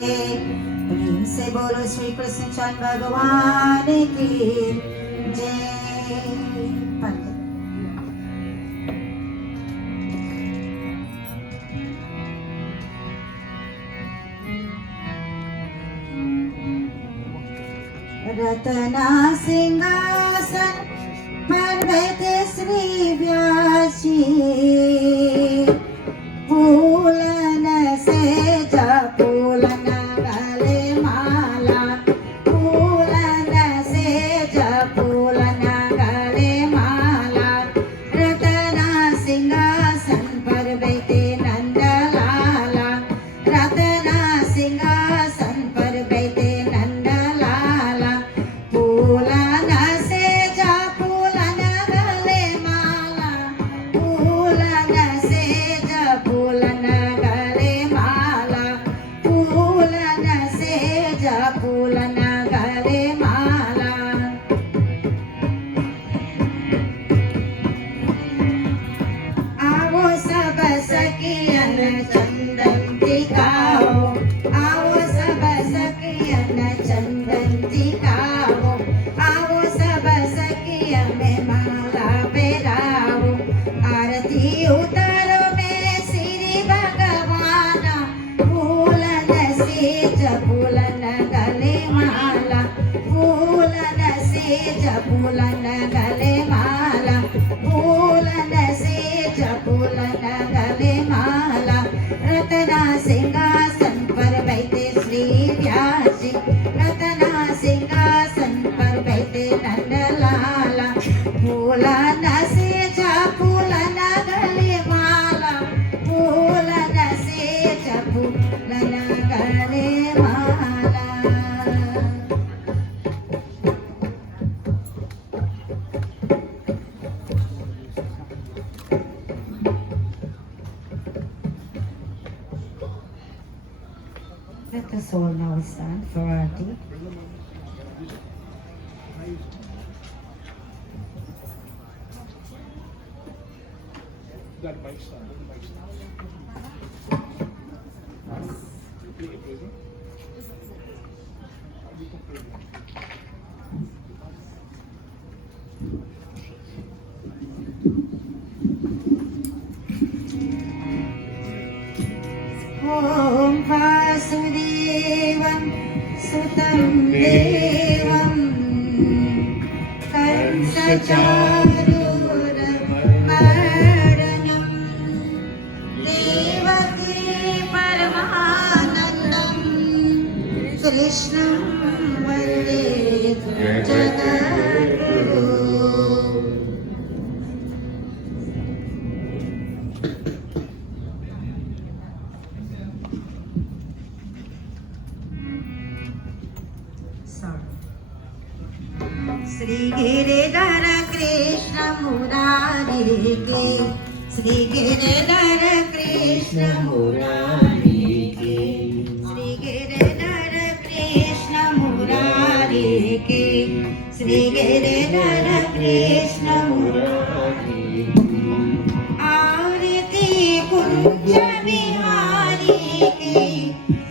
प्रेम से बोलो श्री कृष्ण चंद्र भगवान की जय। रतना सिंहासन पर बैठे श्री व्यास जी, फूलन से जपूलन गले माला, फूलन से जपूलन गले माला। रतना सिंहासन पर बैठे नंदलाला, रतना सिंहासन पर बैठे नंदलाला। फूलन से जपूलन गले माला, फूलन से जपूलन गले माला, फूलन से जपूलन गले माला। आओ सब सखियन चंदन टिकाओ, आओ सब सखियन चंदन टिकाओ, आओ सब सखियन में माला पहराओ। आरती उतारो में श्री भगवान, फूलन से जपूलन गले माला, फूलन से जपूलन गले माला, फूलन से जपूलन गले माला। रतना सिंहासन पर बैठे श्री व्यास जी, रतना सिंहासन पर बैठे नंदलाला। फूलन से जपूलन गले माला, फूलन से जपूलन गले माला। Let us all now stand for arati. That mic stand, that mic stand. Play it, baby. You can play it. ॐ वासुदेवं सुतं देवं कंसचारूरमर्दनं देवकी परमानन्दं कृष्णं वन्दे जगद्गुरुम्। श्री गिरिधर कृष्ण मुरारी के, श्री गिरिधर कृष्ण मुरारी के, श्री गिरिधर कृष्ण मुरारी के, श्री गिरिधर कृष्ण मुरारी के। आरती कुंज बिहारी के,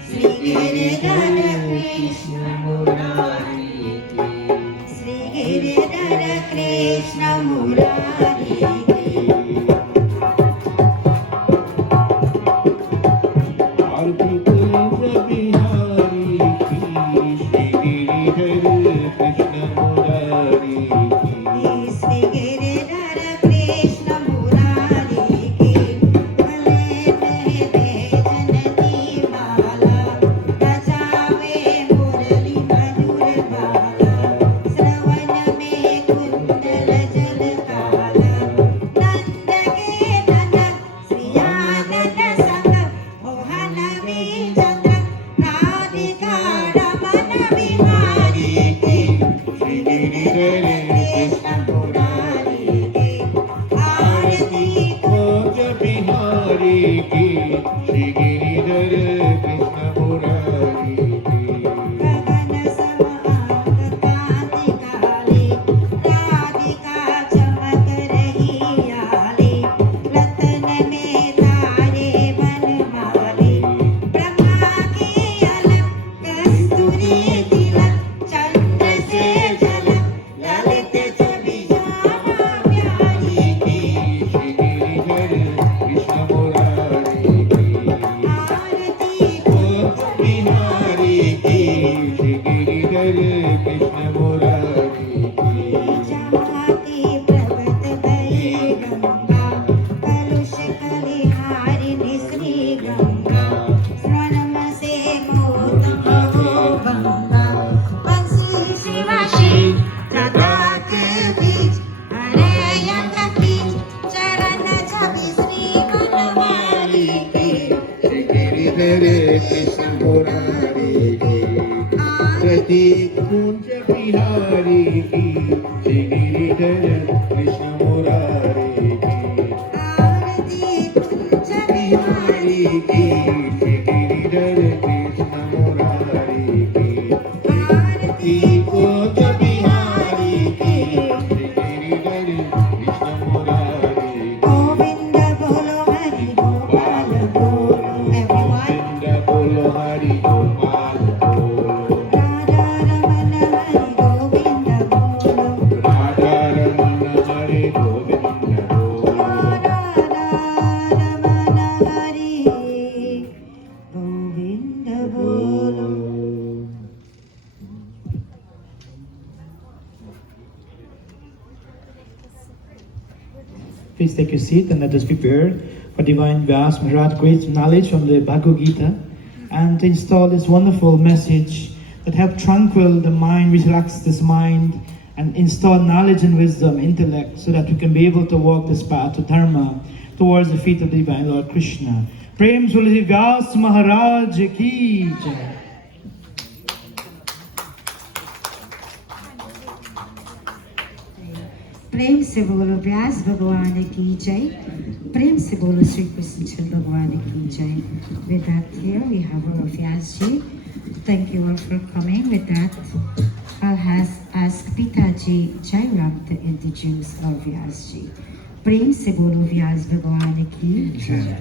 श्री गिरिधर कृष्ण मुरारी के, श्री गिरिधर कृष्ण मुरारी के। आरती कुंज बिहारी की, श्री गिरिधर कृष्ण मुरारी की। श्री गिरिधर कृष्ण मुरारी के, गले में जननी माला, बजावे मुरली प्रतीक कुंज बिहारी की श्री गिरिधर कृष्ण मुरारी की बिहारी की श्री गिरिधर कृष्ण मुरारी की प्रतीक कुंज बिहारी की श्री गिरिधर कृष्ण मुरारी गोविंद बोलो हरि गोपाल बोलो गोविंद बोलो हरि गोपाल बोलो राधा रमन हरि गोविंद बोलो राधा रमन हरि गोविंद बोलो राधा रमन हरि गोविंद बोलो Please take your seat and let us prepare for Divine Vyaas Maharaj great knowledge from the Bhagavad Gita and to install this wonderful message that help tranquil the mind, relax this mind and install knowledge and wisdom, intellect so that we can be able to walk this path to Dharma towards the feet of the Divine Lord Krishna. Prem Sulli Vyaas Maharaj Ki Jai. प्रेम से बोलो व्यास भगवान की जय प्रेम से बोलो श्री कृष्ण भगवान की जय with that here we have our Vyaas ji thank you all for coming with that I'll ask Pitaji Jairam to introduce our Vyaas ji प्रेम से बोलो व्यास भगवान की जय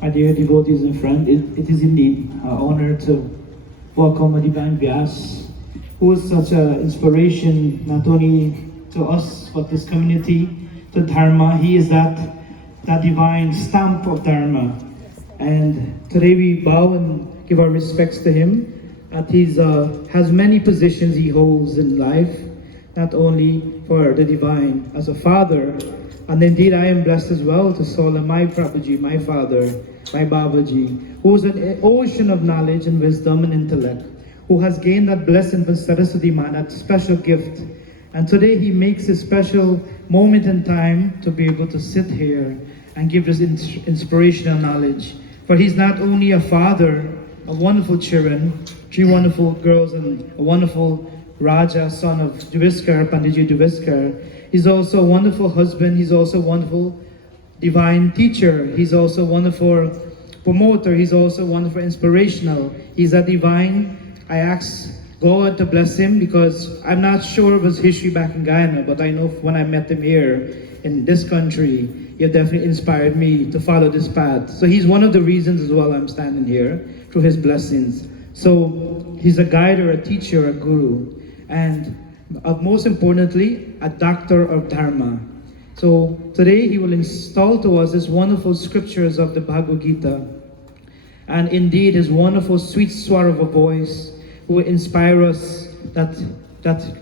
My dear devotees and friends, it is indeed an honor to welcome a Divine Vyaas, who is such an inspiration not only to us but this community, to Dharma. He is that divine stamp of Dharma. And today we bow and give our respects to him. That he has many positions he holds in life, not only for the divine as a father, and indeed I am blessed as well to Sola, my Prabhuji, my father, my Babaji, who is an ocean of knowledge and wisdom and intellect, who has gained that blessing from Saraswati Ma, that special gift. And today he makes a special moment in time to be able to sit here and give us inspirational knowledge. For he's not only a father of wonderful children, 3 wonderful girls and a wonderful Raja, son of Juviskar, Panditji Juviskar. He's also a wonderful husband, he's also a wonderful divine teacher, he's also a wonderful promoter, he's also wonderful inspirational. He's a divine. I ask God to bless him because I'm not sure of his history back in Guyana, but I know when I met him here in this country, he definitely inspired me to follow this path. So he's one of the reasons as well I'm standing here, through his blessings. So he's a guide, a teacher, a guru, and most importantly, a doctor of Dharma. So today he will install to us these wonderful scriptures of the Bhagavad Gita, and indeed his wonderful sweet swar of a voice will inspire us that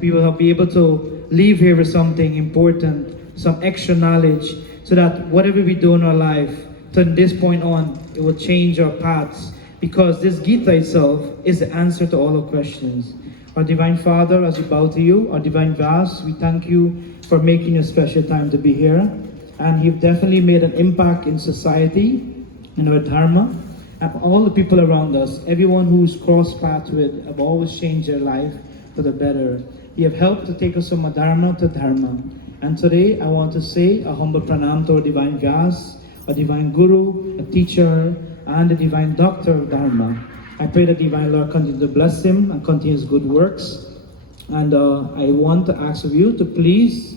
we will be able to leave here with something important, some extra knowledge, so that whatever we do in our life, from this point on, it will change our paths, because this Gita itself is the answer to all our questions. Our Divine Father, as we bow to you, our Divine Vyaas, we thank you for making a special time to be here. And you've definitely made an impact in society, in our Dharma, and for all the people around us. Everyone who's crossed paths with have always changed their life for the better. You have helped to take us from Adharma to Dharma. And today I want to say a humble pranam to our Divine Vyaas, a Divine Guru, a teacher, and a Divine Doctor of Dharma. I pray that Divine Lord continue to bless him and continue his good works. And I want to ask of you to please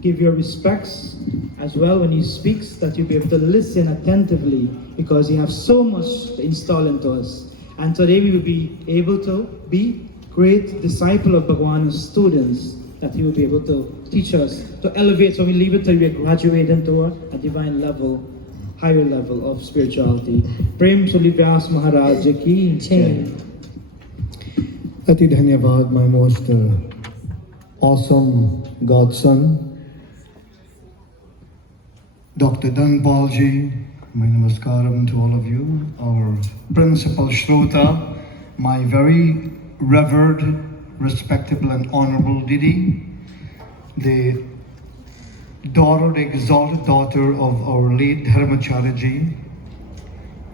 give your respects as well when he speaks, that you'll be able to listen attentively, because he has so much to install into us. And today we will be able to be great disciple of Bhagwan's students, that he will be able to teach us, to elevate, so we leave it till we graduate into a divine level, higher level of spirituality. Prem Sulli Vyaas Maharaj Ki Jai. Ati Dhanyavad, my most awesome godson, Dr. Dhanpalji, my namaskaram to all of you, our principal Shrota, my very revered, respectable and honorable Didi, the daughter, the exalted daughter of our late Dharmacharyaji,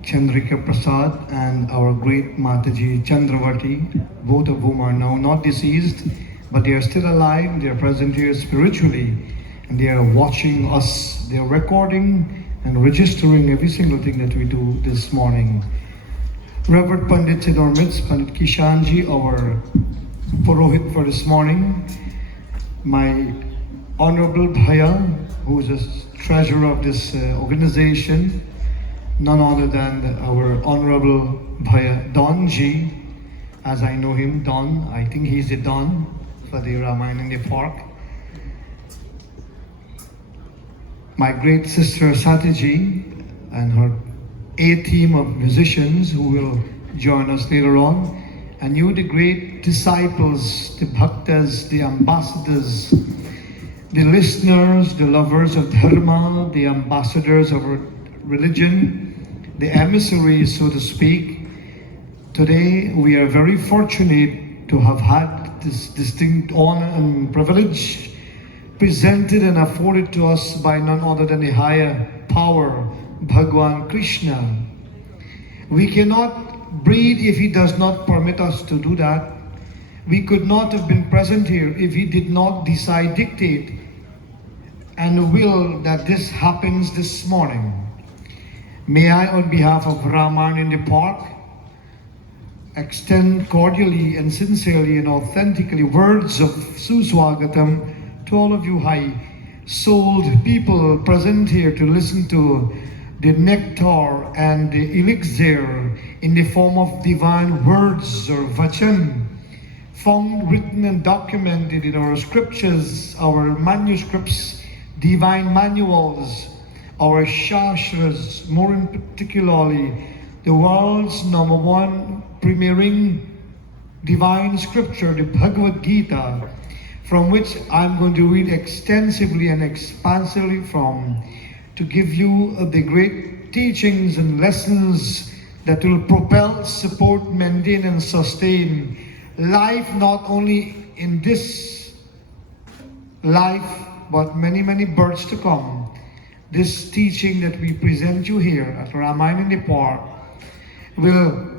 Chandrika Persaud, and our great Mataji Chandravati, both of whom are now not deceased, but they are still alive, they are present here spiritually, and they are watching us, they are recording and registering every single thing that we do this morning. Reverend Pandit in our midst, Pandit Kishanji, our Purohit for this morning, my Honorable Bhaya, who is the treasurer of this organization, none other than our Honorable Bhaya Don Ji, as I know him, Don, I think he's the Don for the Ramayan in the park. My great sister Satiji and her A-team of musicians who will join us later on, and you, the great disciples, the bhaktas, the ambassadors, the listeners, the lovers of dharma, the ambassadors of religion, the emissaries, so to speak. Today we are very fortunate to have had this distinct honor and privilege presented and afforded to us by none other than the higher power, Bhagwan Krishna. We cannot breathe if He does not permit us to do that. We could not have been present here if He did not decide, dictate, and will that this happens this morning. May I, on behalf of Ramayan in the park, extend cordially and sincerely and authentically words of Suswagatam to all of you high-souled people present here to listen to the nectar and the elixir in the form of divine words or vachan, found, written and documented in our scriptures, our manuscripts, divine manuals, our shastras, more in particularly the world's #1 premiering divine scripture, the Bhagavad Gita, from which I'm going to read extensively and expansively from, to give you the great teachings and lessons that will propel, support, maintain and sustain life, not only in this life, but many, many births to come. This teaching that we present you here at Ramayan in the Park will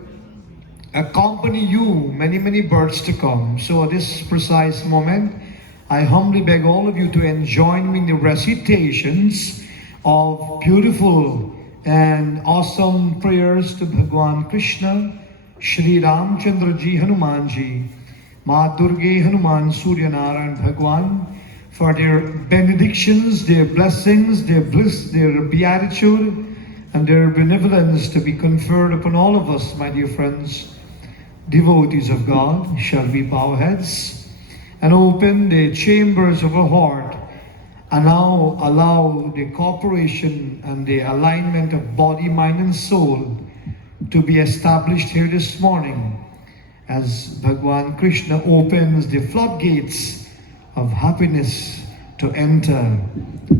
accompany you many, many births to come. So at this precise moment, I humbly beg all of you to join me in the recitations of beautiful and awesome prayers to Bhagwan Krishna, Shri Ramchandra Ji Hanuman Ji, Ma Durga Hanuman Surya Narayan Bhagwan, for their benedictions, their blessings, their bliss, their beatitude, and their benevolence to be conferred upon all of us, my dear friends, devotees of God. Shall we bow heads and open the chambers of our heart, and now allow the cooperation and the alignment of body, mind and soul to be established here this morning as Bhagwan Krishna opens the floodgates of happiness to enter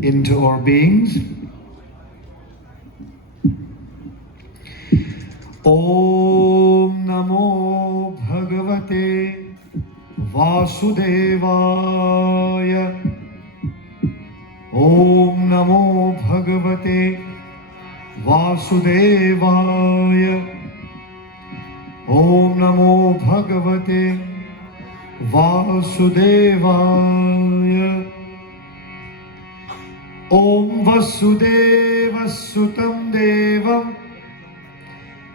into our beings. Om Namo Bhagavate Vasudevaya. Om Namo Bhagavate Vasudevaya. Om Namo Bhagavate Vasudevaya. Om Vasudeva Sutam Devam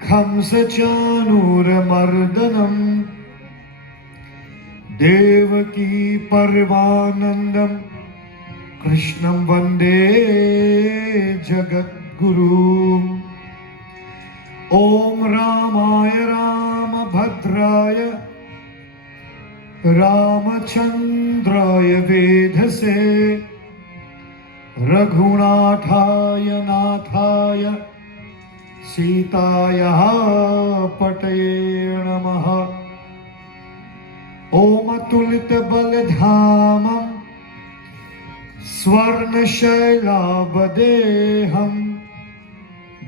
Khamsachanuramardanam Devaki Parvanandam Krishnam Vande Jagat Guru. Om Ramaya Ramabhadraya Ramachandraya Vedhase Raghunathaya Nathaya Sitaya Pataye Namaha. Om Atulita Baladhamam स्वर्णशैलाभदेहं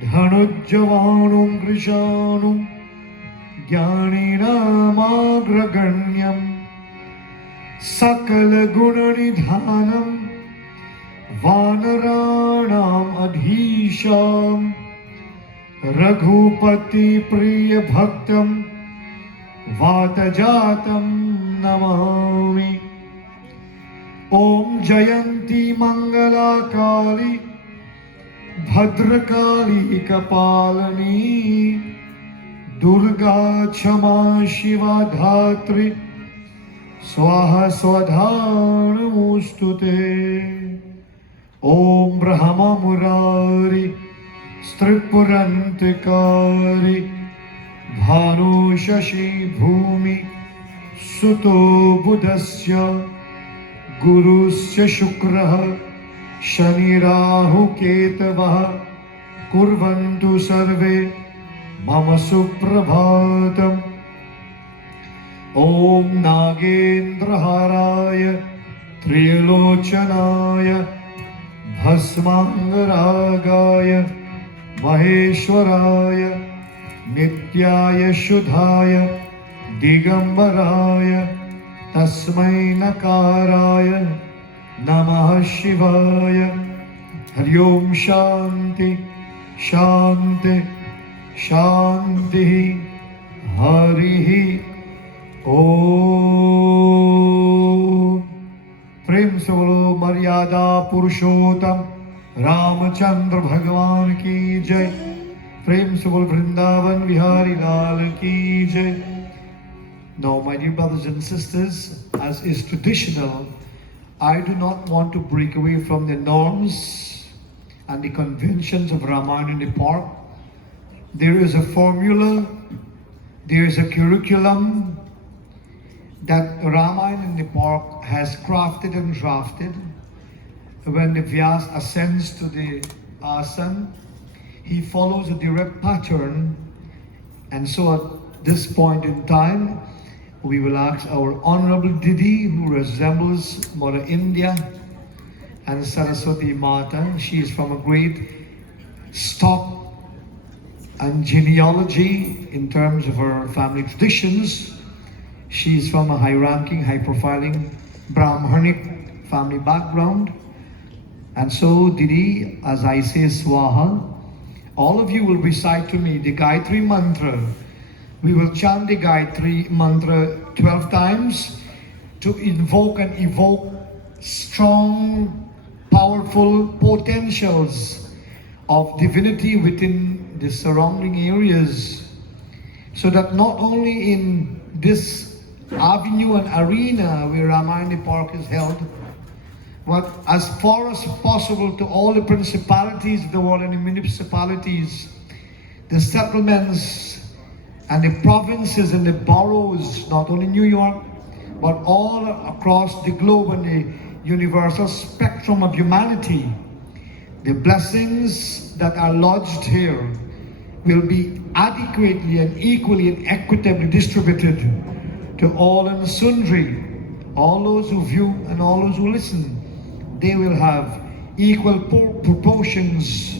धनुज्जवानुं कृशानुं ज्ञानिनामाग्रगण्यं सकलगुणनिधानं वानराणाम् अधीशां रघुपतिप्रियभक्तं वातजातं Namami. ॐ जयन्ती मङ्गलाकाली भद्रकाली कपालिनी दुर्गा क्षमा शिवा धात्री स्वाहा स्वधा नमोऽस्तुते। ॐ ब्रह्ममुरारी स्त्रिपुरन्तिकारी भानु शशि भूमि सुतो बुधस्य गुरुस्य शुक्रः शनिराहुकेतवः कुर्वन्तु सर्वे मम सुप्रभातम्। ॐ नागेन्द्रहाराय त्रिलोचनाय भस्माङ्गरागाय महेश्वराय नित्याय शुद्धाय दिगम्बराय तस्मै नकाराय नमः शिवाय। हरि ओम शांति शांति शांति। हरि ओम। प्रेम से बोलो मर्यादा पुरुषोत्तम रामचंद्र भगवान की जय। प्रेम से बोलो वृंदावन बिहारी लाल की जय। Now, my dear brothers and sisters, as is traditional, I do not want to break away from the norms and the conventions of Ramayan in the park. There is a formula, there is a curriculum that Ramayan in the park has crafted and drafted. When the Vyaas ascends to the asana, he follows a direct pattern, and so at this point in time, we will ask our Honorable Didi, who resembles Mother India and Saraswati Mata. She is from a great stock and genealogy in terms of her family traditions. She is from a high-ranking, high-profiling Brahmanic family background. And so, Didi, as I say Swaha, all of you will recite to me the Gayatri Mantra. We will chant the Gayatri Mantra 12 times to invoke and evoke strong, powerful potentials of divinity within the surrounding areas, so that not only in this avenue and arena where Ramayan Park is held, but as far as possible to all the principalities of the world and the municipalities, the settlements, and the provinces and the boroughs, not only New York, but all across the globe and the universal spectrum of humanity. The blessings that are lodged here will be adequately and equally and equitably distributed to all and sundry, all those who view and all those who listen. They will have equal proportions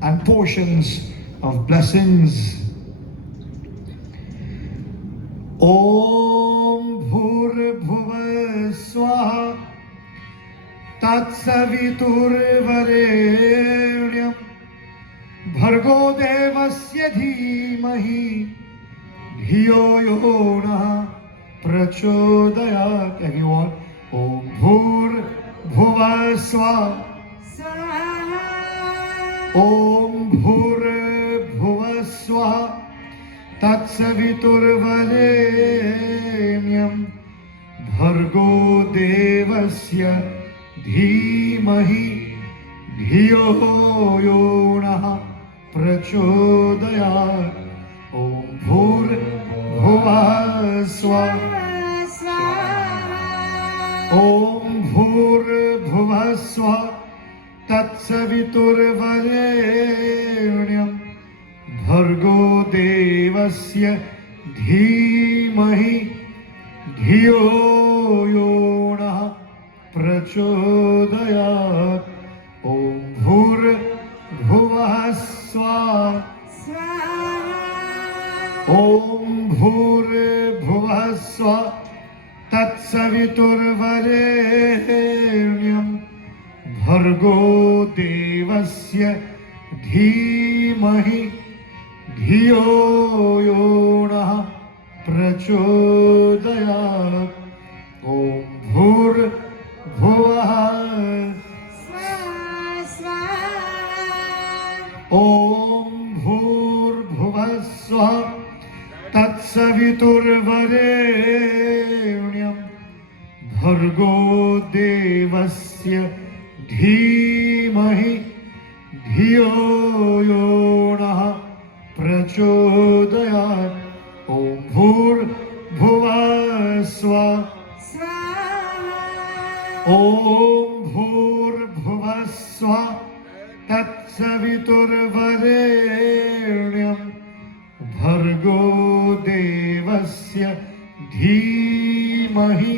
and portions of blessings. Om Bhurabhuva Swaha Tatsaviturvarenyam Bhargo Devasya Dhimahi Dhiyo Yona Prachodayat. Everyone, Om Bhurabhuva Swaha. Om Bhurabhuva Swaha Tatsaviturvarenyam Bhargo Devasya Dhimahi Dhiyo Yona Prachodayat. Om Bhurabhuva Swaha. Om Bhurabhuva Swaha Tatsaviturvarenyam Bhargo Devasya Dhimahi Dhiyo Yona Prachodayat. Om Bhurbhuvah Swaha Tatsaviturvarenyam Bhargo Devasya Dhimahi Dhiyo Yonah Prachodayat. Om Bhurbhuvah Swaha Swaha. Om Bhurbhuvah Swaha Tatsaviturvarenyam Bhargo Devasya Dhimahi Dhiyo Yonah Prachodayat. Om Bhurbhuvah Swaha Swaha. Om Bhurbhuvah Swaha Tatsaviturvarenyam Bhargo Devasya Dhimahi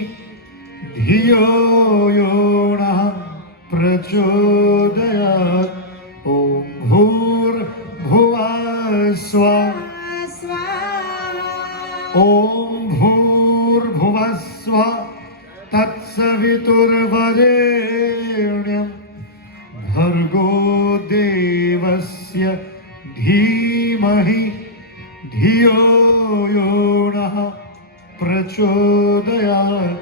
Dhiyo Yonah Prachodayat. Om Bhurbhuvah Swaha Swaha. Om Bhurbhuvah Swaha Tatsaviturvarenyam Bhargo Devasya Dhimahi Dhiyo Yonah Prachodayat.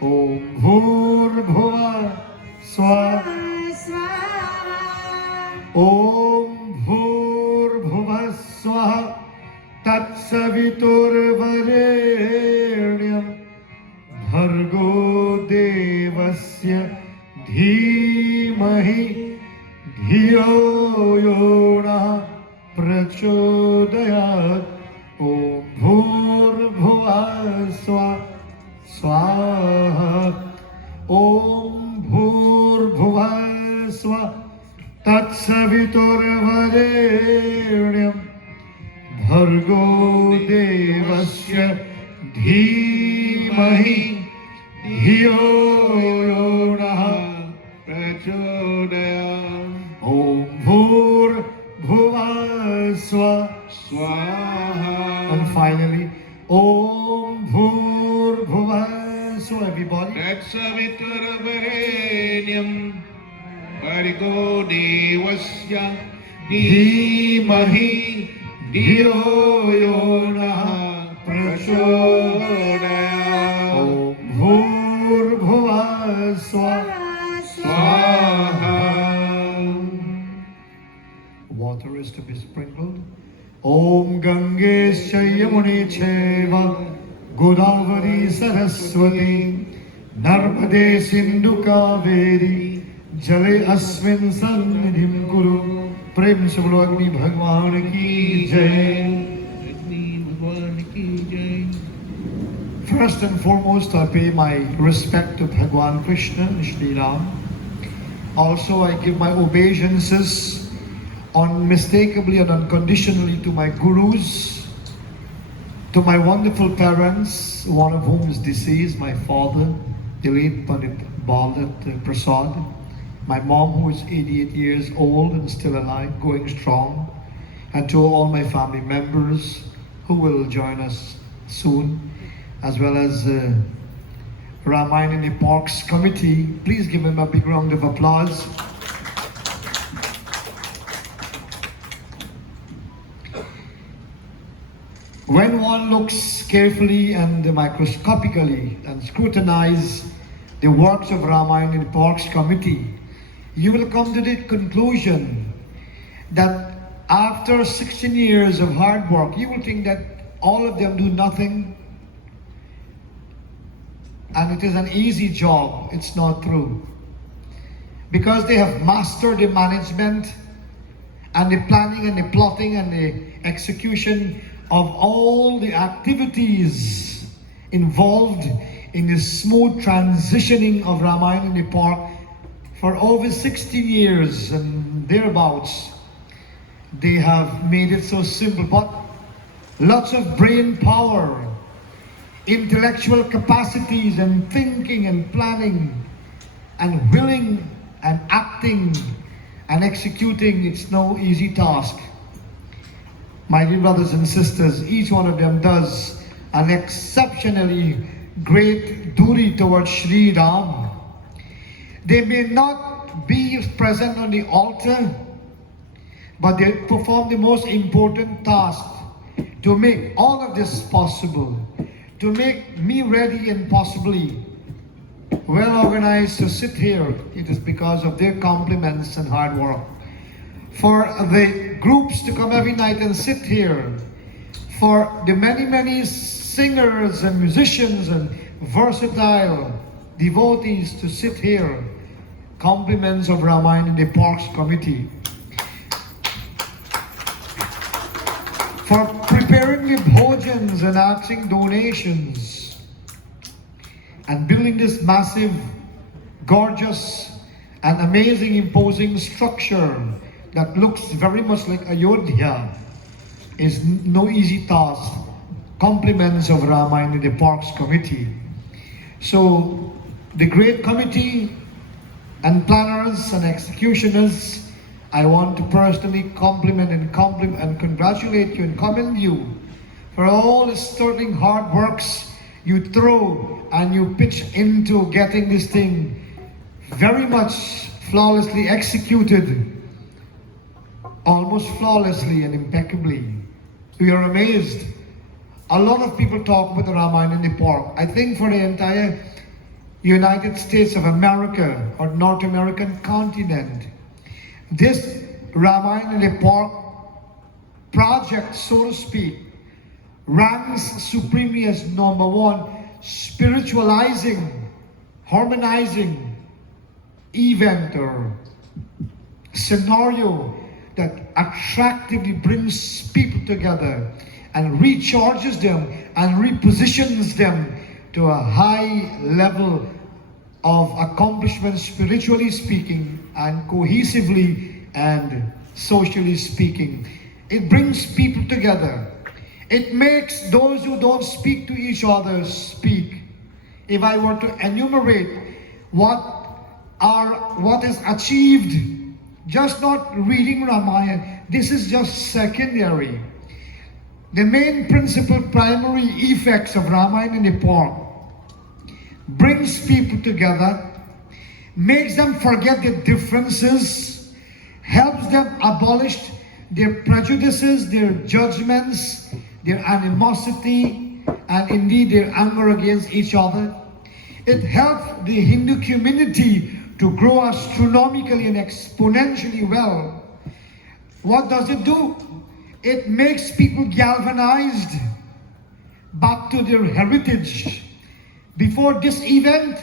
Om Bhurbhuvah Swaha Om Bhurbhuvah Swaha Tatsaviturvarenyam Bhargo Devasya Dhimahi Dhiyo Yonah Prachodayat. Om Bhurbhuvah Swaha Om Bhurbhuvah Swaha Tatsaviturvarenyam Bhargo Devasya Dhimahi Dhiyo Yonah Prachodayat. Om Bhurbhuvah Swaha. And finally, Om Bhurbhuvah Swaha. Everybody. Tatsaviturvarenyam Bhargo Devasya Dhimahi Dhiyo Yonah Prachodayat. Om Bhurbhuvah Swaha. Swaha. Water is to be sprinkled. Om Gange Yamune Cheva Godavari Saraswati Narmade Sindhu Kaveri Jale Asmin Sannidhim Kuru. प्रेम से बोलो अग्नि भगवान की जय. First and foremost, I pay my respect to Bhagwan Krishna and Shri Ram. Also, I give my obeisances unmistakably and unconditionally to my gurus, to my wonderful parents, one of whom is deceased, my father, the late Pandit Persaud, my mom who is 88 years old and still alive, going strong, and to all my family members who will join us soon, as well as Ramayan and the Parks Committee. Please give him a big round of applause. When one looks carefully and microscopically and scrutinize the works of Ramayan and the Parks Committee, you will come to the conclusion that after 16 years of hard work, you will think that all of them do nothing and it is an easy job. It's not true. Because they have mastered the management and the planning and the plotting and the execution of all the activities involved in the smooth transitioning of Ramayan in the park for over 16 years and thereabouts. They have made it so simple, but lots of brain power, intellectual capacities and thinking and planning and willing and acting and executing, it's no easy task. My dear brothers and sisters, each one of them does an exceptionally great duty towards Sri Ram. They may not be present on the altar, but they perform the most important task to make all of this possible, to make me ready and possibly well organized to sit here. It is because of their compliments and hard work. For the groups to come every night and sit here, for the many singers and musicians and versatile devotees to sit here, compliments of Ramayan and the Parks Committee. For preparing the bhojans and asking donations and building this massive, gorgeous and amazing, imposing structure that looks very much like Ayodhya is no easy task. Compliments of Ramayan and the Parks Committee. So the great committee and planners and executioners, I want to personally compliment and congratulate you and commend you for all the sterling hard works you throw and you pitch into getting this thing very much flawlessly executed, almost flawlessly and impeccably. We are amazed. A lot of people talk about the Ramayan and the Park. I think for the entire United States of America or North American continent, this Ramayan and the Park project, so to speak, ranks supremely as number one, spiritualizing, harmonizing event or scenario that attractively brings people together and recharges them and repositions them to a high level of accomplishment, spiritually speaking and cohesively and socially speaking. It brings people together. It makes those who don't speak to each other speak. If I were to enumerate what is achieved, just not reading Ramayan, this is just secondary. The main principal primary effects of Ramayan and the Park brings people together, makes them forget their differences, helps them abolish their prejudices, their judgments, their animosity, and indeed their anger against each other. It helps the Hindu community to grow astronomically and exponentially well. What does it do? It makes people galvanized back to their heritage. Before this event,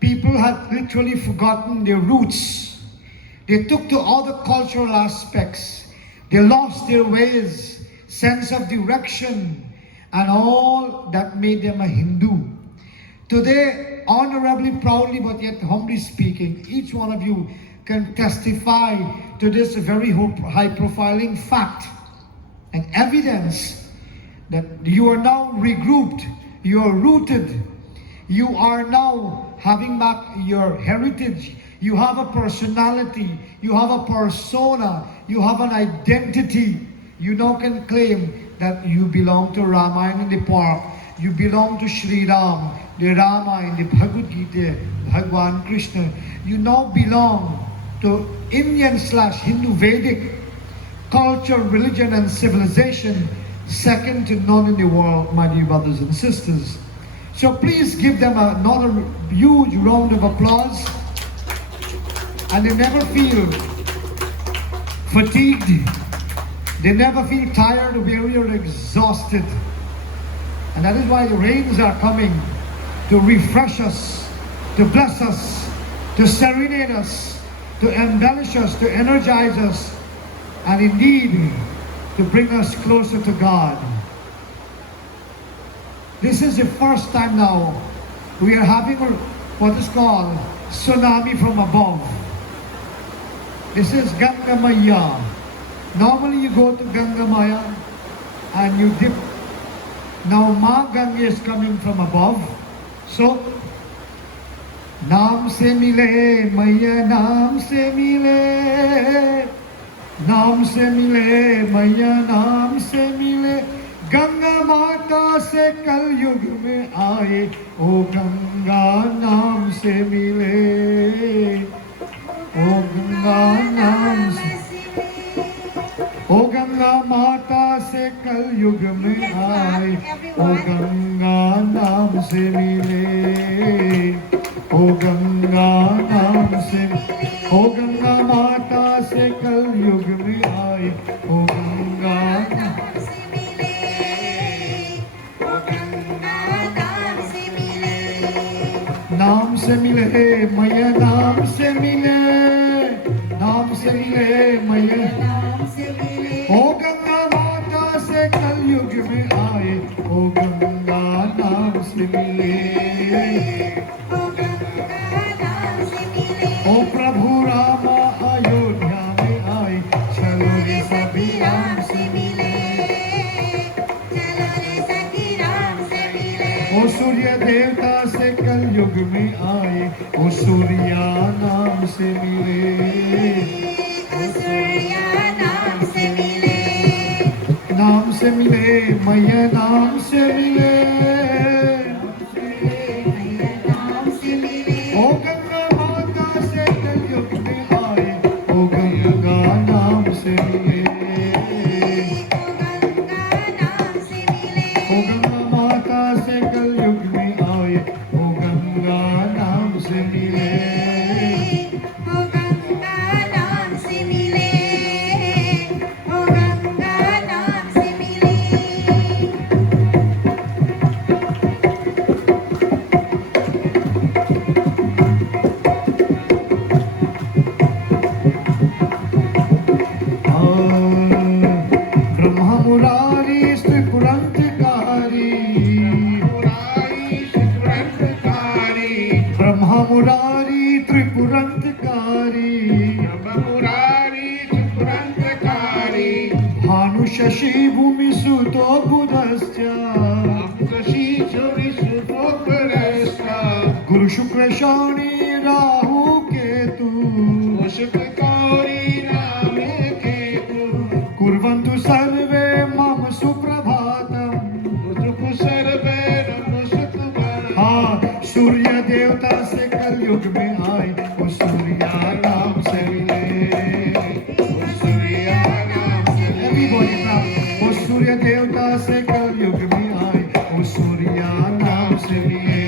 people had literally forgotten their roots. They took to other cultural aspects. They lost their ways, sense of direction, and all that made them a Hindu. Today, honorably, proudly, but yet humbly speaking, each one of you can testify to this very high-profiling fact and evidence that you are now regrouped, you are rooted, you are now having back your heritage, you have a personality, you have a persona, you have an identity. You now can claim that you belong to Ramayan in the Park, you belong to Sri Ram, the Rama in the Bhagavad Gita, Bhagwan Krishna. You now belong to Indian/Hindu Vedic culture, religion, and civilization, second to none in the world, my dear brothers and sisters. So please give them another huge round of applause. And they never feel fatigued. They never feel tired, weary, or exhausted. And that is why the rains are coming to refresh us, to bless us, to serenade us, to embellish us, to energize us, and indeed to bring us closer to God. This is the first time now we are having what is called tsunami from above. This is Ganga Maya. Normally you go to Ganga Maya and you dip. Now Ma Ganga is coming from above. So, Naam se mile, Maya naam se mile. नाम से मिले मैया नाम से मिले गंगा माता से कल युग में आए ओ गंगा नाम से मिले ओ गंगा नाम से ओ गंगा माता से कल युग में आए ओ गंगा नाम से मिले ओ गंगा नाम से ओ गंगा माता से कल युग में आए ओ गंगा नाम से मिले मैया नाम से मिले नाम से मिले मैया ओ गंगा माता से कल युग में आए ओ गंगा नाम से मिले ओ प्रभु राम अयोध्या में आए चलो रे सभी राम से ओ सूर्य देवता से कल युग में आए ओ सूर्या नाम से मिले नाम से मिले मैया नाम से मिले ओ गंगा माता से कल युग में आए ओ गंगा नाम से मिले ओ गंगा माता से कल युग में आए ओ गंगा नाम से मिले ब्रह्मा मुरारी त्रिपुरंतकारी ब्रह्मा मुरारी त्रिपुरंतकारी भानु शशि भूमि सुतो बुधश्च गुरु शुक्र शनि राहु केतु कुर्वन्तु सर्वे मम सुप्रभातम् हाँ सूर्य देवता से कल युग में आए वो सूर्या नाम से मिले Everybody now वो सूर्य देवता से कल युग में आए वो सूर्या नाम से मिले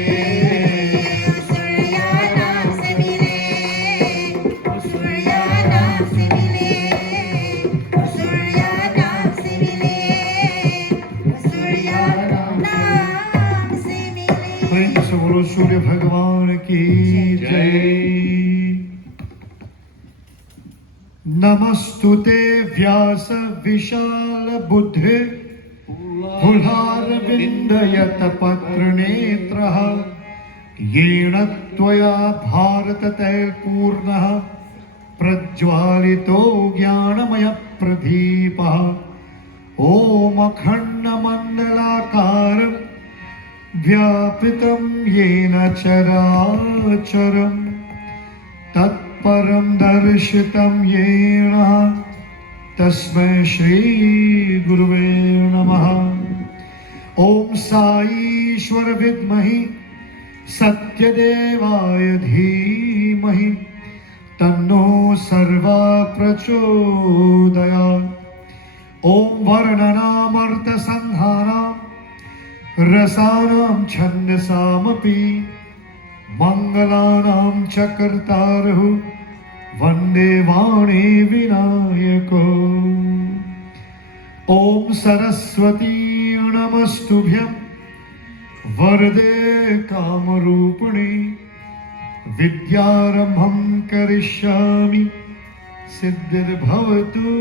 प्रेम से बोलो सूर्य भगवान की जय नमस्तुते व्यास विशाल बुद्धे फुल्हार विन्दयत पत्र नेत्रः येन त्वया भारत तैलपूर्णः प्रज्वालितो ज्ञानमय प्रदीपः ओम अखंड मंडलाकारम् व्यापितं येन चराचरं तत्परं दर्शितं येन तस्मै श्री गुरुवे नमः ओम साईश्वर विद्महि सत्यदेवाय धीमहि तन्नो सर्वा प्रचोदयात् ओम वर्णनामर्थ संहानां रसानां छन्दसामपि मंगलानां च कर्तारः वन्दे वाणी विनायको ओम सरस्वती नमस्तुभ्यं वरदे कामरूपिणी विद्यारम्भं करिष्यामि सिद्धिर्भवतु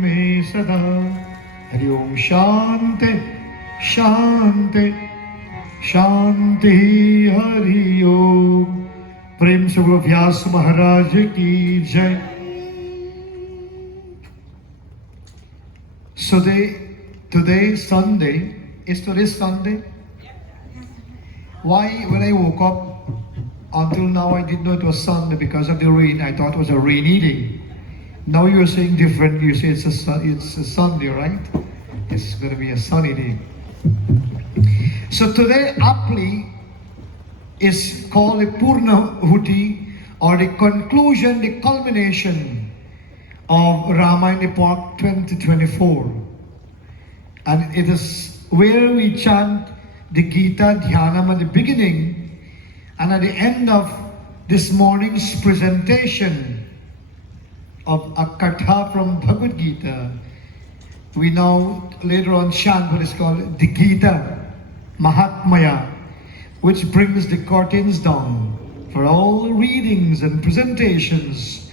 मे सदा हरि ओम शांति शांति शांति हरि ओम प्रेम से बोलो व्यास महाराज की जय Today Sunday is today Sunday. Why when I woke up until now I didn't know it was Sunday because of the rain. I thought it was a rainy day. Now you're saying different. You say it's a Sunday, right? It's going to be a sunny day. So today, aptly, is called the Purnahuti, or the conclusion, the culmination of Ramayan Epoch 2024. And it is where we chant the Gita Dhyanam at the beginning, and at the end of this morning's presentation of a katha from Bhagavad Gita, we now later on chant what is called the Gita Mahatmaya, which brings the curtains down for all the readings and presentations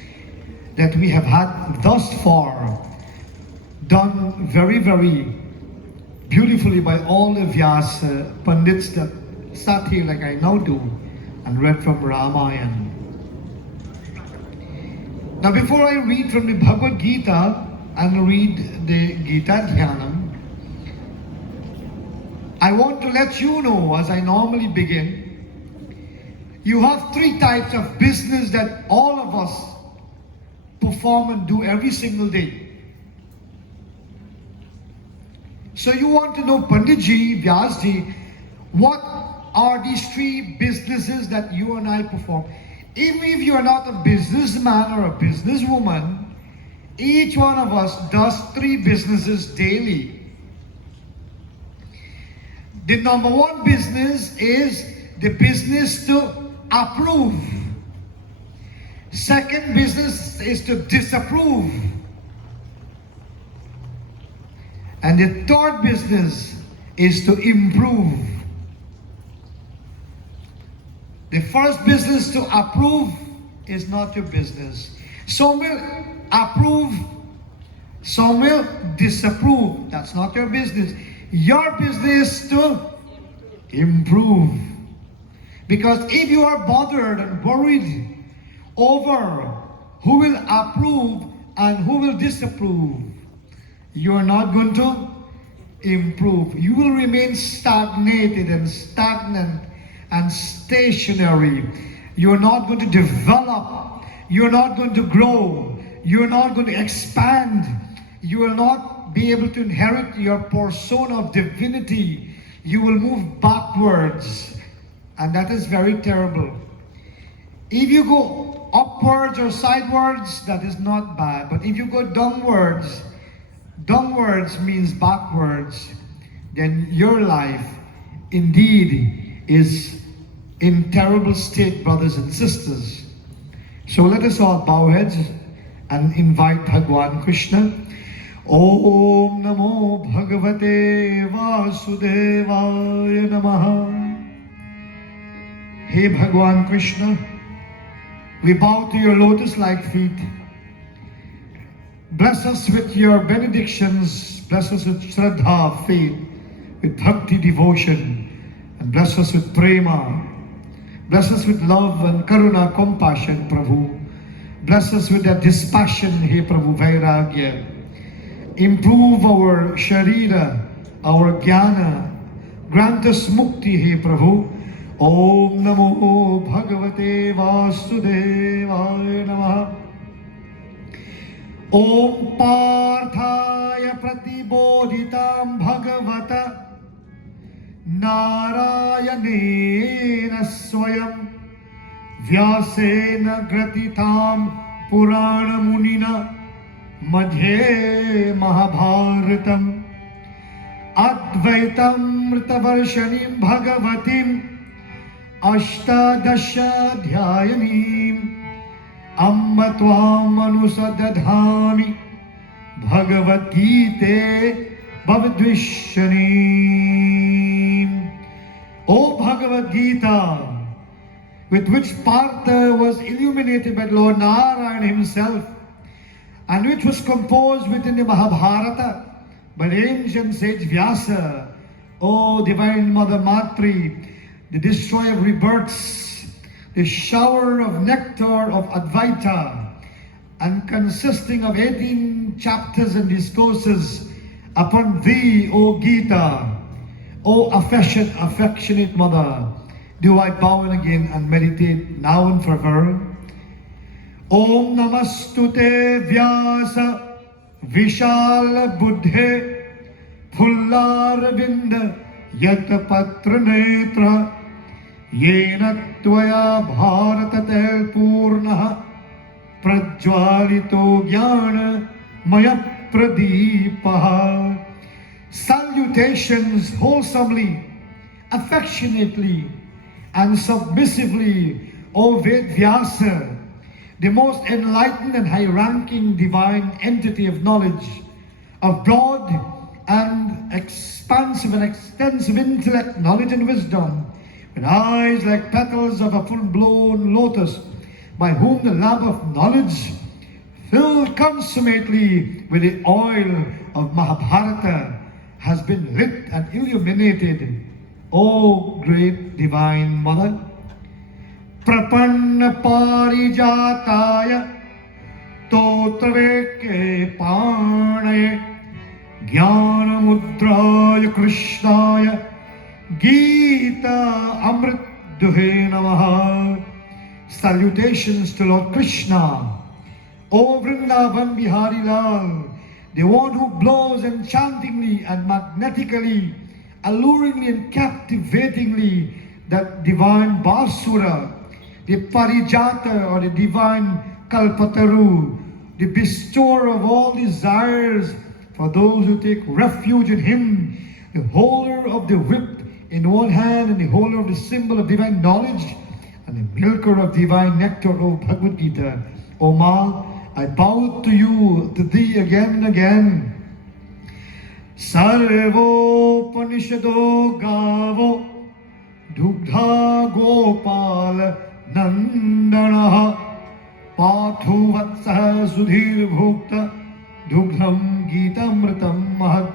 that we have had thus far, done very, very beautifully by all the Vyaas Pandits that sat here like I now do and read from Ramayan. Now before I read from the Bhagavad Gita and read the Gita Dhyanam, I want to let you know, as I normally begin, you have three types of business that all of us perform and do every single day. So you want to know, Panditji, Vyasji, what are these three businesses that you and I perform? Even if you are not a businessman or a businesswoman, each one of us does three businesses daily. The number one business is the business to approve. Second business is to disapprove. And the third business is to improve. The first business, to approve, is not your business. Some will approve, some will disapprove. That's not your business. Your business is to improve. Because if you are bothered and worried over who will approve and who will disapprove, you are not going to improve. You will remain stagnated and stagnant and stationary. You're not going to develop. You're not going to grow. You're not going to expand. You will not be able to inherit your persona of divinity. You will move backwards. And that is very terrible. If you go upwards or sidewards, that is not bad. But if you go downwards, downwards means backwards, then your life indeed is in terrible state, brothers and sisters. So let us all bow heads and invite Bhagwan Krishna. Om Namo Bhagavate Vasudevaya Namaha. Hey Bhagwan Krishna, we bow to your lotus-like feet. Bless us with your benedictions, bless us with Shraddha, faith, with Bhakti, devotion, and bless us with Prema. Bless us with love and Karuna, compassion, Prabhu. Bless us with that dispassion, He Prabhu, Vairagya. Improve our Sharira, our Jnana. Grant us Mukti, He Prabhu. Om Namo Bhagavate Vasudevaya Namaha. Om Parthaya Pratibodhitam Bhagavata Narayanena Swayam Vyasena Gratitam Purana Munina Madhye Mahabharatam Advaitam Mritavarshanim Bhagavatim Ashtadasha Dhyayanim Amba Tvam Anusadadhami Bhagavad Gita Bhavadvishyanim. O Bhagavad Gita, with which Partha was illuminated by Lord Narayan himself, and which was composed within the Mahabharata by the ancient sage Vyasa, O Divine Mother Matri, the destroyer of rebirths, the shower of nectar of Advaita, and consisting of 18 chapters and discourses upon thee, O Gita, O affectionate Mother, do I bow in again and meditate now and forever. Om Namastute Vyasa Vishal Buddhe Pullarvinda Yatapatra Netra Yena Tvaya Bharatate Purnaha Prajwalito Jnana Maya Pradipaha. Salutations wholesomely, affectionately, and submissively, O Vyaasa, the most enlightened and high-ranking divine entity of knowledge, of broad and expansive and extensive intellect, knowledge and wisdom, with eyes like petals of a full-blown lotus, by whom the lamp of knowledge, filled consummately with the oil of Mahabharata, has been lit and illuminated. O great divine mother, Prapanna Parijataya Totraveke Panaye Jnana Mudraya Krishnaya Gita Amrit Duhe Namaha. Salutations to Lord Krishna, O Vrindavan Bihari Lal, the one who blows enchantingly and magnetically, alluringly and captivatingly, that divine Basura, the Parijata or the divine Kalpataru, the bestower of all desires for those who take refuge in him, the holder of the whip in one hand and the holder of the symbol of divine knowledge and the milker of divine nectar, O Bhagavad Gita. O Ma, I bow to you, to thee again and again. Sarvo Panishado Gavo Dugdha Gopal Nandanaha Pathu Vatsaha Sudhir Bhokta Dugdham Gitamritam Mahat.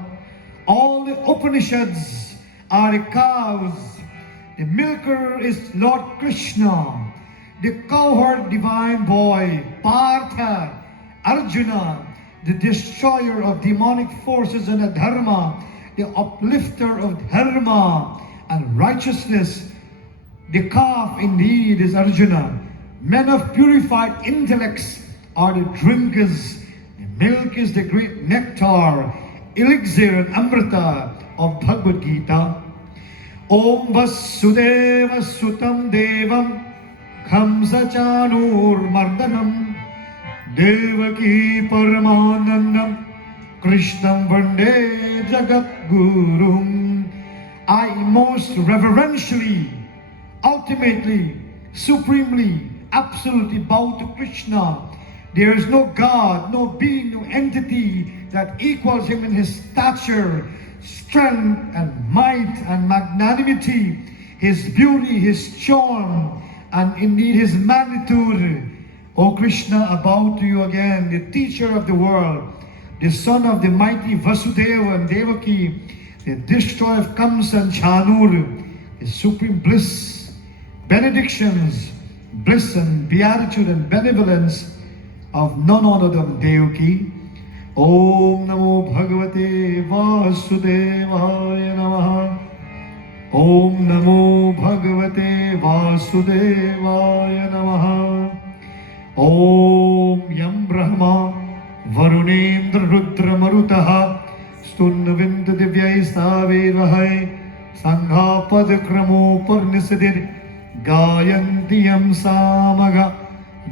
All the Upanishads are the cows. The milker is Lord Krishna. The cowherd divine boy, Partha, Arjuna, the destroyer of demonic forces and adharma, the uplifter of dharma and righteousness. The calf indeed is Arjuna. Men of purified intellects are the drinkers. The milk is the great nectar, elixir and amrita of Bhagavad Gita. Om Vasudeva Sutam Devam Khamsa Chanur Mardanam Devaki Paramanandam Krishnam Vande Jagat Gurum. I most reverentially, ultimately, supremely, absolutely bow to Krishna. There is no God, no being, no entity that equals him in his stature, strength and might and magnanimity, his beauty, his charm, and indeed his magnitude. O Krishna, I bow to you again, the teacher of the world, the son of the mighty Vasudeva and Devaki, the destroyer of Kamsa and Chanur, the supreme bliss, benedictions, bliss and beatitude and benevolence of none other than Devaki. Om Namo Bhagavate Vasudevaya Namaha. Om Namo Bhagavate Vasudevaya Namaha. Om Yam Brahma Varunendra Rudra Marutaha Stunnavinda Divyai Vahai Sangha Padakramo Parnisidir Gayanti Yam Samaga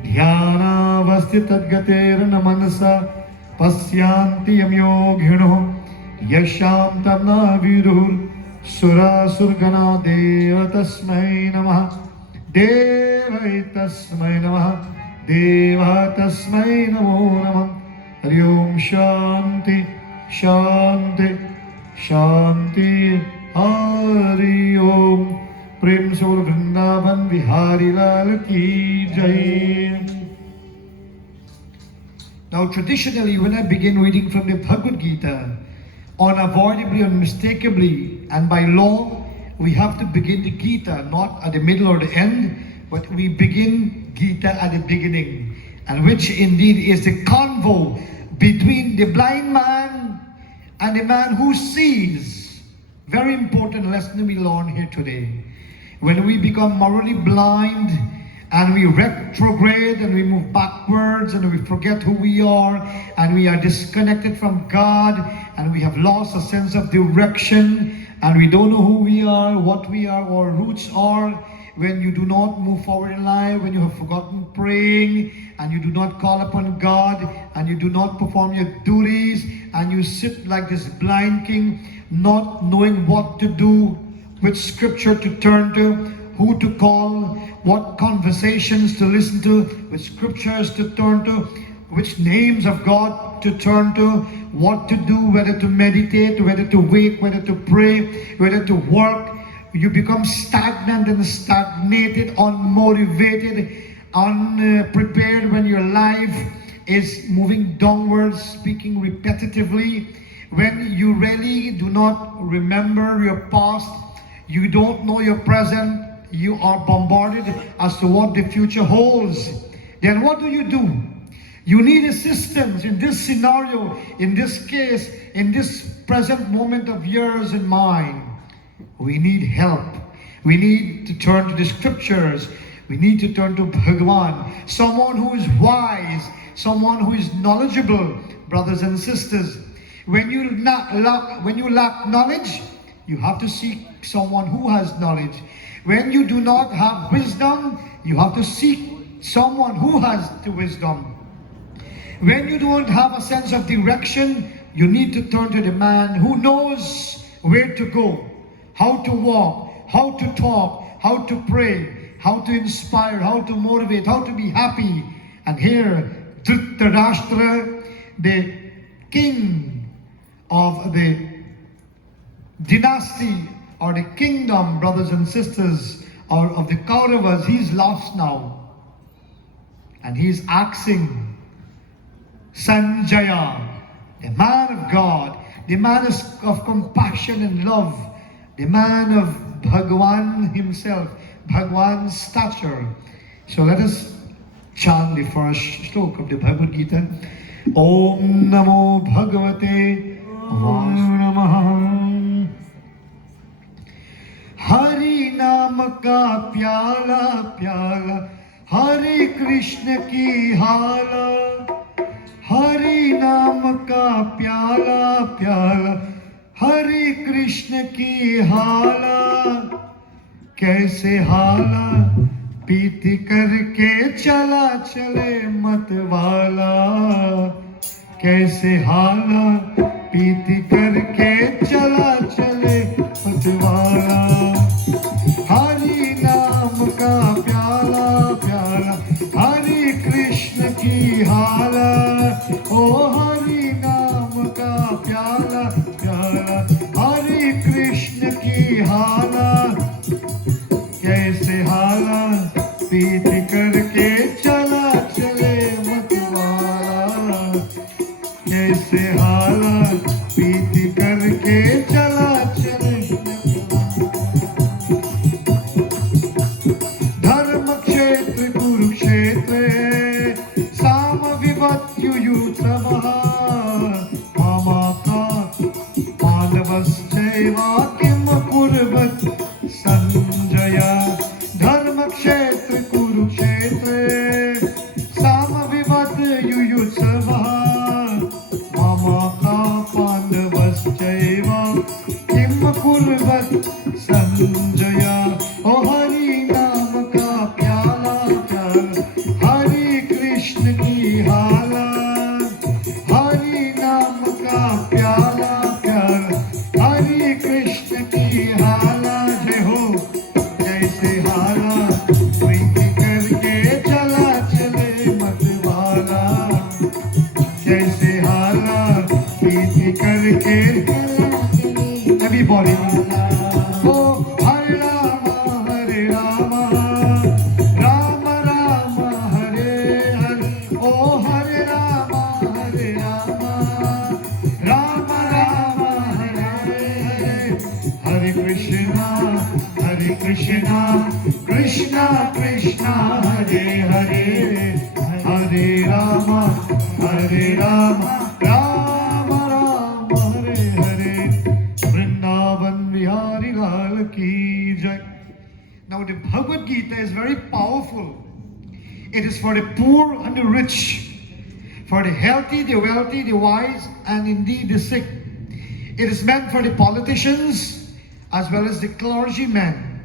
Dhyana Vastitadgater Namanasa Pasyanti Yam Yoghino Yasham Tamna Vidur Sura Surgana Deva Tasmai Namaha Devai Tasmai Namaha Deva Tasmai Namo Namah. Hari Om Shanti Shanti Shanti. Hari Om. Prem Sor Vrindavan Bihari Lal Ki Jai. Now traditionally when I begin reading from the Bhagavad Gita, unavoidably, unmistakably, and by law, we have to begin the Gita not at the middle or the end, but we begin Gita at the beginning, and which indeed is the convo between the blind man and the man who sees. Very important lesson we learn here today. When we become morally blind and we retrograde and we move backwards and we forget who we are and we are disconnected from God and we have lost a sense of direction and we don't know who we are, what we are, our roots are. When you do not move forward in life, when you have forgotten praying and you do not call upon God and you do not perform your duties and you sit like this blind king, not knowing what to do, which scripture to turn to, who to call, what conversations to listen to, which scriptures to turn to, which names of God to turn to, what to do, whether to meditate, whether to wake, whether to pray, whether to work. You become stagnant and stagnated, unmotivated, unprepared when your life is moving downwards, speaking repetitively. When you really do not remember your past, you don't know your present, you are bombarded as to what the future holds. Then what do? You need assistance in this scenario, in this case, in this present moment of yours and mine. We need help. We need to turn to the scriptures. We need to turn to Bhagavan, someone who is wise, someone who is knowledgeable, brothers and sisters. When you lack knowledge, you have to seek someone who has knowledge. When you do not have wisdom, you have to seek someone who has the wisdom. When you don't have a sense of direction, you need to turn to the man who knows where to go, how to walk, how to talk, how to pray, how to inspire, how to motivate, how to be happy. And here, Dhritarashtra, the king of the dynasty or the kingdom, brothers and sisters, or of the Kauravas, he's lost now. And he's asking Sanjaya, the man of God, the man of compassion and love, the man of Bhagavan himself, Bhagavan's stature. So let us chant the first shloka of the Bhagavad Gita. Om Namo Bhagavate Vasudevaya. Hari Naam ka pyala pyala, Hare Krishna ki hala. Hari Naam ka pyala pyala, Hare Krishna ki hala. कैसे हाला पीती करके चला चले मतवाला. कैसे हाला पीती करके चला चले मतवाला. हरि नाम का प्याला प्याला, हरे कृष्ण की हाला. ओ हरि नाम का प्याला प्याला, हरे कृष्ण की हाला. कैसे हाला पीती करके चला चले मतवाला. कैसे हाला पीती करके चला चले. धर्म क्षेत्र कुरुक्षेत्र साम विभत्युयुत्सवः. मामा का पांडवश्चैव किम कुर्वत् संजय. धर्म क्षेत्र कुरुक्षेत्र सामविवत् युयुत्सवः. मम का पांडवश्चैव किम कुर्वत् संजय. ओ हरि नाम का प्याला प्याला, हरे कृष्ण की हाला. हरि नाम का प्याला प्याला, हरे कृष्ण की हाला. जय हो. कैसे हाला प्रीति करके चला चले मतवाला. कैसे हाला प्रीति करके everybody. O Hare Rama Ram Ram Hare Hare. O Hare Rama Ram Ram Hare Hare. Hare Krishna Krishna Krishna Hare Hare. Hare Ram Ram Ram Hare Hare. Vrindavan Vihari Lal ki jai. Now the Bhagavad Gita is very powerful. It is for the poor and the rich, for the healthy, the wealthy, the wise, and indeed the sick. It is meant for the politicians as well as the clergymen.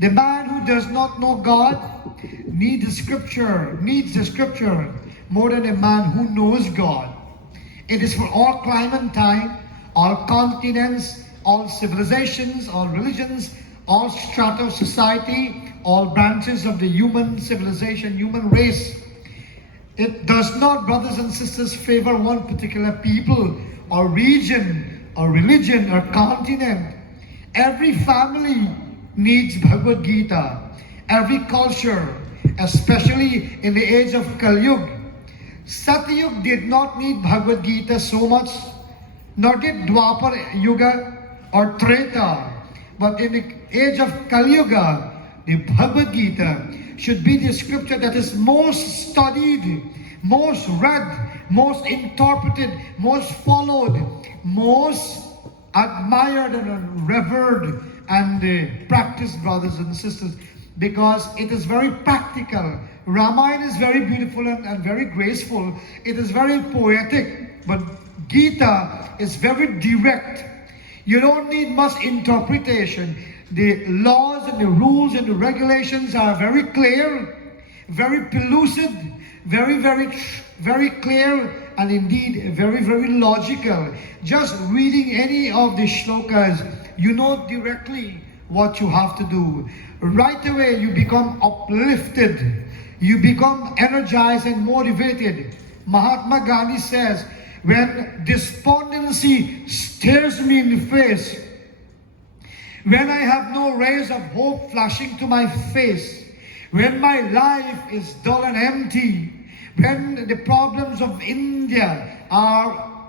The man who does not know God needs the scripture more than a man who knows God. It is for all climate time, all continents, all civilizations, all religions, all strata of society, all branches of the human civilization, human race. It does not, brothers and sisters, favor one particular people or region or religion or continent. Every family needs Bhagavad Gita. Every culture, especially in the age of Kali Yuga. Satyug did not need Bhagavad Gita so much, nor did Dwapar Yuga or Treta. But in the age of Kali Yuga, the Bhagavad Gita should be the scripture that is most studied, most read, most interpreted, most followed, most admired and revered and practiced, brothers and sisters, because it is very practical. Ramayan is very beautiful and very graceful. It is very poetic, but Gita is very direct. You don't need much interpretation. The laws and the rules and the regulations are very clear, very pellucid, very clear, and indeed very logical. Just reading any of the shlokas, you know directly what you have to do. Right away you become uplifted, you become energized and motivated. Mahatma Gandhi says, when despondency stares me in the face, when I have no rays of hope flashing to my face, when my life is dull and empty, when the problems of India are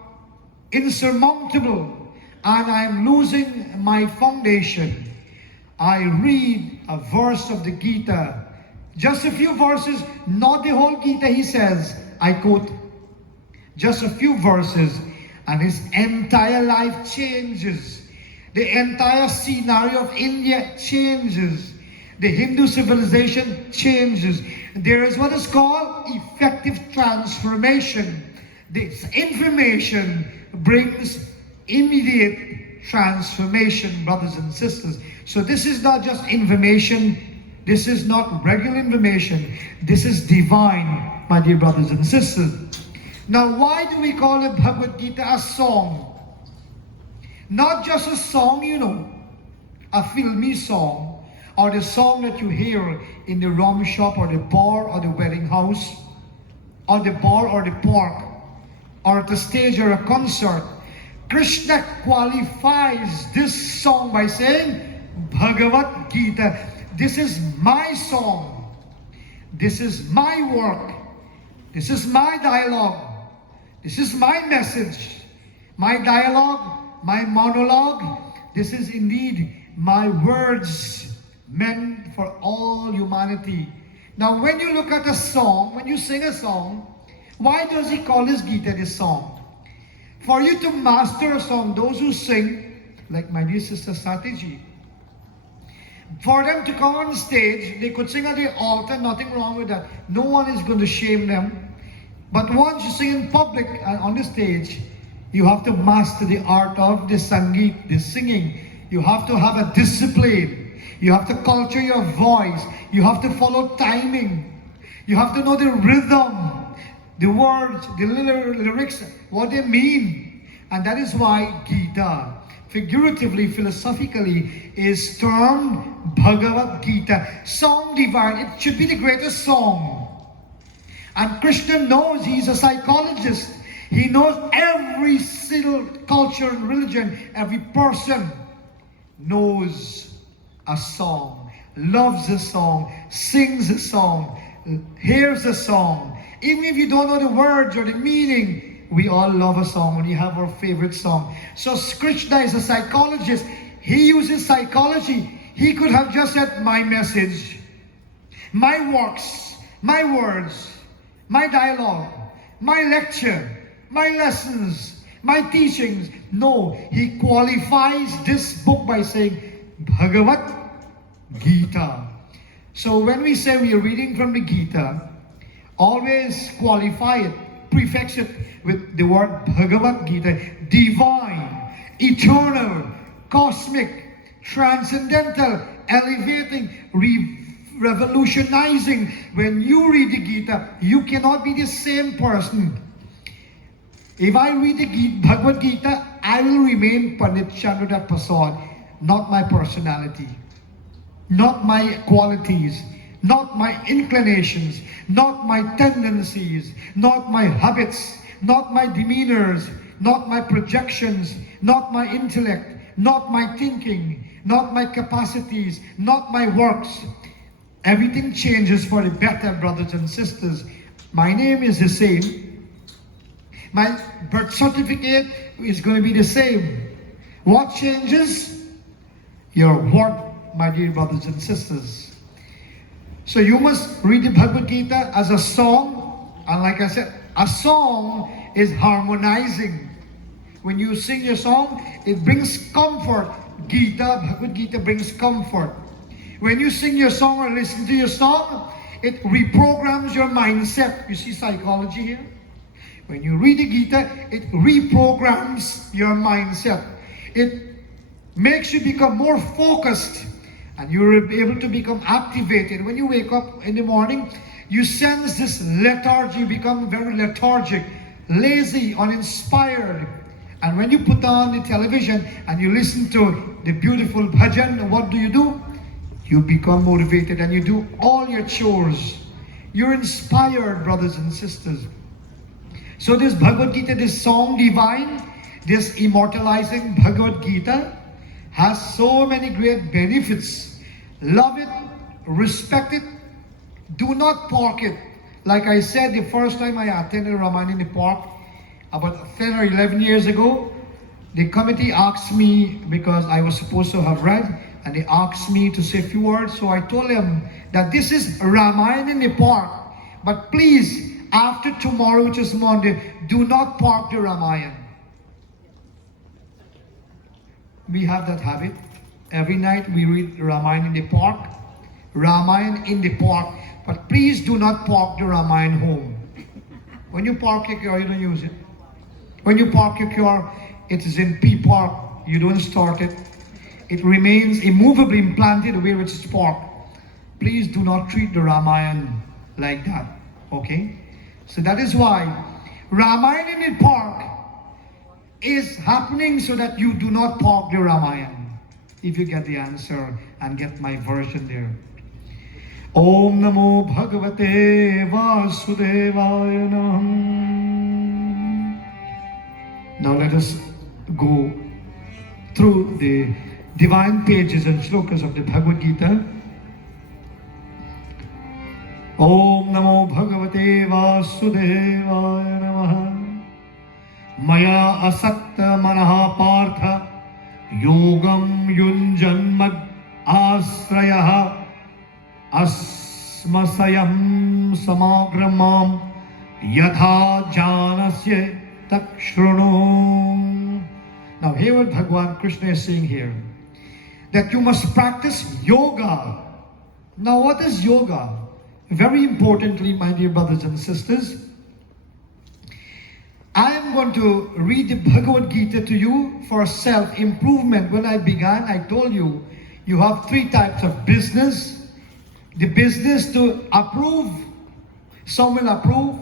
insurmountable and I am losing my foundation, I read a verse of the Gita, just a few verses, not the whole Gita, he says, I quote, just a few verses, and his entire life changes. The entire scenario of India changes. The Hindu civilization changes. There is what is called effective transformation. This information brings immediate transformation, brothers and sisters. So this is not just information. This is not regular information. This is divine, my dear brothers and sisters. Now, why do we call the Bhagavad Gita a song? Not just a song, you know, a filmy song, or the song that you hear in the rum shop or the bar or the wedding house, or the bar or the park, or at the stage or a concert. Krishna qualifies this song by saying, Bhagavad Gita, this is my song, this is my work, this is my dialogue, this is my message, my dialogue, my monologue. This is indeed my words meant for all humanity. Now, when you look at a song, when you sing a song, why does he call his Gita this song? For you to master a song, those who sing, like my dear sister Satiji, for them to come on stage, they could sing at the altar, nothing wrong with that. No one is going to shame them. But once you sing in public and on the stage, you have to master the art of the sangeet, the singing. You have to have a discipline. You have to culture your voice. You have to follow timing. You have to know the rhythm, the words, the lyrics, what they mean. And that is why Gita, figuratively, philosophically, is termed Bhagavad Gita, song divine. It should be the greatest song. And Krishna knows, he's a psychologist. He knows every single culture and religion. Every person knows a song, loves a song, sings a song, hears a song. Even if you don't know the words or the meaning, we all love a song when you have our favorite song. So Krishna is a psychologist. He uses psychology. He could have just said, my message, my works, my words, my dialogue, my lecture, my lessons, my teachings. No, he qualifies this book by saying Bhagavad Gita. So when we say we are reading from the Gita, Always qualify it, prefix it with the word Bhagavad Gita, divine, eternal, cosmic, transcendental, elevating, revolutionizing. When you read the Gita, you cannot be the same person. If I read the Bhagavad Gita, I will remain Pandit Chandradatt Persaud, not my personality, not my qualities, not my inclinations, not my tendencies, not my habits, not my demeanors, not my projections, not my intellect, not my thinking, not my capacities, not my works. Everything changes for the better, brothers and sisters. My name is the same. My birth certificate is going to be the same. What changes? Your work, my dear brothers and sisters. So you must read the Bhagavad Gita as a song. And like I said, a song is harmonizing. When you sing your song, it brings comfort. Bhagavad Gita brings comfort. When you sing your song or listen to your song, it reprograms your mindset. You see psychology here? When you read the Gita, it reprograms your mindset. It makes you become more focused, and you're able to become activated. When you wake up in the morning, you sense this lethargy, you become very lethargic, lazy, uninspired. And when you put on the television and you listen to the beautiful bhajan, what do? You become motivated and you do all your chores. You're inspired, brothers and sisters. So this Bhagavad Gita, this song divine, this immortalizing Bhagavad Gita has so many great benefits. Love it, respect it, do not park it. Like I said, the first time I attended Ramayan in the park, about 10 or 11 years ago, the committee asked me, because I was supposed to have read, and they asked me to say a few words. So I told them that this is Ramayan in the park, but please, after tomorrow, which is Monday, do not park the Ramayan. We have that habit. Every night we read Ramayan in the park. Ramayan in the park. But please do not park the Ramayan home. When you park your car, you don't use it. When you park your car, it is in P park. You don't start it. It remains immovably implanted where it is parked. Please do not treat the Ramayan like that. Okay? So that is why Ramayan in the park is happening so that you do not park the Ramayan. If you get the answer and get my version there. Om Namo Bhagavate Vasudevaya Namah. Now let us go through the divine pages and shlokas of the Bhagavad Gita. Om Namo Bhagavate Vasudevaya Namah. Maya asakta manaha partha yogam yunjanmag asrayaha asmasayam samagramam yatha janasya takshruno. Now here what Bhagwan Krishna is saying here, that you must practice yoga. Now what is yoga? Very importantly, my dear brothers and sisters, I am going to read the Bhagavad Gita to you for self-improvement. When I began, I told you, you have three types of business. The business to approve, some will approve,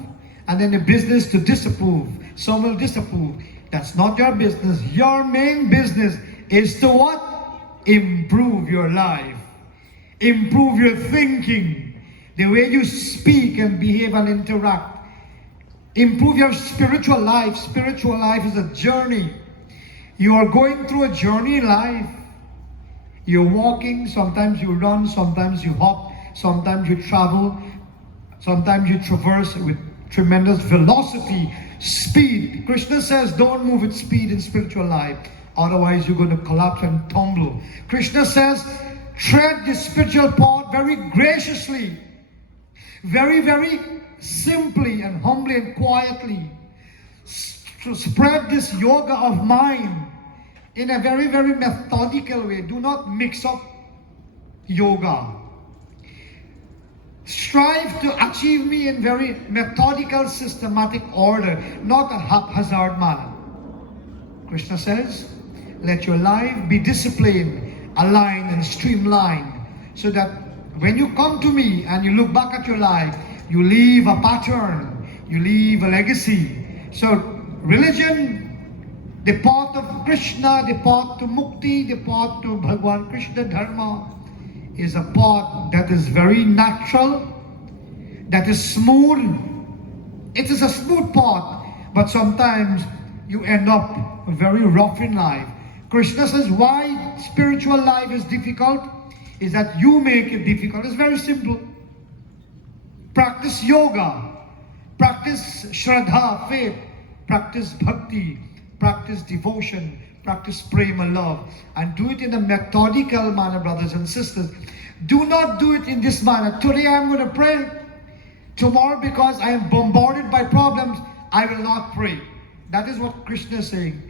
and then the business to disapprove, some will disapprove. That's not your business. Your main business is to what? Improve your life. Improve your thinking, the way you speak and behave and interact. Improve your spiritual life. Spiritual life is a journey. You are going through a journey in life. You're walking, sometimes you run, sometimes you hop, sometimes you travel, sometimes you traverse with tremendous velocity, speed. Krishna says don't move with speed in spiritual life, otherwise you're going to collapse and tumble. Krishna says tread the spiritual path very graciously, very, very simply and humbly and quietly. To spread this yoga of mind in a very, very methodical way. Do not mix up yoga. strive to achieve me in very methodical, systematic order, not a haphazard manner. Krishna says, let your life be disciplined, aligned, and streamlined, so that when you come to me and you look back at your life, you leave a pattern, you leave a legacy. So religion, the path of Krishna, the path to Mukti, the path to Bhagwan Krishna Dharma, is a path that is very natural, that is smooth. It is a smooth path, but sometimes you end up very rough in life. Krishna says why spiritual life is difficult is that you make it difficult. It's very simple. Practice yoga, practice shraddha, faith, practice bhakti, practice devotion, practice prema, love, and do it in a methodical manner, brothers and sisters. Do not do it in this manner. Today I'm going to pray. Tomorrow, because I am bombarded by problems, I will not pray. That is what Krishna is saying.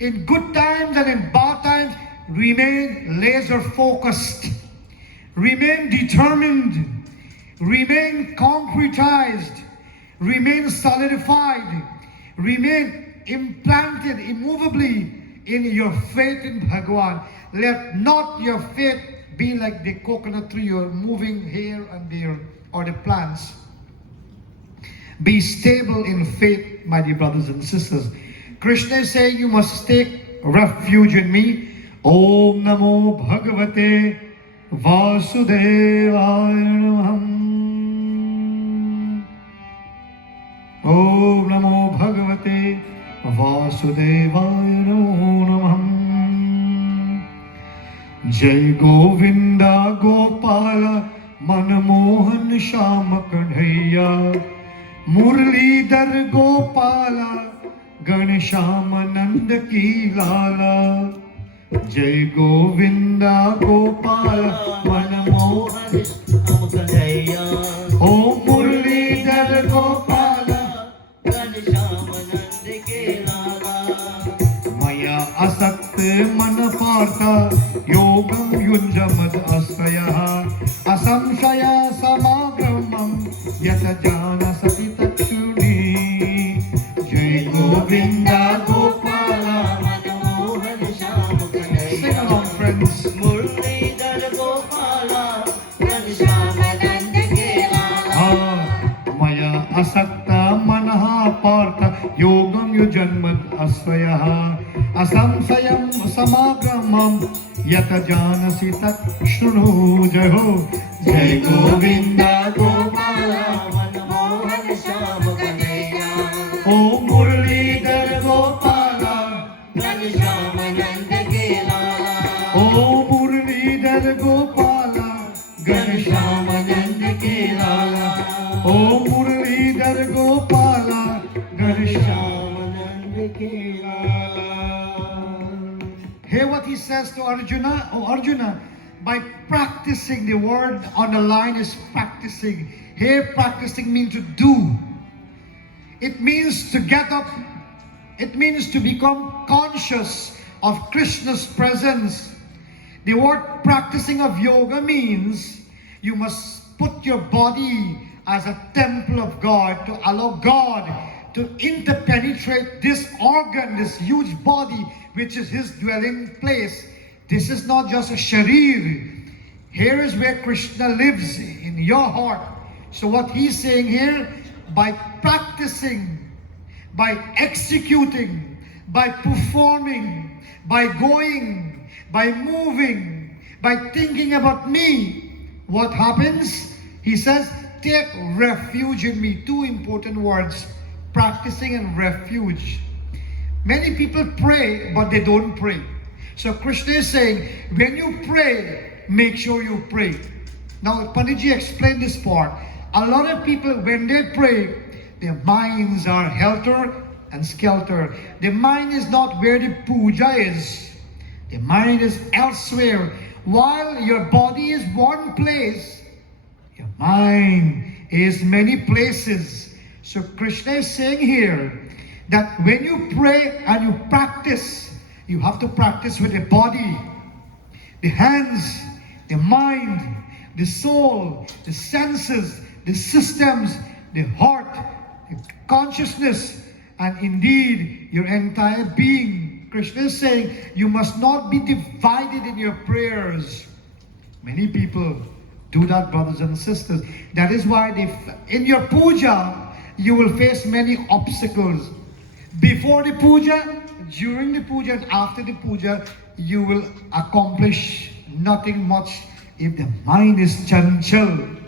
In good times and in bad times, remain laser focused, remain determined, remain concretized, remain solidified, remain implanted immovably in your faith in Bhagwan. Let not your faith be like the coconut tree, you're moving here and there, or the plants. Be stable in faith, my dear brothers and sisters. Krishna is saying you must take refuge in me. Om Namo Bhagavate Vasudevaya Namah. Om Namo Bhagavate Vasudevaya Namah. Jai Govinda Gopala Manamohan Shama Kadhaiya Murlidhar Gopala Ganeshamanand Ki Lala. Jai Govinda Gopala Manamohan Shama Kadhaiya Om Murlidhar Gopala Ganeshamanand Ki Lala. Maya Asakt Manapartha Yogam Yunjamad Asraya Asamshaya Samagramam Yata Jana Sati Takshuni. Jai Govinda Gopala Manamohan Shama Kadhaiya. Sing along, friends. Murlidhar Gopala Ganeshamanand Ki Lala. Maya Asakta Manaha Partha Yogam Yujanmad Asraya Asamsayam Samagramam Yata Janasi Takshunu. Jai Ho. Jai Govinda Gopala Manamohan Shama Kadhaiya. Om Murlidhar Gopala Ganeshamanand Ki Lala. Om Murlidhar Gopala Ganeshamanand Ki Lala. Om Murlidhar Gopala Ganeshamanand Ki Lala. Hear what he says to Arjuna. Oh Arjuna, by practicing, the word on the line is practicing. Here practicing means to do. It means to get up. It means to become conscious of Krishna's presence. The word practicing of yoga means you must put your body as a temple of God to allow God to interpenetrate this organ, this huge body, which is His dwelling place. This is not just a sharir. Here is where Krishna lives, in your heart. So what he's saying here, by practicing, by executing, by performing, by going, by moving, by thinking about me, what happens? He says, take refuge in me. Two important words, practicing and refuge. Many people pray, but they don't pray. So Krishna is saying, when you pray, make sure you pray. Now, Panditji explained this part. A lot of people, when they pray, their minds are helter and skelter. The mind is not where the puja is. The mind is elsewhere. While your body is one place, your mind is many places. So Krishna is saying here that when you pray and you practice, you have to practice with the body, the hands, the mind. the soul, the senses, the systems, the heart, the consciousness, and indeed your entire being. Krishna is saying you must not be divided in your prayers. Many people do that, brothers and sisters. That is why in your puja, you will face many obstacles. Before the puja, during the puja, and after the puja, you will accomplish nothing much if the mind is chanchal.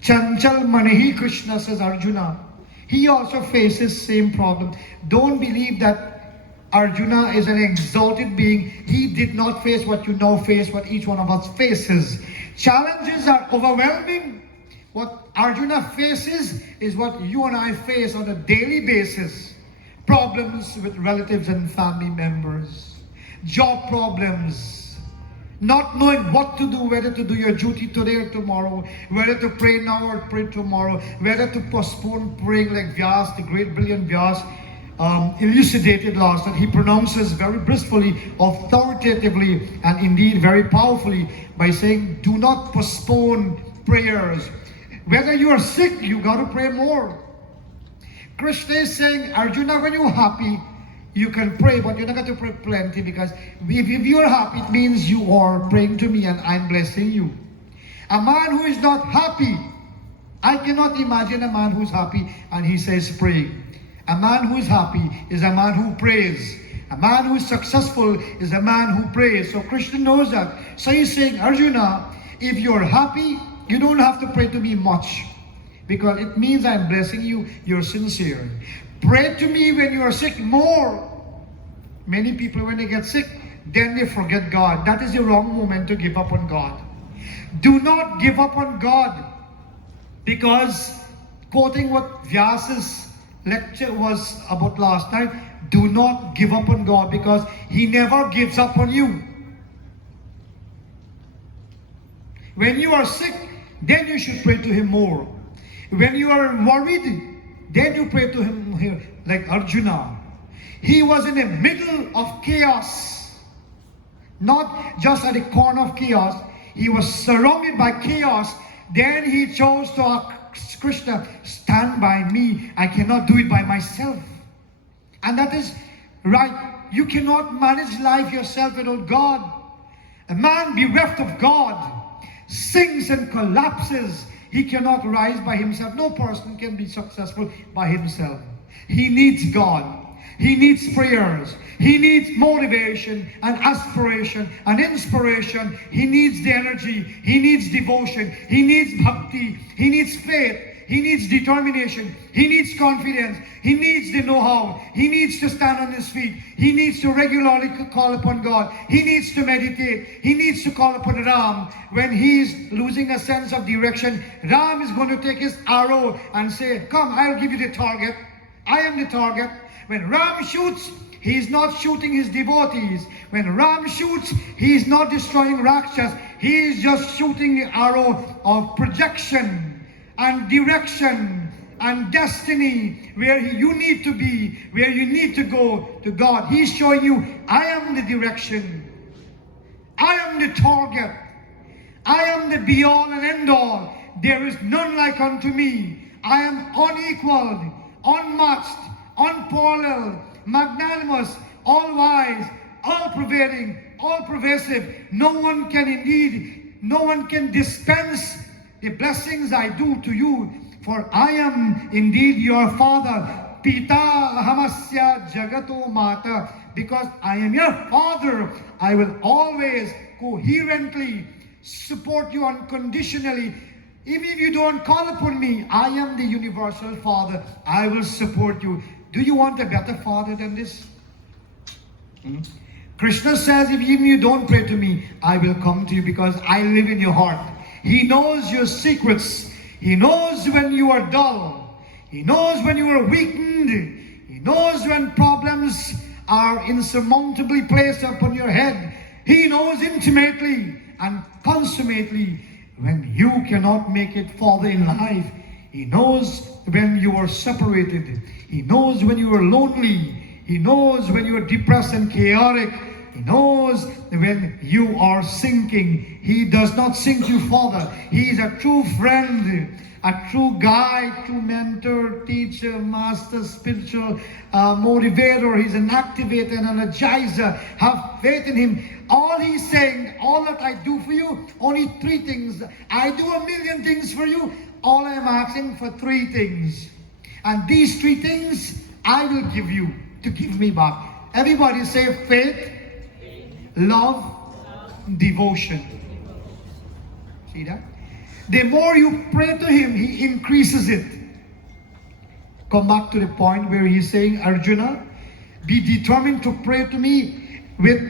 Chanchal Manihi, Krishna says Arjuna. He also faces same problem. Don't believe that Arjuna is an exalted being. He did not face what you now face, what each one of us faces. Challenges are overwhelming. What Arjuna faces is what you and I face on a daily basis. Problems with relatives and family members. Job problems. Not knowing what to do, whether to do your duty today or tomorrow, whether to pray now or pray tomorrow, whether to postpone praying, like Vyaas, the great brilliant Vyaas, elucidated last, that he pronounces very briskly, authoritatively, and indeed very powerfully by saying, do not postpone prayers. Whether you are sick, you got to pray more. Krishna is saying, Arjuna, when you're happy, you can pray, but you're not going to pray plenty, because if you're happy, it means you are praying to me and I'm blessing you. A man who is not happy, I cannot imagine a man who's happy and he says pray. A man who is happy is a man who prays. A man who is successful is a man who prays. So Krishna knows that. So he's saying, Arjuna, if you're happy, you don't have to pray to me much, because it means I'm blessing you, you're sincere. Pray to me when you are sick more. Many people, when they get sick, then they forget God. That is the wrong moment to give up on God. Do not give up on God, because, quoting what Vyaas's lecture was about last night, do not give up on God, because He never gives up on you. When you are sick, then you should pray to Him more. When you are worried, then you pray to Him here, like Arjuna. He was in the middle of chaos. Not just at the corner of chaos. He was surrounded by chaos. Then he chose to ask Krishna, stand by me. I cannot do it by myself. And that is right. You cannot manage life yourself without God. A man bereft of God sinks and collapses. He cannot rise by himself. No person can be successful by himself. He needs God. He needs prayers. He needs motivation and aspiration and inspiration. He needs the energy. He needs devotion. He needs bhakti. He needs faith. He needs determination. He needs confidence. He needs the know-how. He needs to stand on his feet. He needs to regularly call upon God. He needs to meditate. He needs to call upon Ram. When he is losing a sense of direction, Ram is going to take his arrow and say, come, I'll give you the target. I am the target. When Ram shoots, he is not shooting his devotees. When Ram shoots, he is not destroying Rakshas. He is just shooting the arrow of projection and direction and destiny, where you need to be, where you need to go to God. He's showing you, I am the direction. I am the target. I am the be-all and end-all. There is none like unto me. I am unequaled, unmatched, unparalleled, magnanimous, all-wise, all-pervading, all-pervasive. No one can dispense the blessings I do to you, for I am indeed your Father. Pita ahamasya jagato mata. Because I am your Father, I will always coherently support you unconditionally. Even if you don't call upon me, I am the universal Father. I will support you. Do you want a better Father than this? Krishna says, if even you don't pray to me, I will come to you, because I live in your heart. He knows your secrets. He knows when you are dull. He knows when you are weakened. He knows when problems are insurmountably placed upon your head. He knows intimately and consummately when you cannot make it further in life. He knows when you are separated. He knows when you are lonely. He knows when you are depressed and chaotic. He He knows when you are sinking. He does not sink you further. He is a true friend, a true guide, true mentor, teacher, master, spiritual motivator. He's an activator and energizer. Have faith in him. All he's saying, all that I do for you, only 3 things. I do 1,000,000 things for you. All I am asking for 3 things. And these 3 things I will give you to give me back. Everybody say faith, love, devotion. See that? The more you pray to him, he increases it. Come back to the point where he's saying, Arjuna, be determined to pray to me with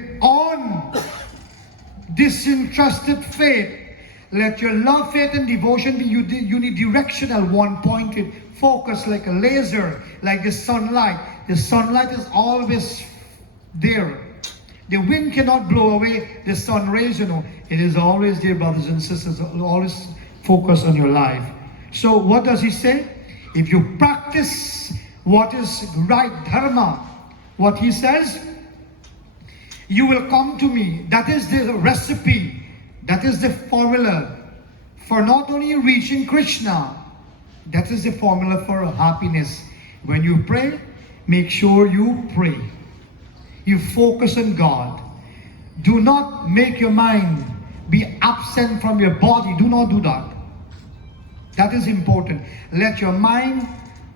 disinterested faith. Let your love, faith, and devotion be unidirectional, one-pointed, focused like a laser, like the sunlight. The sunlight is always there. The wind cannot blow away the sun rays, It is always there, brothers and sisters. Always focus on your life. So what does he say? If you practice what is right, dharma, what he says, you will come to me. That is the recipe. That is the formula for not only reaching Krishna, that is the formula for happiness. When you pray, make sure you pray. You focus on God. Do not make your mind be absent from your body. Do not do that. That is important. Let your mind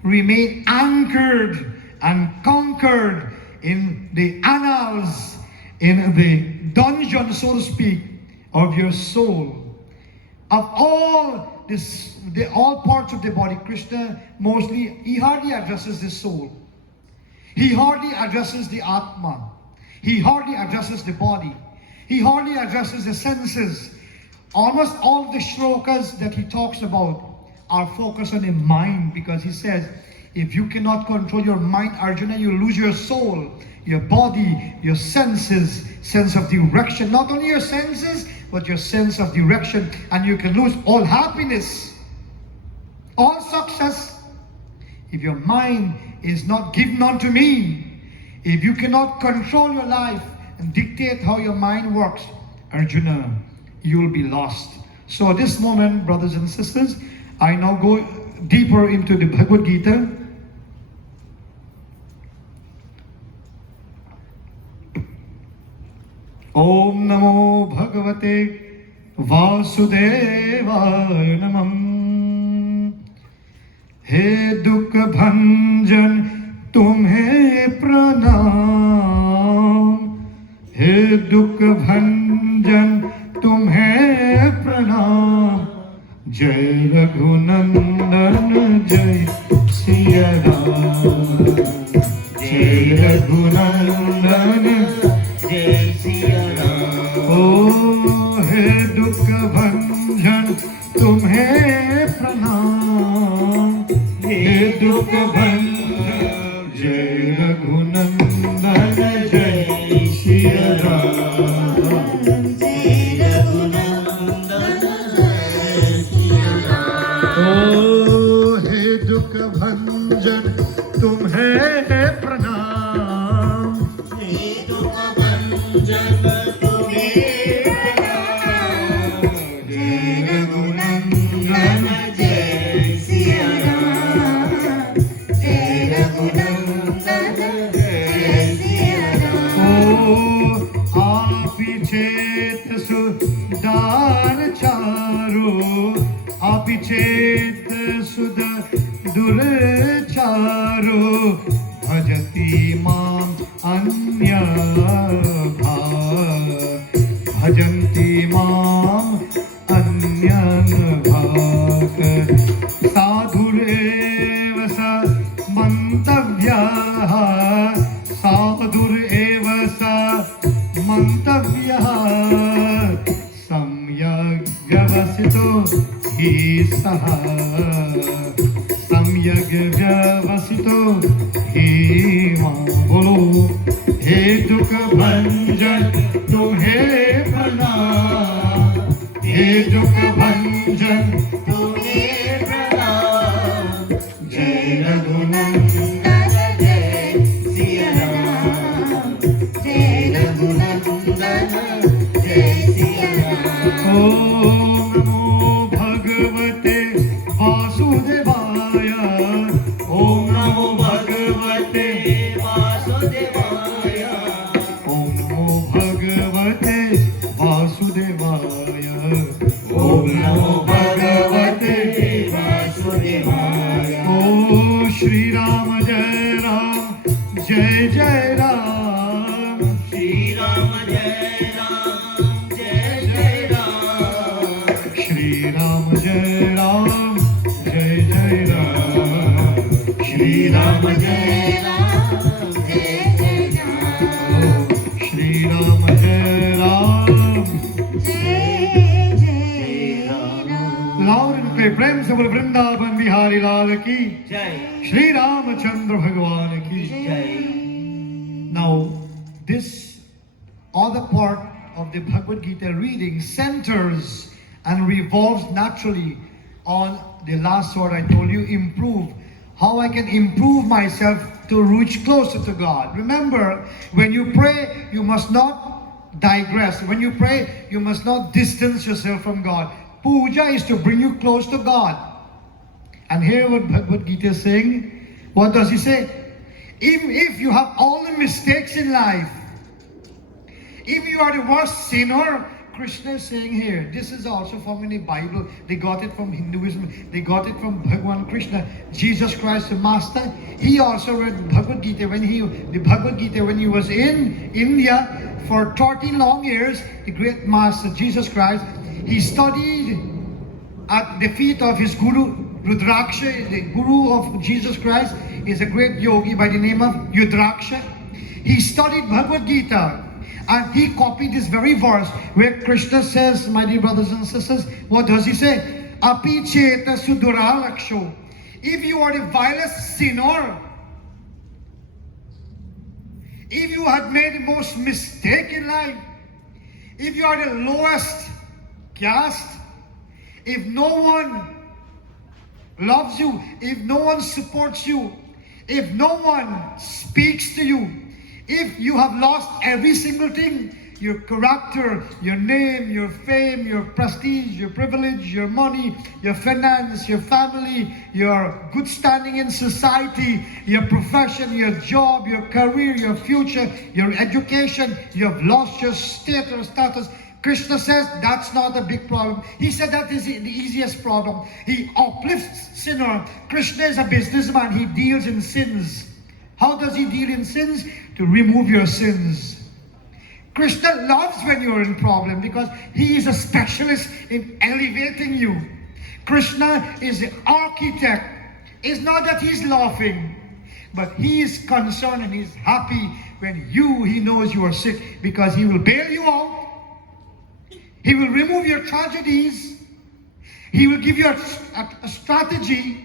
remain anchored and conquered in the annals, in the dungeon, so to speak, of your soul. Of all parts of the body, Krishna mostly, he hardly addresses the soul. He hardly addresses the Atma. He hardly addresses the body. He hardly addresses the senses. Almost all of the shlokas that he talks about are focused on the mind, because he says, if you cannot control your mind, Arjuna, you lose your soul, your body, your senses, sense of direction. Not only your senses, but your sense of direction. And you can lose all happiness, all success. If your mind is not given unto me, if you cannot control your life and dictate how your mind works, Arjuna, you will be lost. So at this moment, brothers and sisters, I now go deeper into the Bhagavad Gita. Om Namo Bhagavate Vasudevaya Namam. He Dukha Bhanjan Tumhe Pranam. He Dukha Bhanjan Tumhe Pranam. Jai Raghunandan Jai Siya Ram. Jai Raghunandan Jai Siya Ram. Oh, He Dukha Bhanjan Tumhe Pranam. He Dukha Bhanjan Jai Raghunandan Jai Siya Ram. Oh, He Dukha Bhanjan Tumhe Pranam. He Dukha Bhanjan Tumhe Pranam. Jai Raghunandan Jai Siya Ram. Jai Raghunandan Jai Siya Ram. Oh, Apichet Sudar Charu. Apichet Sudha Durcharu. Bhajati Mam Anya Bha. Bhajanti Mam Anyan Bhak. Sadhureva sa mantavyaha. Sadhureva sa mantavyaha. Samyak Vyavasito Hi Saha. Samyak Vyavasito Hi Ma. Bolo He Dukha Bhanjan Tumhe Pranam. He Dukha Bhanjan Tumhe Pranam. Jai Raghunandan Jai Siya Ram. Jai Raghunandan Raghunandan जय सिया राम। ओम नमो भगवते वासुदेवाय। ओम नमो भगवते वासुदेवाय। ओम नमो भगवते वासुदेवाय। ओम नमो भगवते वासुदेवाय। ओ श्री राम जय राम जय जय राम। श्री राम जय राम जय जय राम। श्री राम जय राम जय जय राम। श्री राम जय राम जय जय राम। श्री राम जय राम। जय जय राम। लाउड एंड क्लियर प्रेम से बोल वृंदावन बिहारी लाल की जय श्री रामचंद्र भगवान की जय। Now, this other part of the Bhagavad Gita reading centers and revolves naturally on the last word I told you, improve. How I can improve myself to reach closer to God. Remember, when you pray, you must not digress. When you pray, you must not distance yourself from God. Puja is to bring you close to God. And here what Bhagavad Gita is saying, what does he say? If you have all the mistakes in life, if you are the worst sinner, Krishna is saying here, this is also from in the Bible, they got it from Hinduism, they got it from Bhagwan Krishna, Jesus Christ the Master. He also read Bhagavad Gita when he was in India for 13 long years. The great Master Jesus Christ, he studied at the feet of his Guru Rudraksha. The Guru of Jesus Christ is a great yogi by the name of Rudraksha. He studied Bhagavad Gita and he copied this very verse where Krishna says, my dear brothers and sisters, what does he say? Api cheta suduralaksho. If you are the vilest sinner, if you had made the most mistake in life, if you are the lowest caste, if no one loves you, if no one supports you, if no one speaks to you, if you have lost every single thing, your character, your name, your fame, your prestige, your privilege, your money, your finance, your family, your good standing in society, your profession, your job, your career, your future, your education, you have lost your status. Krishna says that's not a big problem. He said that is the easiest problem. He uplifts sinner. Krishna is a businessman. He deals in sins. How does he deal in sins? To remove your sins. Krishna loves when you're in problem because he is a specialist in elevating you. Krishna is the architect. It's not that he's laughing, but he is concerned and he's happy when he knows you are sick, because he will bail you out. He will remove your tragedies. He will give you a strategy.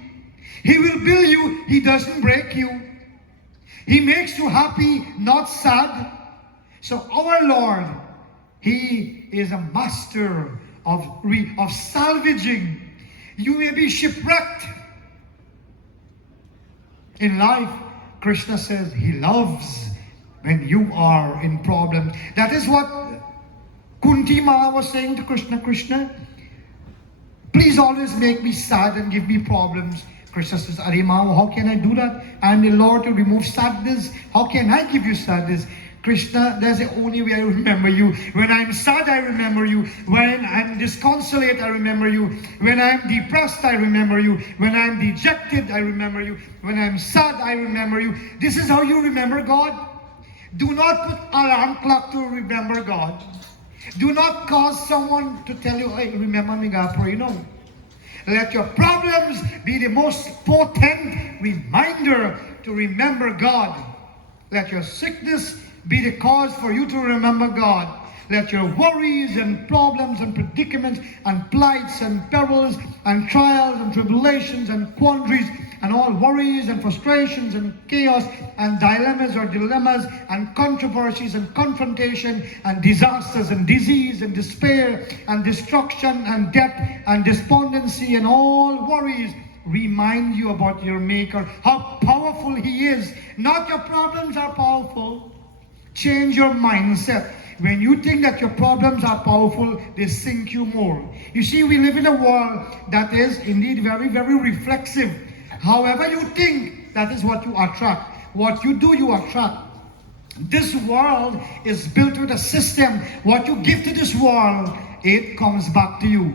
He will build you. He doesn't break you. He makes you happy, not sad. So our Lord, he is a master of salvaging. You may be shipwrecked in life. Krishna says he loves when you are in problems. That is what Kunti Ma was saying to Krishna. Krishna, please always make me sad and give me problems. Krishna says, Arima, how can I do that? I am the Lord to remove sadness. How can I give you sadness? Krishna, that's the only way I remember you. When I'm sad, I remember you. When I'm disconsolate, I remember you. When I'm depressed, I remember you. When I'm dejected, I remember you. When I'm sad, I remember you. This is how you remember God. Do not put alarm clock to remember God. Do not cause someone to tell you, hey, remember me, God, pray. No. Let your problems be the most potent reminder to remember God. Let your sickness be the cause for you to remember God. Let your worries and problems and predicaments and plights and perils and trials and tribulations and quandaries and all worries and frustrations and chaos and dilemmas and controversies and confrontation and disasters and disease and despair and destruction and death and despondency and all worries remind you about your Maker, how powerful He is. Not your problems are powerful. Change your mindset. When you think that your problems are powerful, they sink you more. You see, we live in a world that is indeed very, very reflexive. However you think, that is what you attract. What you do, you attract. This world is built with a system. What you give to this world, it comes back to you.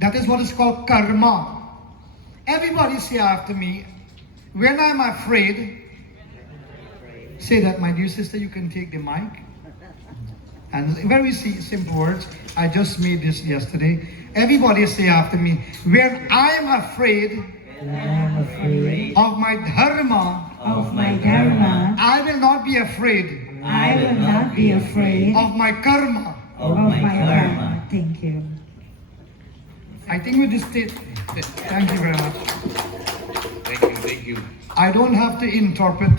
That is what is called karma. Everybody say after me, when I'm afraid, say that, my dear sister, you can take the mic. And very simple words. I just made this yesterday. Everybody say after me, when I'm afraid of my dharma, I will not be afraid I will not be afraid of my karma. of my karma. Thank you. I think with this state, thank you very much. Thank you. I don't have to interpret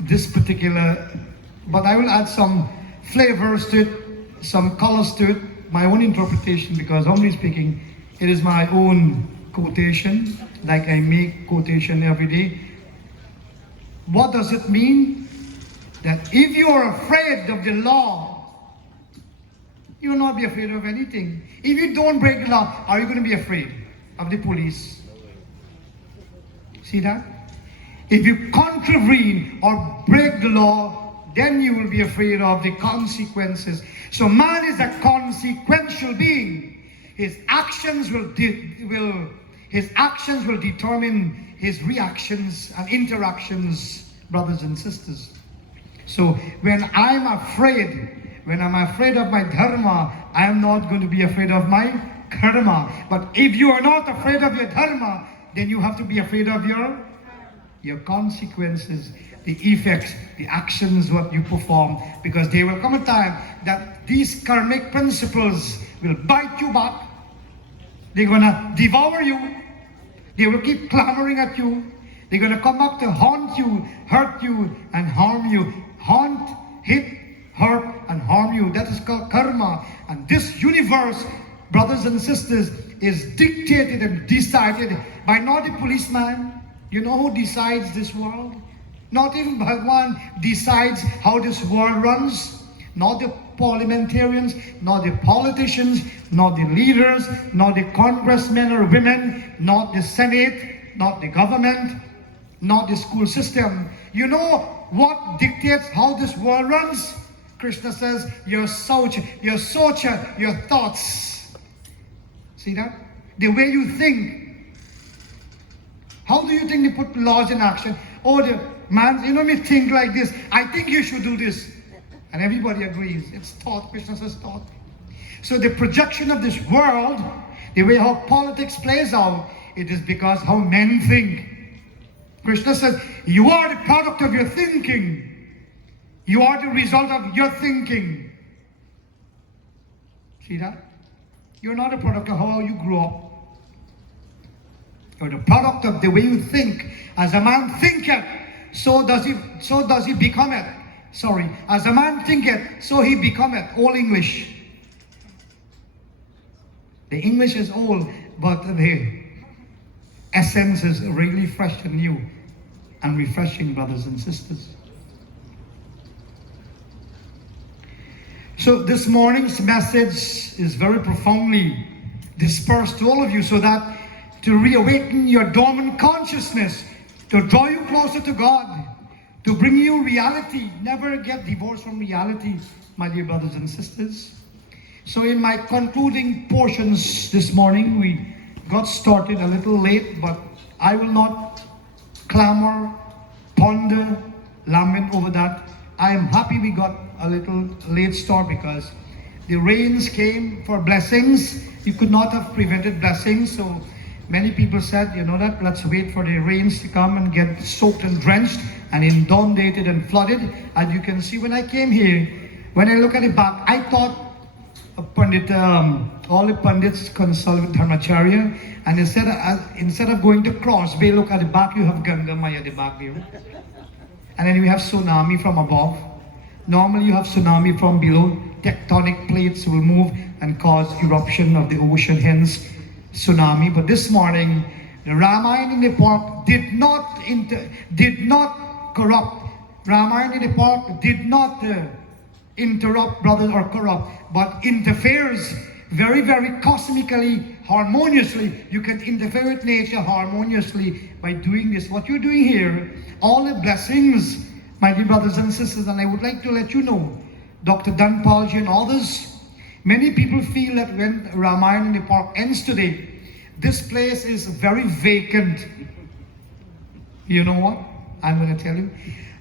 this particular, but I will add some flavors to it, some colors to it, my own interpretation, because humbly speaking, it is my own quotation, like I make quotation every day. What does it mean? That if you are afraid of the law, you will not be afraid of anything. If you don't break the law, are you going to be afraid of the police? See that? If you contravene or break the law, then you will be afraid of the consequences. So man is a consequential being. His actions will determine his reactions and interactions, brothers and sisters. So when I'm afraid of my dharma, I am not going to be afraid of my karma. But if you are not afraid of your dharma, then you have to be afraid of your consequences, the effects, the actions, what you perform, because there will come a time that these karmic principles will bite you back. They're gonna devour you. They will keep clamoring at you. They're gonna come back to haunt you, hurt you, and harm you. Haunt, hit, hurt, and harm you. That is called karma. And this universe, brothers and sisters, is dictated and decided by not the policeman. You know who decides this world? Not even Bhagwan decides how this world runs. Not the parliamentarians, not the politicians, not the leaders, not the congressmen or women, not the Senate, not the government, not the school system. You know what dictates how this world runs? Krishna says, your socha, your thoughts. See that? The way you think. How do you think they put laws in action? Oh, the man, you know me think like this. I think you should do this. And everybody agrees. It's thought. Krishna says thought. So the projection of this world, the way how politics plays out, it is because how men think. Krishna says, you are the product of your thinking. You are the result of your thinking. See that? You're not a product of how you grew up. You're the product of the way you think. As a man thinketh, so does he becometh. Sorry, as a man thinketh, so he becometh. All English. The English is old, but the essence is really fresh and new and refreshing, brothers and sisters. So this morning's message is very profoundly dispersed to all of you, so that to reawaken your dormant consciousness, to draw you closer to God, to bring you reality. Never get divorced from reality, my dear brothers and sisters. So in my concluding portions this morning, we got started a little late, but I will not clamor, ponder, lament over that. I am happy we got a little late start because the rains came for blessings. You could not have prevented blessings, so many people said, you know that, let's wait for the rains to come and get soaked and drenched and inundated and flooded. And you can see when I came here, when I look at the back, I thought all the Pandits consult with Dharmacharya, and instead of going to Cross Bay, look at the back, you have Ganga Maya at the back view. And then you have tsunami from above. Normally you have tsunami from below. Tectonic plates will move and cause eruption of the ocean, hence tsunami. But this morning, the Ramayan in the park did not corrupt Ramayan in the park did not interrupt, brothers, or corrupt, but interferes very, very cosmically, harmoniously. You can interfere with nature harmoniously by doing this. What you're doing here, all the blessings, my dear brothers and sisters, and I would like to let you know, Dr. Dan Palji and others, many people feel that when Ramayan in the park ends today, this place is very vacant. You know what? I'm going to tell you.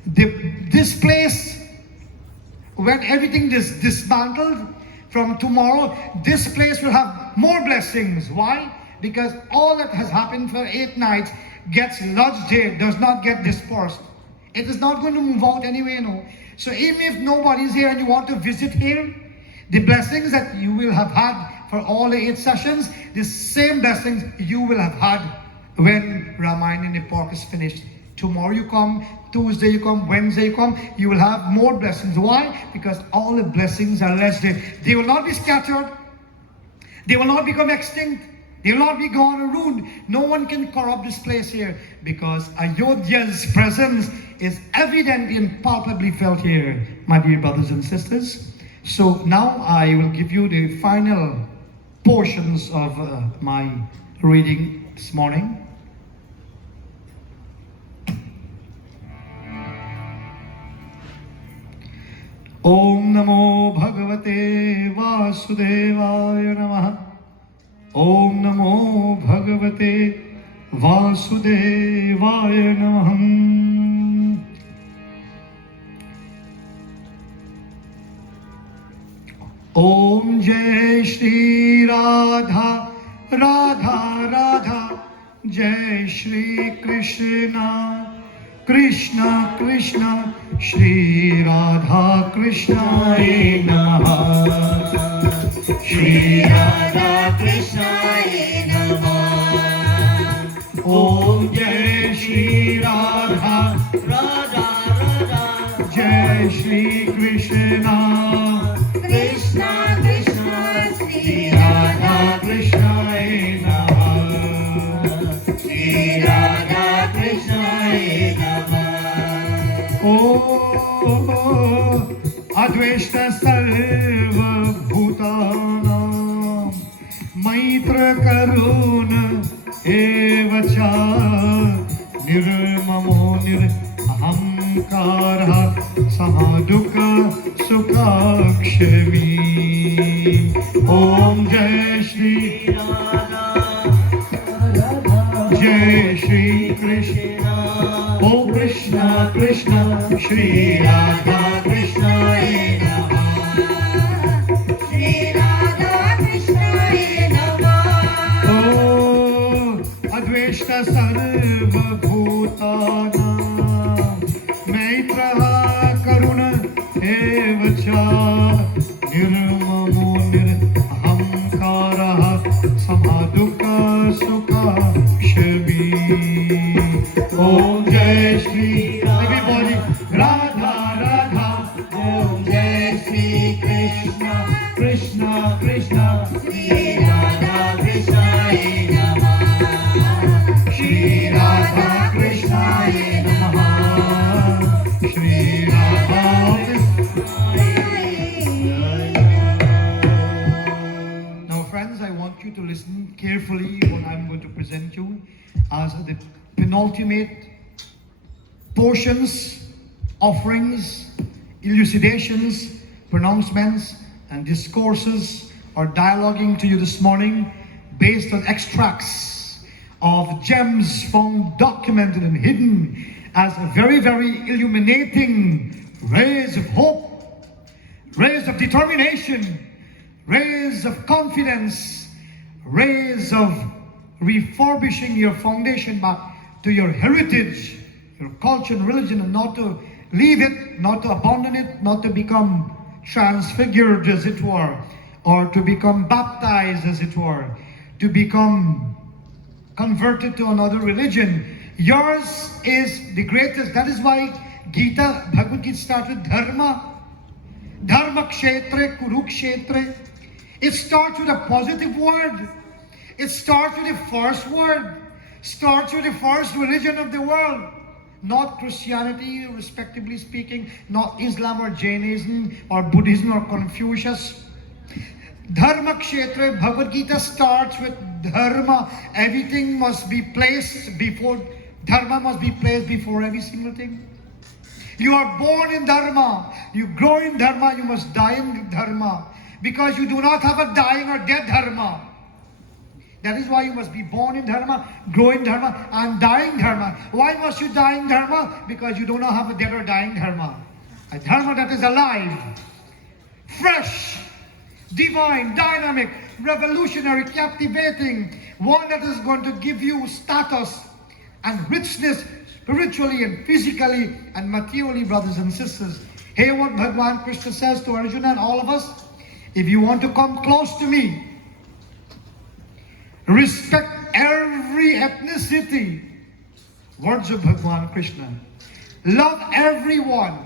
This place, when everything is dismantled, from tomorrow, this place will have more blessings. Why? Because all that has happened for 8 nights gets lodged here, does not get dispersed. It is not going to move out anyway, no. So even if nobody's here and you want to visit here, the blessings that you will have had for all the 8 sessions, the same blessings you will have had when Ramayan in the park is finished. Tomorrow you come, Tuesday you come, Wednesday you come, you will have more blessings. Why? Because all the blessings are less there. They will not be scattered. They will not become extinct. They will not be gone or ruined. No one can corrupt this place here because Ayodhya's presence is evidently and palpably felt here, my dear brothers and sisters. So now I will give you the final portions of my reading this morning. Om Namo Bhagavate Vasudevaya Namaha. Om Namo Bhagavate Vasudevaya Namaha. Om Jai Shri Radha Radha Radha Jai Shri Krishna Krishna Krishna Shri Radha Krishna Namaha. Shri Radha Krishna Namaha. Om Jai Shri Radha Radha Radha Jai Shri Krishna Krishna Krishna Shri Radha Krishna Namaha. Shri Radha Krishna Namaha. Oh, Adveshta Sarva Bhutanam Maitra Karuna Evacha Nirmamo Nirahamkara Sahaduka Sukhakshami. Om Jai Shri Radha Jai Shri Krishna. Oh Krishna Krishna Shri Radha Krishna Namaha. Shri Radha Krishna Namaha. Oh Adveshta Sarva Bhutana Maitra Karuna Evacha Nirmamo Nirahamkara Samadhuka Sukha Shami. Om Jai Shri everybody Radha Radha. Om Jai Shri Krishna Krishna Krishna Shri Radha Krishna Namaha. Shri Radha Krishna Namaha. Shri Radha Krishna. Now friends, I want you to listen carefully what I'm going to present you as the penultimate portions, offerings, elucidations, pronouncements, and discourses or dialoguing to you this morning based on extracts of gems found documented and hidden as very, very illuminating rays of hope, rays of determination, rays of confidence, rays of refurbishing your foundation back to your heritage, your culture and religion, and not to leave it, not to abandon it, not to become transfigured as it were, or to become baptized as it were, to become converted to another religion. Yours is the greatest. That is why Gita, Bhagavad Gita starts with Dharma. Dharma Kshetre, Kurukshetre. It starts with a positive word. It starts with the first word. Starts with the first religion of the world. not Christianity, respectively speaking, not Islam or Jainism or Buddhism or Confucius. Dharma Kshetra, Bhagavad Gita starts with Dharma. Everything must be placed before, Dharma must be placed before every single thing. You are born in Dharma, you grow in Dharma, you must die in Dharma. Because you do not have a dying or dead Dharma. That is why you must be born in Dharma, grow in Dharma, and die in Dharma. Why must you die in Dharma? Because you do not have a dead or dying Dharma. A Dharma that is alive, fresh, divine, dynamic, revolutionary, captivating. One that is going to give you status and richness spiritually and physically and materially, brothers and sisters. Hear what Bhagwan Krishna says to Arjuna and all of us. If you want to come close to me, respect every ethnicity. Words of Bhagwan Krishna. Love everyone.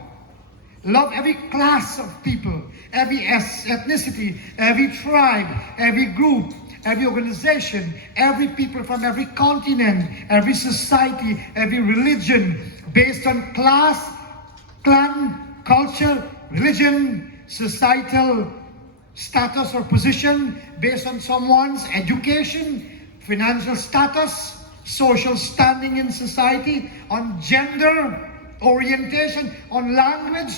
Love every class of people, every ethnicity, every tribe, every group, every organization, every people from every continent, every society, every religion, based on class, clan, culture, religion, societal status or position, based on someone's education, financial status, social standing in society, on gender, orientation, on language.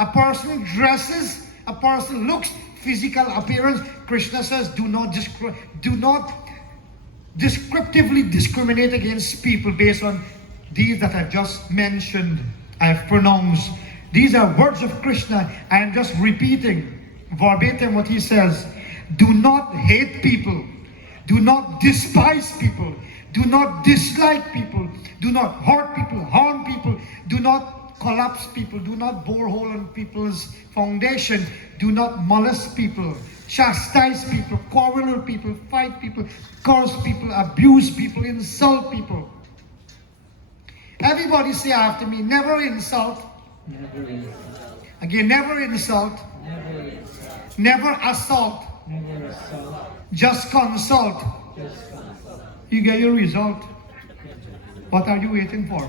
A person dresses, a person looks, physical appearance. Krishna says, do not descriptively discriminate against people based on these that I've just mentioned, I have pronounced. These are words of Krishna. I am just repeating verbatim what he says. Do not hate people. Do not despise people. Do not dislike people. Do not hurt people, harm people. Do not collapse people. Do not bore hole in people's foundation. Do not molest people, chastise people, quarrel with people, fight people, curse people, abuse people, insult people. Everybody say after me, never insult. Never insult. Again, never insult. Never insult. Never assault. Never assault. Just consult. Just consult. You get your result. What are you waiting for?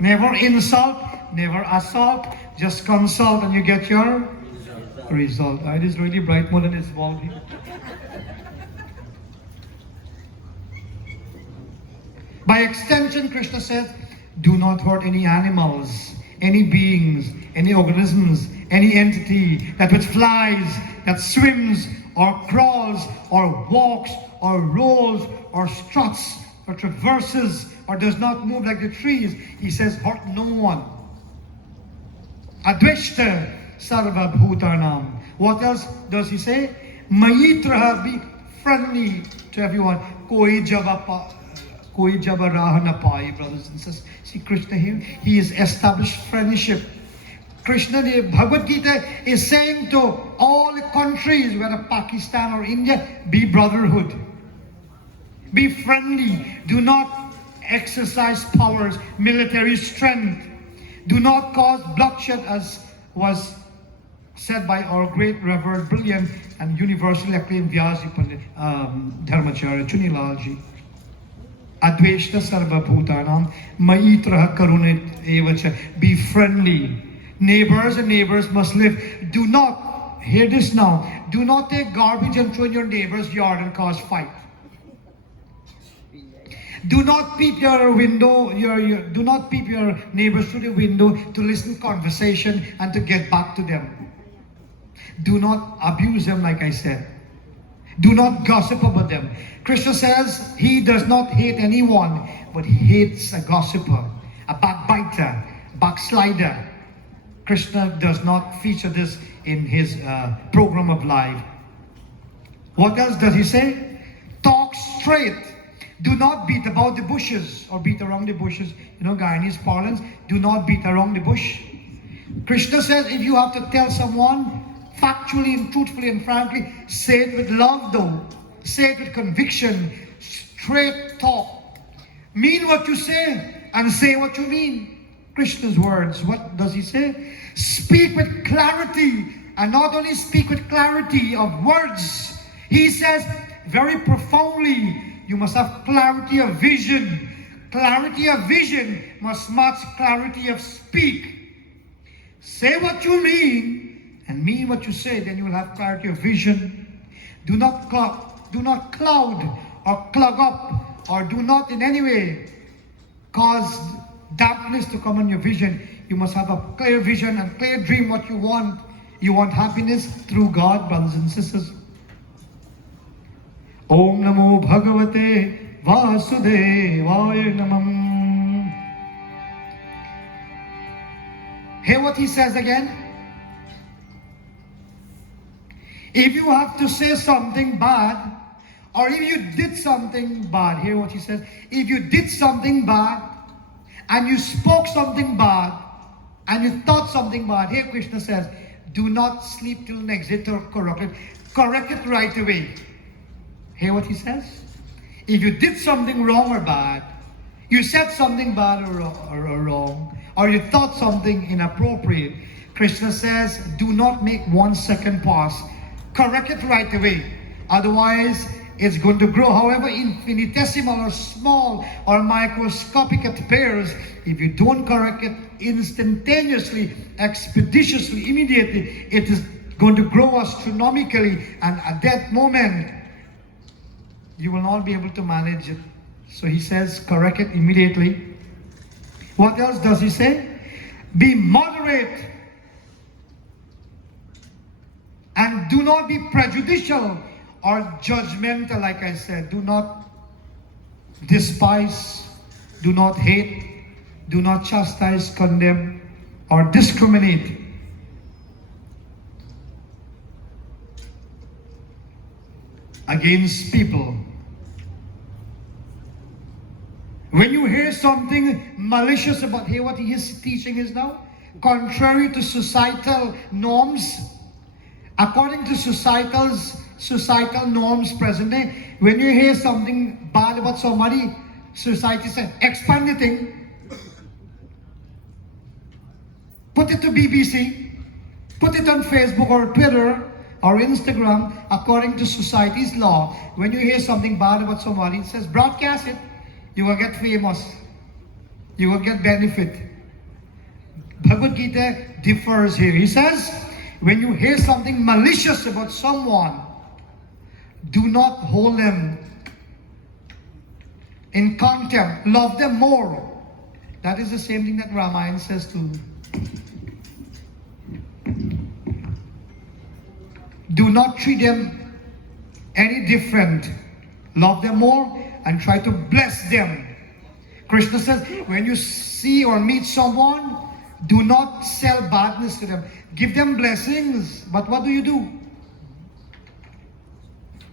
Never insult, never assault, just consult and you get your result. It is really bright more than it's small. By extension, Krishna said, do not hurt any animals, any beings, any organisms, any entity that which flies, that swims, or crawls, or walks, or rolls, or struts, or traverses, or does not move like the trees. He says, hurt no one. Adveshta sarva bhutanam. What else does he say? Mayitraha, be friendly to everyone. Koi java raha na pai, brothers and sisters. See Krishna here? He has established friendship. Krishna, the Bhagavad Gita is saying to all countries, whether Pakistan or India, be brotherhood. Be friendly. Do not exercise powers, military strength. Do not cause bloodshed, as was said by our great, revered, brilliant, and universally acclaimed Vyaas Dharmacharya Chunilalji. Adveshta sarva bhutanam maitraha karunit evacha. Be friendly. Neighbors and neighbors must live. Do not, hear this now, do not take garbage and throw in your neighbor's yard and cause fight. Do not peep your window, do not peep your neighbors through the window to listen to conversation and to get back to them. Do not abuse them, like I said. Do not gossip about them. Krishna says he does not hate anyone, but he hates a gossiper, a backbiter, backslider. Krishna does not feature this in his program of life. What else does he say? Talk straight. Do not beat about the bushes or beat around the bushes. You know, Guyanese parlance, do not beat around the bush. Krishna says if you have to tell someone factually and truthfully and frankly, say it with love though. Say it with conviction. Straight talk. Mean what you say and say what you mean. Krishna's words, what does he say? Speak with clarity, and not only speak with clarity of words. He says very profoundly, you must have clarity of vision, Clarity of vision must match clarity of speak. Say what you mean and mean what you say, then you will have clarity of vision. Do not cloud or clog up, or do not in any way cause dampness to come on your vision. You must have a clear vision and clear dream what you want. You want happiness through God, brothers and sisters. Om Namo Bhagavate Vasudevaya Namam. Hear what he says again. If you have to say something bad, or if you did something bad, hear what he says. If you did something bad, and you spoke something bad, and you thought something bad, here Krishna says, do not sleep till next day to correct it. Correct it right away. Hear what he says? If you did something wrong or bad, you said something bad or wrong, or you thought something inappropriate, Krishna says, do not make 1 second pause. Correct it right away. Otherwise, it's going to grow. However infinitesimal or small or microscopic it appears, if you don't correct it instantaneously, expeditiously, immediately, it is going to grow astronomically, and at that moment, you will not be able to manage it. So he says, correct it immediately. What else does he say? Be moderate. And do not be prejudicial or judgmental, like I said. Do not despise, do not hate, do not chastise, condemn, or discriminate. Against people. When you hear something malicious about, hear what his teaching is now? Contrary to societal norms, according to societal norms present day, when you hear something bad about somebody, society says, expand the thing. Put it to BBC, put it on Facebook or Twitter or Instagram. According to society's law, when you hear something bad about somebody, it says broadcast it. You will get famous. You will get benefit. Bhagavad Gita differs here. He says, when you hear something malicious about someone, do not hold them in contempt. Love them more. That is the same thing that Ramayan says too. Do not treat them any different. Love them more and try to bless them. Krishna says, when you see or meet someone, do not sell badness to them. Give them blessings. But what do?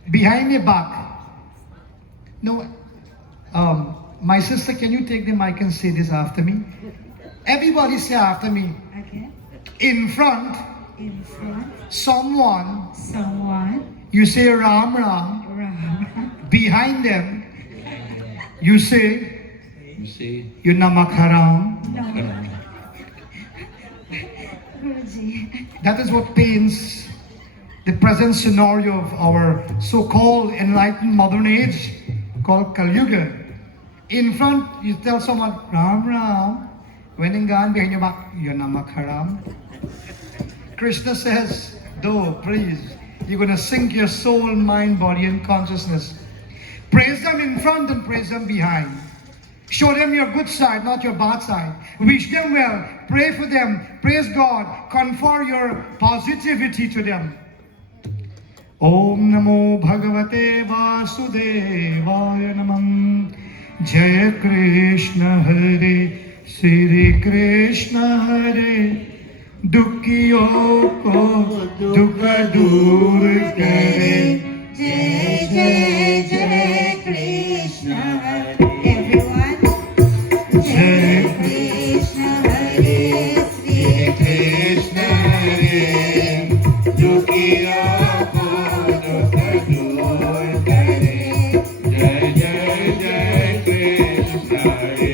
Behind their back. No. My sister, can you take the mic and say this after me? Everybody say after me. Okay. In front. In front. Someone. You say Ram Ram. Ram. Behind them. You say. You Namak Haram. No. Guruji. That is what paints the present scenario of our so-called enlightened modern age called Kali Yuga. In front, you tell someone, Ram Ram. When in God, behind your back, you Namak Haram. Krishna says, though, please, you're going to sink your soul, mind, body, and consciousness. Praise them in front and praise them behind. Show them your good side, not your bad side. Wish them well. Pray for them. Praise God. Confer your positivity to them. Om Namo Bhagavate Vasudevaya Namam. Jaya Krishna Hare Sri Krishna Hare. Dukhiyon ko dukha dur kare. Jai Jai Jai Krishna Hare. Everyone. Jai Krishna Hare Sri Krishna Hare. Dukhiyon ko dukha dur kare. Jai Jai Jai Krishna Hare.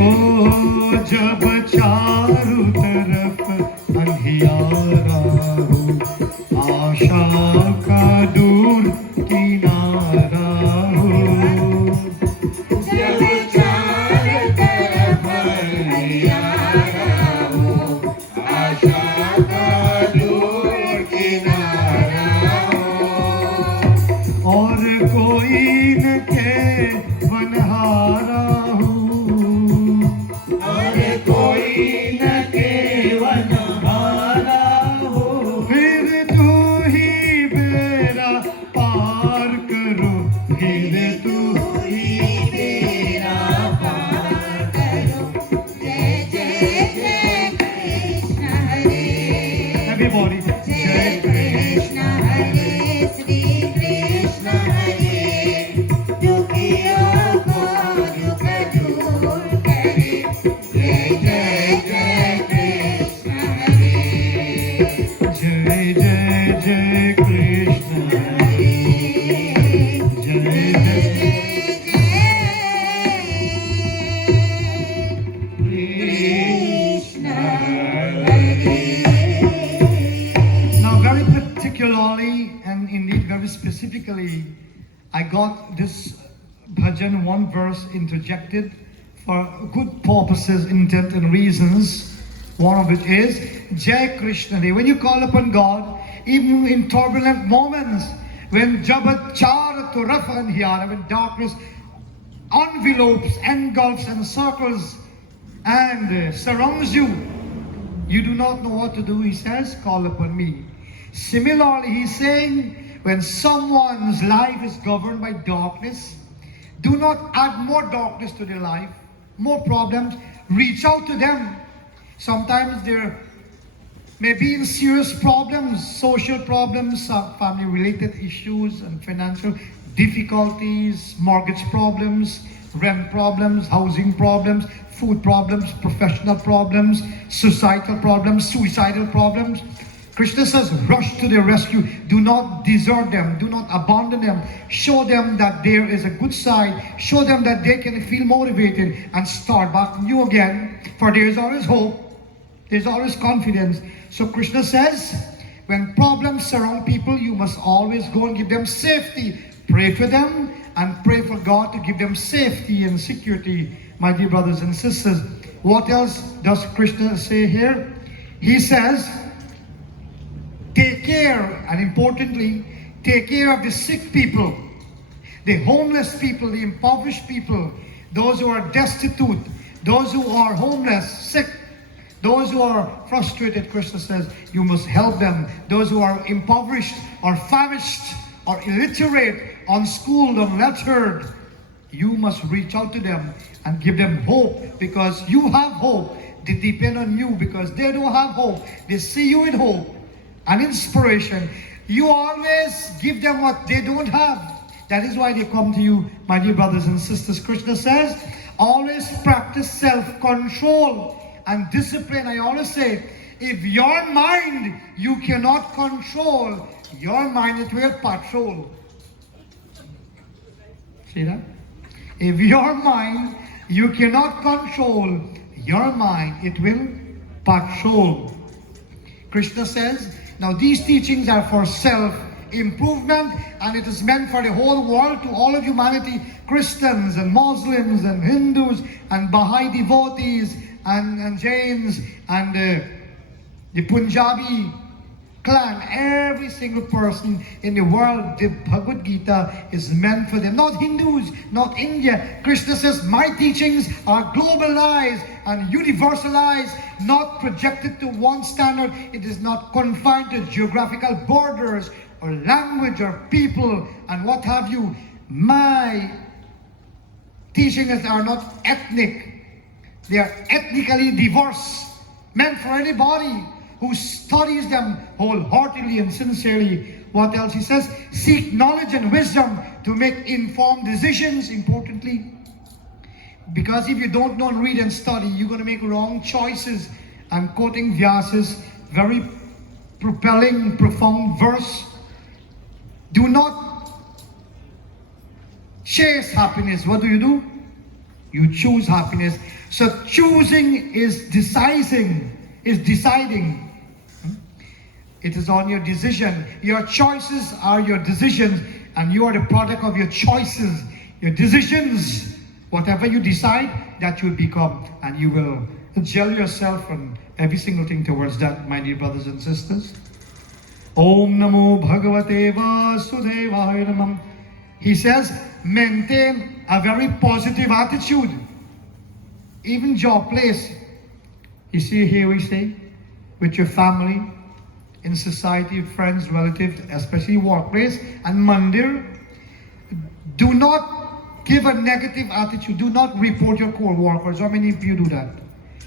Oh, jab charu taraf अंधियारा हो आशा का दूर किनारा हो जब चारों Similarly, and indeed very specifically, I got this bhajan, one verse interjected for good purposes, intent and reasons. One of it is Jai Krishna Day. When you call upon God, even in turbulent moments, when Jabat Char to Rafa and Hiyara, when darkness envelopes, engulfs and circles and surrounds you, you do not know what to do, he says, call upon me. Similarly, he's saying, when someone's life is governed by darkness, do not add more darkness to their life, more problems, reach out to them. Sometimes there may be in serious problems, social problems, family-related issues and financial difficulties, mortgage problems, rent problems, housing problems, food problems, professional problems, societal problems, suicidal problems. Krishna says, rush to their rescue. Do not desert them. Do not abandon them. Show them that there is a good side. Show them that they can feel motivated and start back new again. For there is always hope. There's always confidence. So Krishna says, when problems surround people, you must always go and give them safety. Pray for them and pray for God to give them safety and security, my dear brothers and sisters. What else does Krishna say here? He says, take care, and importantly, take care of the sick people, the homeless people, the impoverished people, those who are destitute, those who are homeless, sick, those who are frustrated. Krishna says, you must help them. Those who are impoverished or famished or illiterate, unschooled, unlettered, you must reach out to them and give them hope, because you have hope. They depend on you because they don't have hope. They see you in hope and inspiration. You always give them what they don't have. That is why they come to you, my dear brothers and sisters. Krishna says, always practice self-control and discipline. I always say, if your mind you cannot control, your mind it will patrol. See that? If your mind you cannot control, your mind it will patrol. Krishna says, now these teachings are for self-improvement, and it is meant for the whole world, to all of humanity, Christians and Muslims and Hindus and Baha'i devotees and Jains and the Punjabi clan, every single person in the world. The Bhagavad Gita is meant for them, not Hindus, not India. Krishna says, my teachings are globalized and universalized, not projected to one standard. It is not confined to geographical borders or language or people and what have you. My teachings are not ethnic. They are ethnically diverse, meant for anybody who studies them wholeheartedly and sincerely. What else he says? Seek knowledge and wisdom to make informed decisions, importantly. Because if you don't know and read and study, you're going to make wrong choices. I'm quoting Vyaas's very propelling, profound verse. Do not chase happiness. What do? You choose happiness. So choosing is deciding. It is on your decision. Your choices are your decisions, and you are the product of your choices. Your decisions, whatever you decide, that you will become, and you will gel yourself and every single thing towards that, my dear brothers and sisters. Om Namo Bhagavate Vasudevaya Namah. He says, maintain a very positive attitude. Even job place. You see here we say, with your family, in society, friends, relatives, especially workplace and mandir. Do not give a negative attitude. Do not report your co-workers. How many of you do that?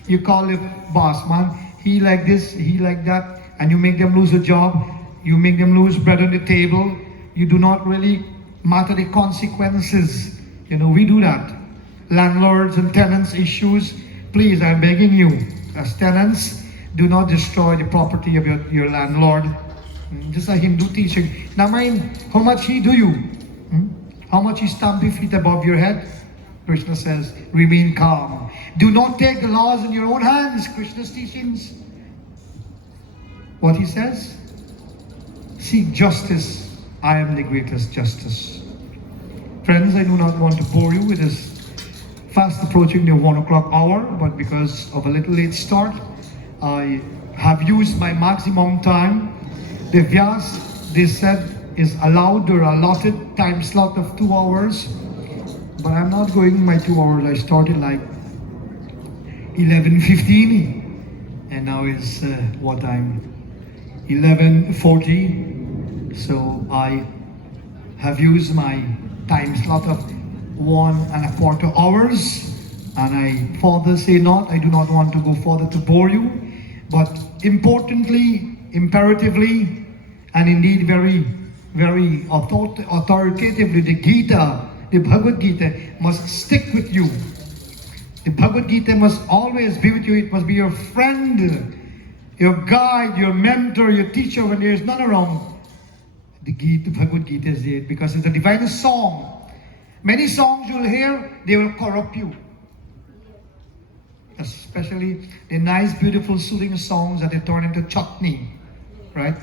You call the boss, man, he like this, he like that, and you make them lose a job. You make them lose bread on the table. You do not really matter the consequences. You know, we do that. Landlords and tenants issues. Please, I'm begging you, as tenants, do not destroy the property of your landlord. This is a Hindu teaching. Now mind, how much he do you? How much he stamp your feet above your head? Krishna says, remain calm. Do not take the laws in your own hands. Krishna's teachings. What he says? seek justice, I am the greatest justice. Friends, I do not want to bore you with this fast approaching the 1 o'clock hour, but because of a little late start, I have used my maximum time. The Vyaas, they said, is allowed their allotted time slot of 2 hours, but I'm not going my 2 hours. I started like 11:15, and now it's what time? 11:40. So I have used my time slot of 1.25 hours, and I further say not, I do not want to go further to bore you, but importantly, imperatively, and indeed very, very authoritatively, the Gita, the Bhagavad Gita must stick with you. The Bhagavad Gita must always be with you. It must be your friend, your guide, your mentor, your teacher when there is none around. The Bhagavad Gita is it, because it's the divinest song. Many songs you'll hear, they will corrupt you. Especially the nice, beautiful, soothing songs that they turn into chutney, right?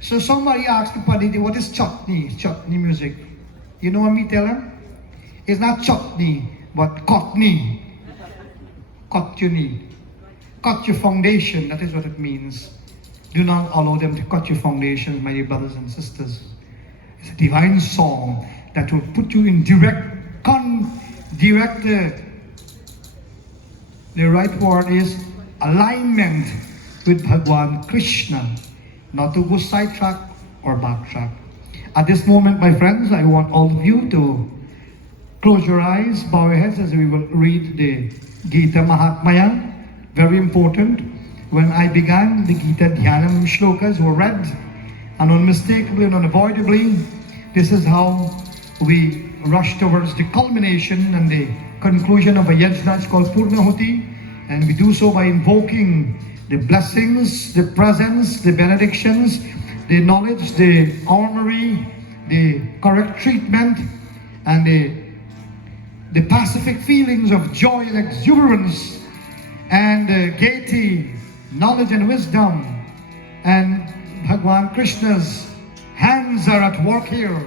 So somebody asked me, Padidi, what is chutney? Chutney music. You know what me tell them? It's not chutney, but cockney. Cut your knee. Cut your foundation, that is what it means. Do not allow them to cut your foundations, my dear brothers and sisters. It's a divine song that will put you in the right word is alignment with Bhagwan Krishna, not to go sidetrack or backtrack. At this moment, my friends, I want all of you to close your eyes, bow your heads as we will read the Gita Mahatmya. Very important. When I began, the Gita Dhyanam shlokas were read, and unmistakably and unavoidably, this is how we rush towards the culmination and the conclusion of a yajna. It's called Purnahuti, and we do so by invoking the blessings, the presence, the benedictions, the knowledge, the armory, the correct treatment, and the pacific feelings of joy and exuberance, and gaiety, knowledge and wisdom. And Bhagwan Krishna's hands are at work here.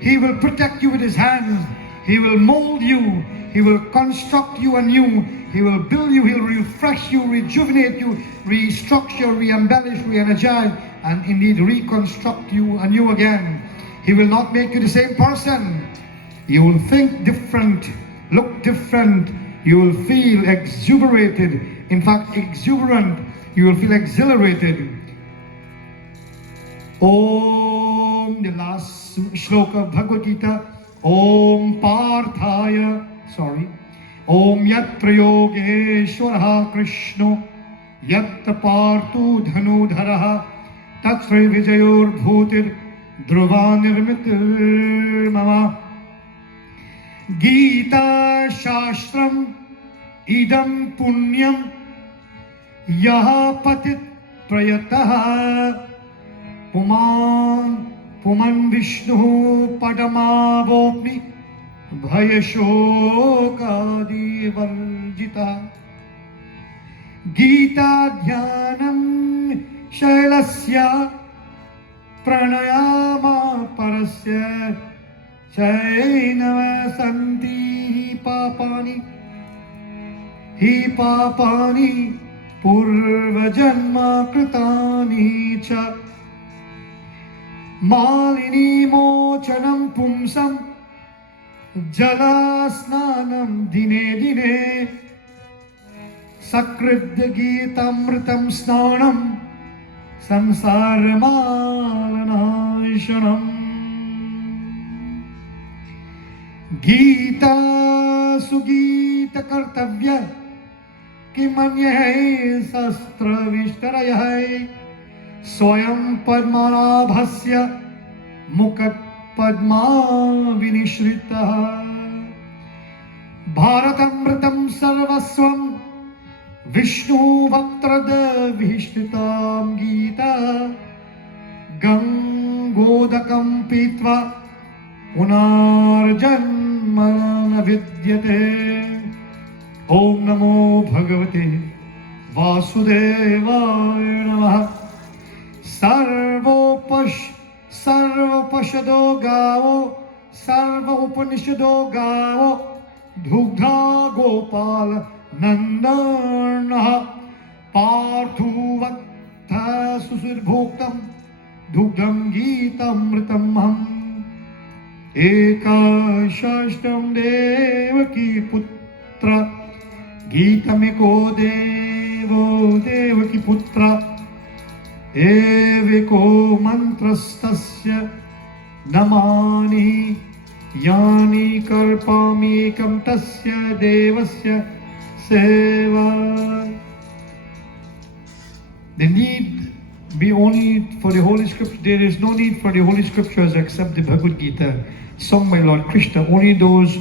He will protect you with his hands. He will mold you. He will construct you anew. He will build you. He will refresh you, rejuvenate you, restructure, re-embellish, re-energize, and indeed reconstruct you anew again. He will not make you the same person. You will think different, look different. You will feel exuberated. In fact, exuberant. You will feel exhilarated. Om, the last shloka of Bhagavad Gita. Om Parthaya, Om Yatra Yogeshwaraha Krishno Yatra Parthu Dhanudharaha Tatsri Vijayor Bhutir Dhruva Nirmitir Mama Gita Shastram Idam Punyam Yaha Patit Prayataha Puman Vishnu Padamavopni Bhayashokadi Varjita Gita Dhyanam Shailasya Pranayama Parasya Shainava Santi Hi Papani Purva Janma Kritani Cha Malini Mochanam Pumsam Jalasnanam Dine Dine Sakridya Gitamritam Snanam Samsaramalanashanam Gita Sugita Kartavya Kimanyai Sastra Vishtarayai Swayam Padmanabhasya Mukat Padma Vinishrita Bharatamritam Sarvaswam Vishnu Vaktrada Vishtitam Gita Gangodakam Pitva Punarjanmana Vidyate Om Namo Bhagavate Vasudevaya Namaha. Sarvopashado gavo, Sarva Upanishado gavo, Dugdha Gopal Nandanaha, Parthuvattha Susirbhoktam, Dugdham Gitamritamham, Eka Shashtam Devaki Putra, Gitamiko Devo Devaki Putra, Eviko mantrastasya namani yani karpami kam tasya devasya seva. The need be only for the Holy Scripture. There is no need for the Holy Scriptures except the Bhagavad Gita, sung by Lord Krishna. Only those,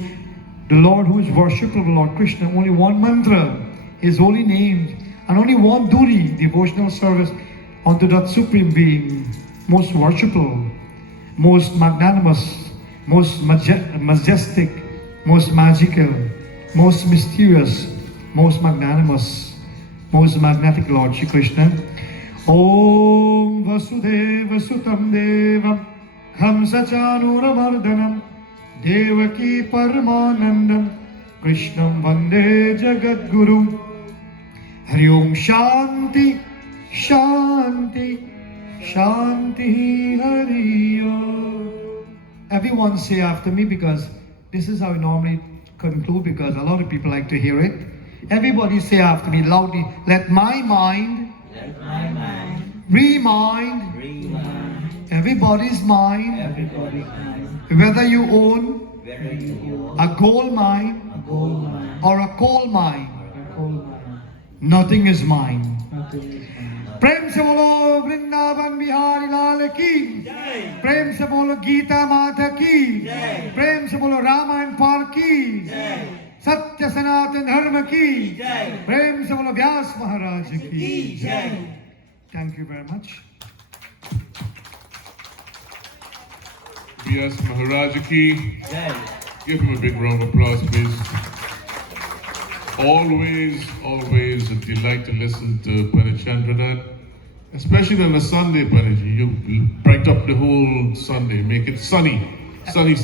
the Lord who is worshipable, Lord Krishna, only one mantra, His holy name, and only one duty, devotional service unto that Supreme Being, most worshipful, most magnanimous, most majestic, most magical, most mysterious, most magnanimous, most magnetic Lord Shri Krishna. Om Vasudeva Sutam Devam Khamsachanuramardanam Devaki Paramanandam Krishnam Vande Jagadguru. Hari Om Shanti Shanti, Shanti, Hari Om. Everyone say after me, because this is how I normally conclude, because a lot of people like to hear it. Everybody say after me loudly, let my mind, remind everybody's mind, whether you own a gold mine or a coal mine, nothing is mine. प्रेम से बोलो वृंदावन बिहारी लाल की, प्रेम से बोलो गीता माता की, प्रेम से बोलो Ramayan park की, सत्य सनातन धर्म की, प्रेम से बोलो व्यास महाराज की जय. Thank you very much. Vyaas Maharaj ki. Give him a big round of applause, please. Always a delight to listen to Pandit Chandradatt, especially on a Sunday, Panditji. You bright up the whole Sunday, make it sunny Sunday.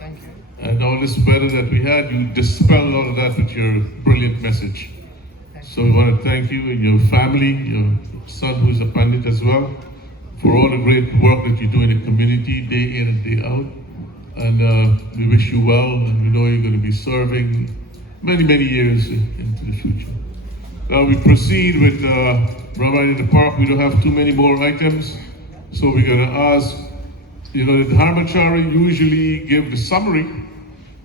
Thank you. And all this weather that we had, you dispelled all of that with your brilliant message. So we want to thank you and your family, your son who is a Pandit as well, for all the great work that you do in the community day in and day out. And we wish you well, and we know you're going to be serving many years into the future. Now we proceed with Ramayan in the Park. We don't have too many more items, so we're going to ask, the Dharmachari usually give the summary,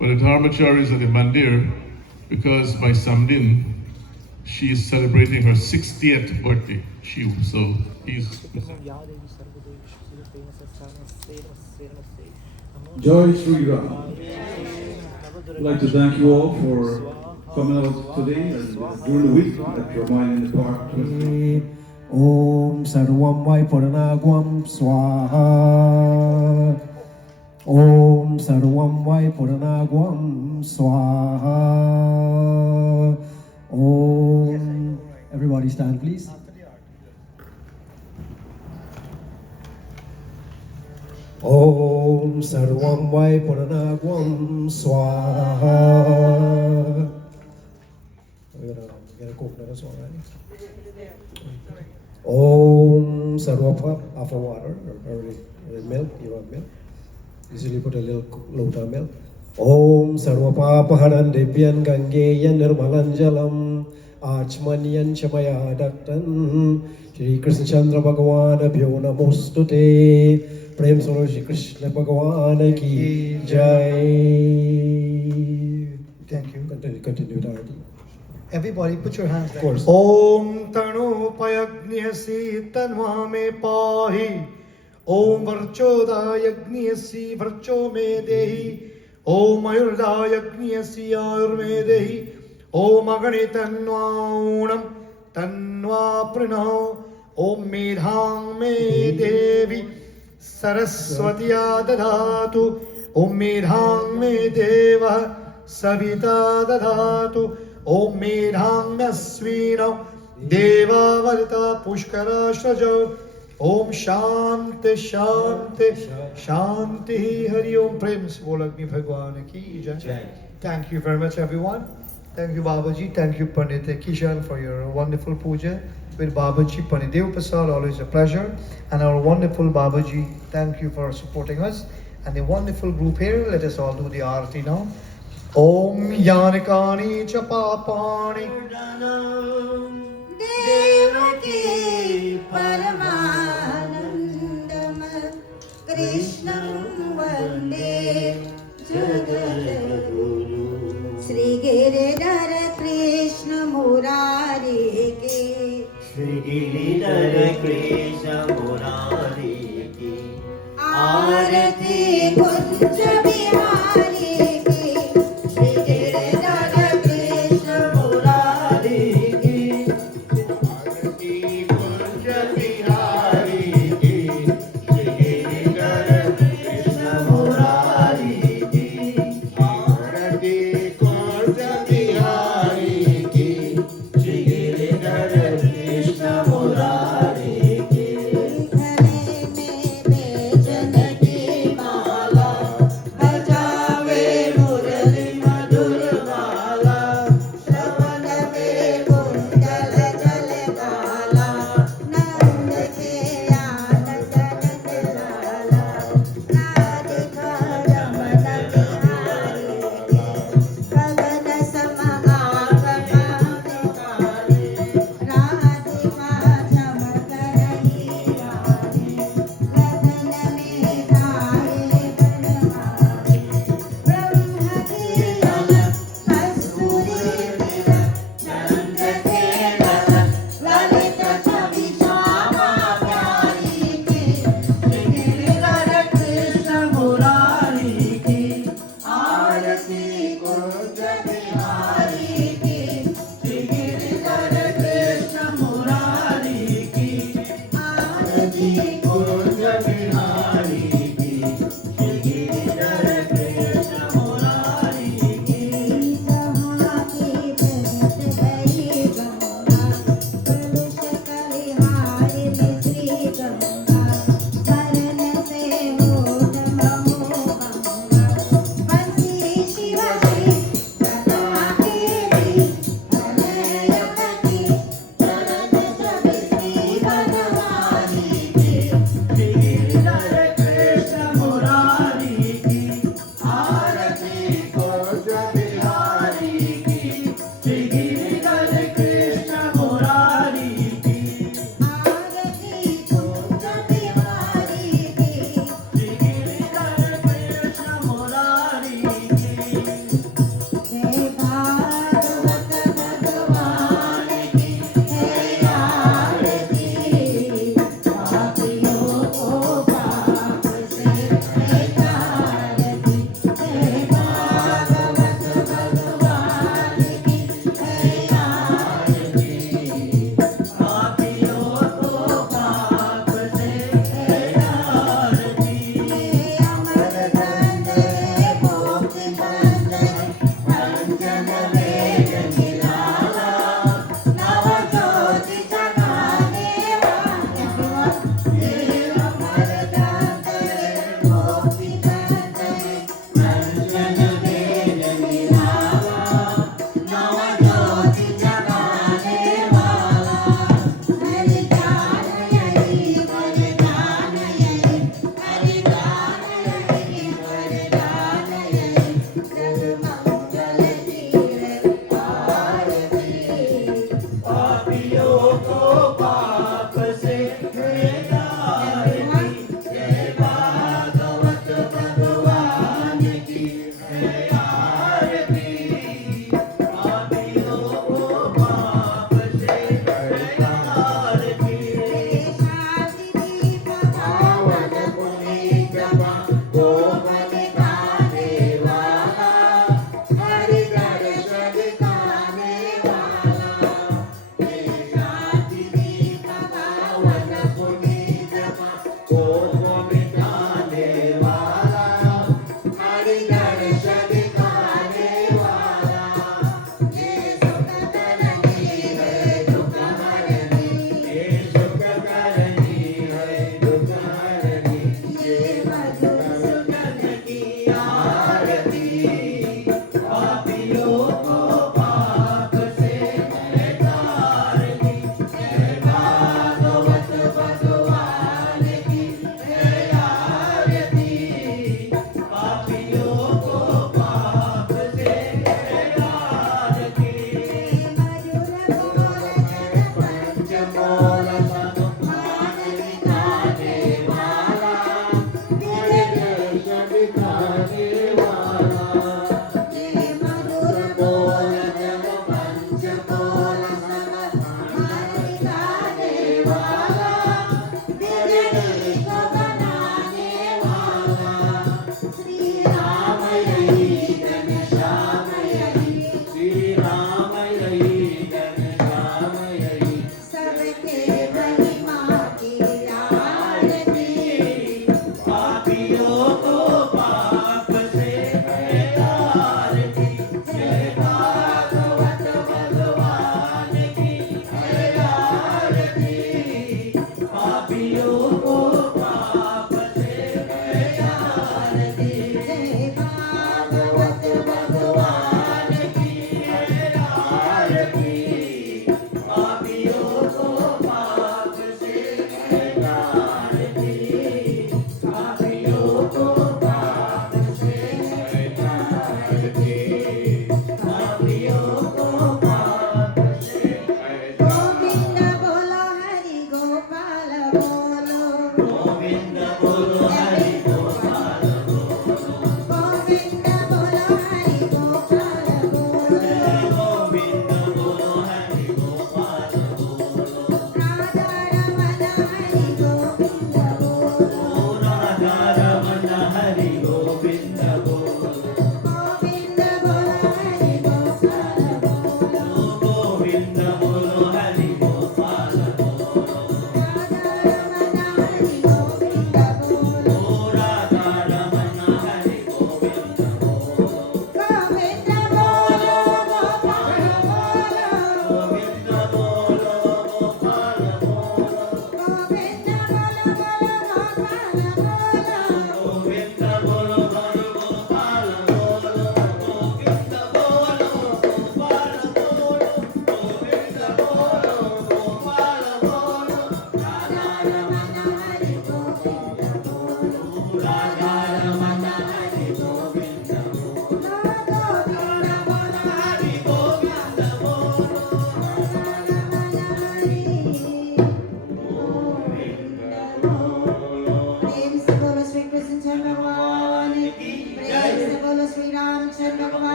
but the Dharmacharis are the Mandir, because by Samdin, she is celebrating her 60th birthday. So he's... Joy Sri Ram. I'd like to thank you all for coming out today and during the week at Ramayan in the Park. Om Sarvam Vai Puranagwam Swaha. Om Sarvam Vai Puranagwam Swaha. Om. Everybody stand, please. Om Sarvam Vai Puranagwam Swaha. We're gonna cook that song, right? Om Sarvapa, after water or milk, you want milk? Usually put a little load of milk. Om Sarvapa Paharan Debyan Gangeyan Nirmalanjalam Achmanyan Chamaya Daktan Shri Krishna Chandra Bhagavan Abhyo Namostute Prem Solo Shri Krishna Bhagavan Ki Jai. Thank you. Continue with Arati. Everybody put your hands Of course. Om Tanu Payagnyasi Tanva Me Pahi. Om Varchodayagnyasi Varcho Me Dehi. Om Ayurdayagnyasi Ayur Me Dehi. Om Aganitanva Unam Tanva Pranav. Om Medhang Me Devi Saraswatiya Dadhatu. Om Medhang Me Deva Savita Dadhatu. Om Medhang Asvino देवावरता पुष्कराश्रजो Om Shanti शांति शांति हरि ओम प्रेम से बोल अग्नि भगवान की जय. Thank you very much everyone. Thank you Babaji, thank you Pandit Kishan for your wonderful puja with Babaji. Pandit Dev Persaud, always a pleasure. And our wonderful Babaji, thank you for supporting us. And the wonderful group here, let us all do the arati now. Om Yanikani Chapapani Devaki Paramanandam Krishnam Vande Jagadguru Sri Giridhara Krishna Murari Ki Shri Giridhara Krishna Murari Ki Aarati Kunj Bihari Ki Shri Giridhara Krishna Murari Ki Aarati Kunj Bihari Ki Shri Giridhara Krishna Murari Ki Aarati Kunj Bihari Ki Shri Giridhara Krishna Murari Ki घने में बेचन की माला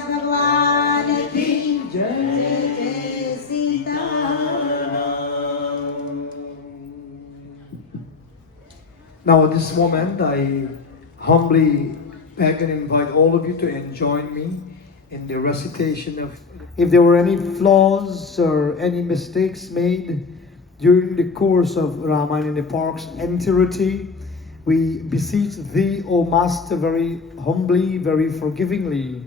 व्यास भगवान की जय जय Sitaram. Now, at this moment, I humbly beg and invite all of you to join me in the recitation of. If there were any flaws or any mistakes made during the course of Ramayan in the Park's entirety, we beseech Thee, O Master, very humbly, very forgivingly,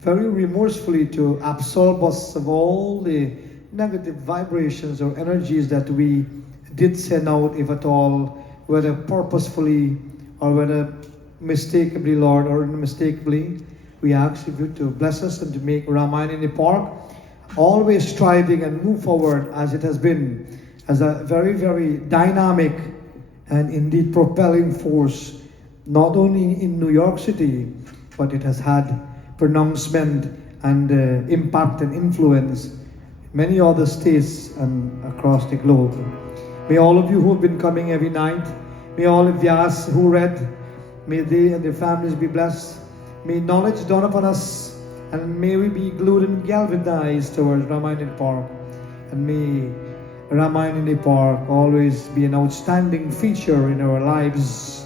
very remorsefully, to absolve us of all the negative vibrations or energies that we did send out, if at all, whether purposefully or whether mistakenly, Lord, or unmistakably. We ask of you to bless us and to make Ramayan in the Park always striving and move forward as it has been, as a very, very dynamic and indeed propelling force, not only in New York City, but it has had pronouncement and impact and influence in many other states and across the globe. May all of you who have been coming every night, may all of Vyaas who read, may they and their families be blessed. May knowledge dawn upon us, and may we be glued and galvanized towards Ramayan in the Park. And may Ramayan in the Park always be an outstanding feature in our lives.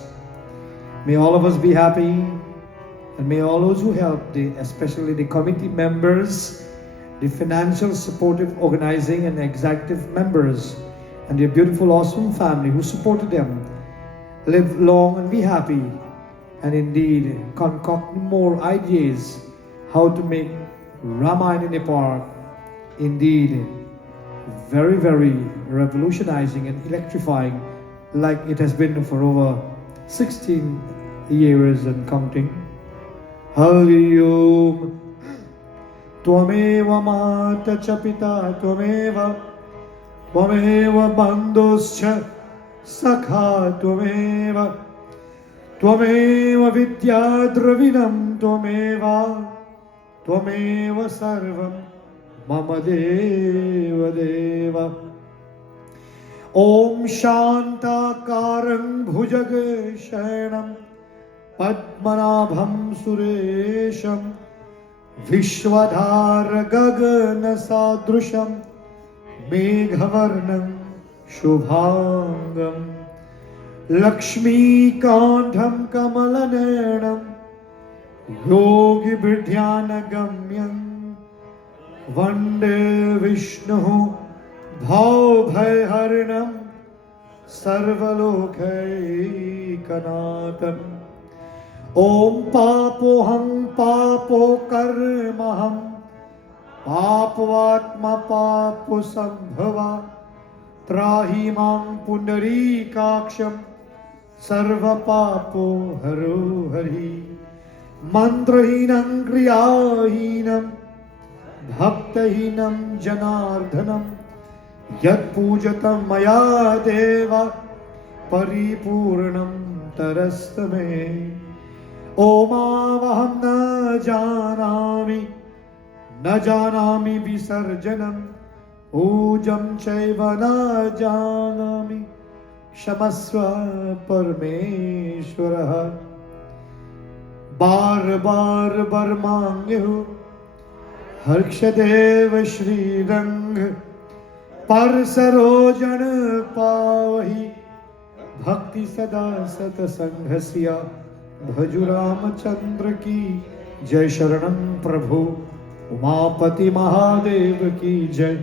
May all of us be happy, and may all those who help, especially the committee members, the financial supportive organizing and executive members, and their beautiful, awesome family who supported them, live long and be happy, and indeed concoct more ideas how to make Ramayan in the Park indeed very, very revolutionizing and electrifying, like it has been for over 16 years and counting. Hari Om. Tvameva mata cha pita tvameva bandhuscha sakha tvameva vidya dravinam tvameva sarvam mama deva deva. Om Shantakarang Bhujag Shayanam Padmanabham Suresham Vishwadhara Gagana Sadrusham Meghavarnam Shubhangam Lakshmi Kandham Kamalanenam Yogi Bridhyana Gamyam Vande Vishnu Bhav Bhayharinam Sarvalokhaikanatham. Om Papoham Papo Karmaham Papavatma Papo Sambhava Trahimam Pundarikaksham Sarva Papo Haro Hari. Mantrahinam Kriyahinam Bhaktahinam Janardhanam Yat Pujatam Maya Deva Paripurnam Tarastame. Om Avaham na janami visarjanam Ujam chaiva na janami Shamasva Parmeshwaraha. Bar bar bar mangyu Harkshadev Shri Rang Persaud pawahi Bhakti sada sat sanghasya Bhaju Ramachandra ki Jai Sharanam Prabhu Umapati Mahadev ki Jai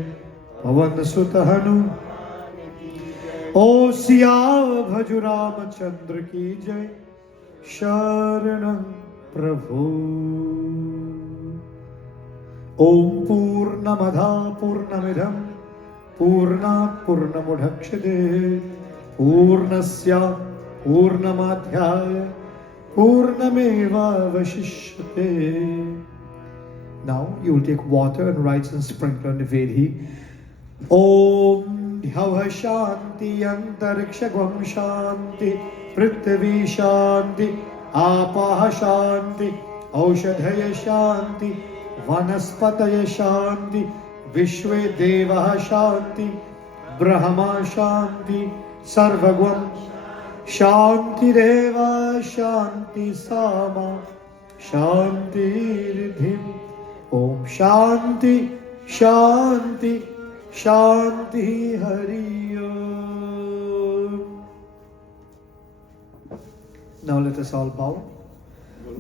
Pavan Sut Hanu O Siya Bhaju Ramachandra ki Jai Sharanam Prabhu. Om Purnamadha Purnamidham Purnat Purnamudhakshade Purnasya Purnamadhyaya Purnameva Vashishyate. Now you will take water and rise and sprinkle on the Vedhi. Om Dhyava Shanti Antarikshagvam Shanti Prithvi Shanti Apaha Shanti Aushadhaya Shanti Vanaspataya Shanti Vishwe Deva Shanti Brahma Shanti Sarvagvam Shanti Deva Shanti Sama Shanti Ridhim Shanti, Shanti, Shanti, Hari Om. Now let us all bow.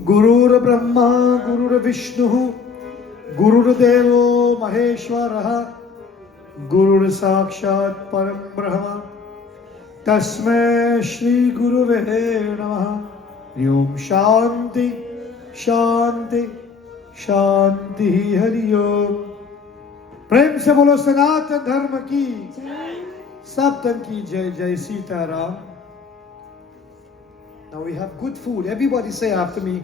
Gurur Brahma, Gurur Vishnu, Gurur Devo Maheshwaraha, Gurur Sakshat Param Brahma, Tasmai Shri Guruve Namaha. Om Shanti, Shanti, Shanti, Hari Om. प्रेम से बोलो सनातन धर्म की सप्तन की जय जय Sitaram. Now we have good food. Everybody say after me.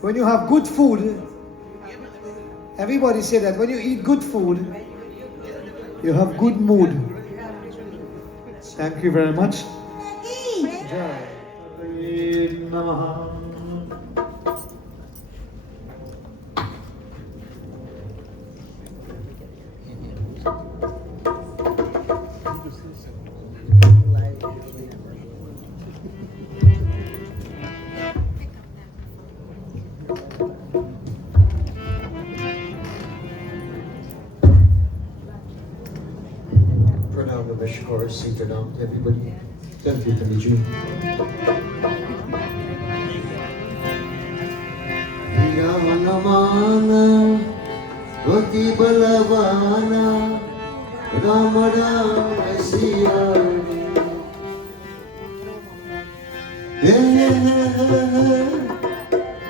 When you have good food, everybody say that. When you eat good food, you have good mood. Thank you very much. Jai Namaha. Pranam Namaskar, Sitaram, everybody. Thank you, Tamiju. Yavanamana, Goti Balavana, Rama Rama Siyari.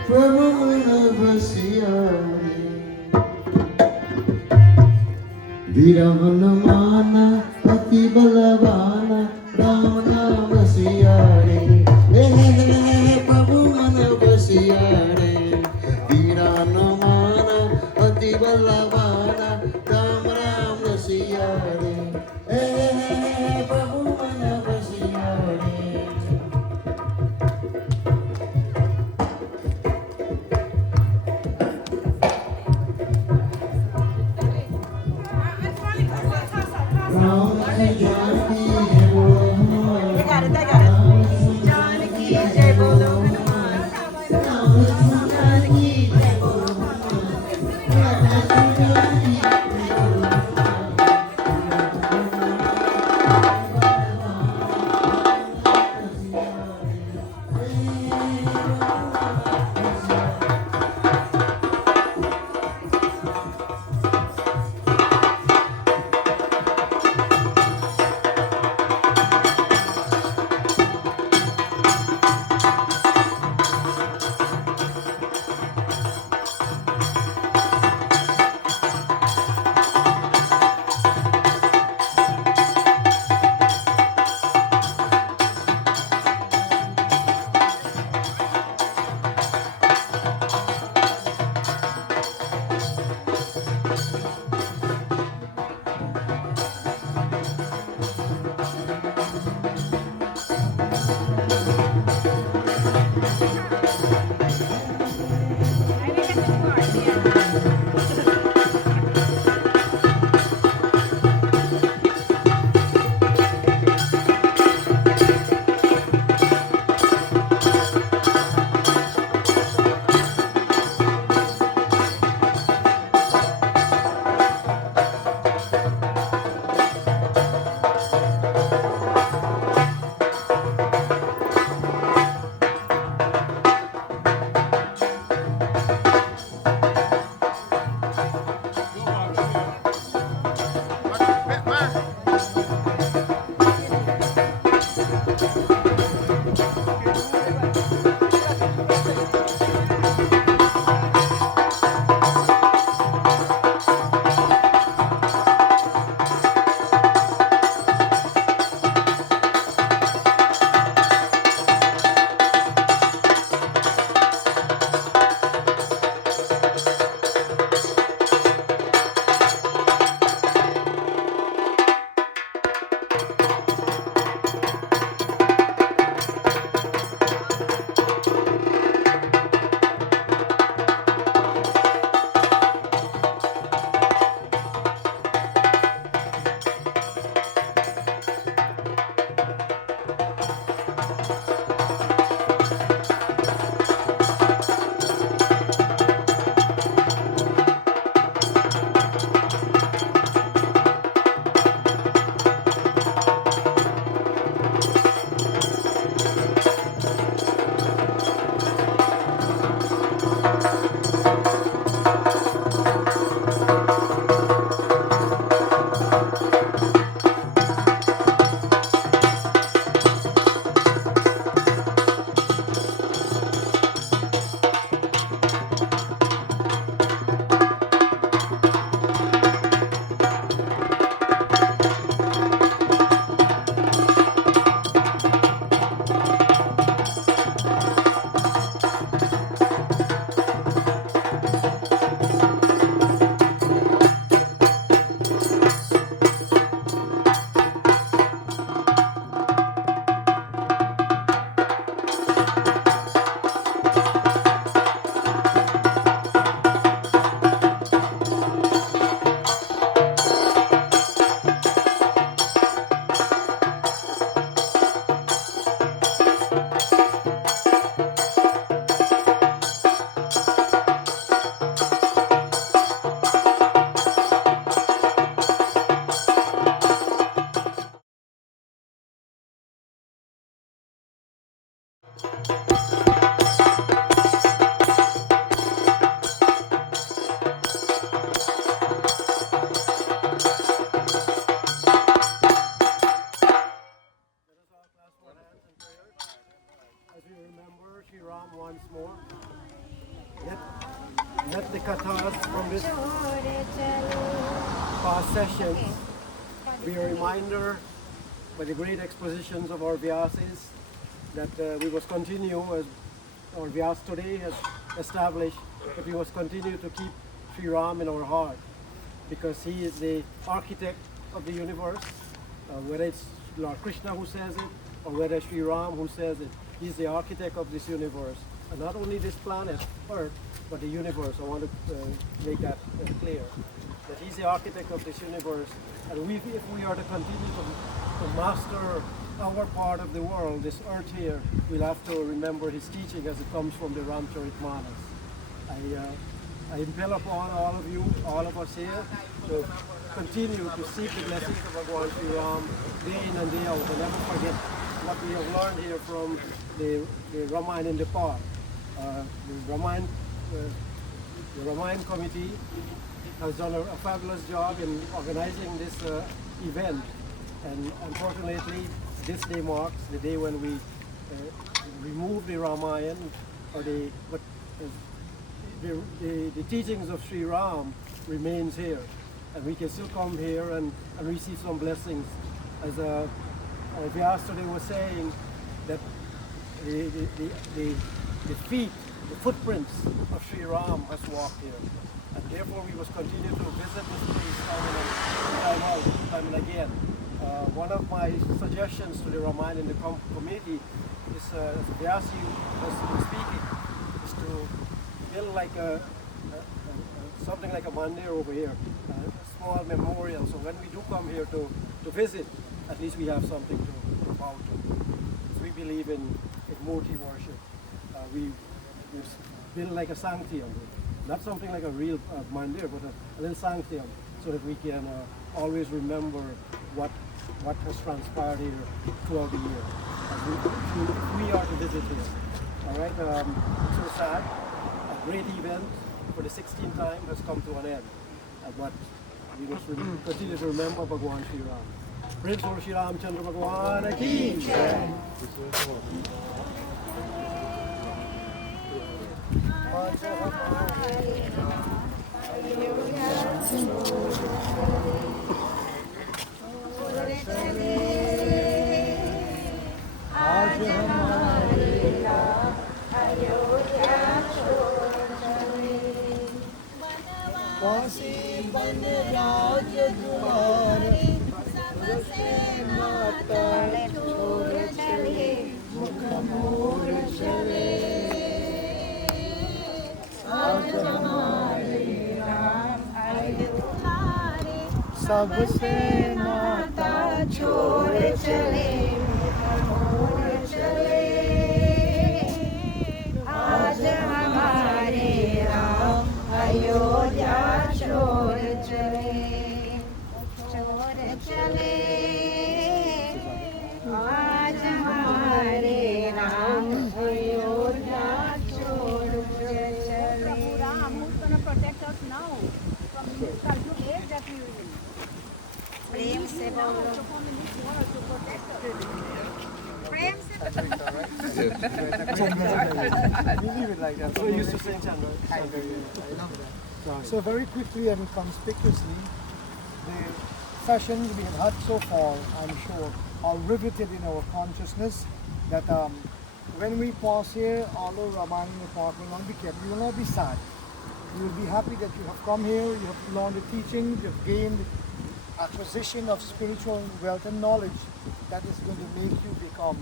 Prabhu Manava Siyari. Viramanamana, Pati Balavana, Rama Rama Siyari. Prabhu Manava Siyari. Viramanamana, Pati Balavana, Rama Rama Siyari. Prabhu Manava Siyari. Rama Jati Katars from this past session be a reminder by the great expositions of our Vyaases that we must continue, as our Vyaas today has established, that we must continue to keep Sri Ram in our heart, because he is the architect of the universe, whether it's Lord Krishna who says it, or whether Sri Ram who says it. He's the architect of this universe, and not only this planet, Earth, but the universe. I want to make that clear, that he's the architect of this universe, and if we are to continue to master our part of the world, this earth here, we'll have to remember his teaching as it comes from the Ramcharitmanas. I impel upon all of you, all of us here, to continue to seek the blessings of Bhagwan Sri Ram day in and day out, and never forget what we have learned here from the Ramayan in the park. The Ramayan committee has done a fabulous job in organizing this event, and unfortunately this day marks the day when we remove the Ramayan, or the teachings of Sri Ram remains here, and we can still come here and receive some blessings. As our Vyaas today was saying, that the feet, the footprints of Sri Ram has walked here, and therefore we must continue to visit this place time and again. One of my suggestions to the Ramayan in the committee is, as Vyaas was speaking, is to build like something like a mandir over here, a small memorial, so when we do come here to visit, at least we have something to bow to. Because we believe in Murti worship. We build like a sanctum, not something like a real mandir, but a little sanctum, so that we can always remember what has transpired here throughout the year. We are to visit here. All right. It's so sad. A great event for the 16th time has come to an end. But we must continue to remember Bhagwan Sri Ram. Praise Lord Sri Ram Chandra Bhagwan ki jai. सबसे नाता छोड़ चले मोड़ चले आज हमारे राम अयोध्या छोड़ चले आज हमारे राम अयोध्या छोड़ चले. Ram, who's going to protect us now from this Kaljug age that we live in? प्रेम से बोलो. प्रेम से. So used to saying Chandra. I love that. So very quickly and conspicuously, the sessions we have had so far, I'm sure, are riveted in our consciousness that when we pause here, although Ramayan in the park will not be kept, we will not be sad. We will be happy that you have come here, you have learned the teaching, you have gained acquisition of spiritual wealth and knowledge that is going to make you become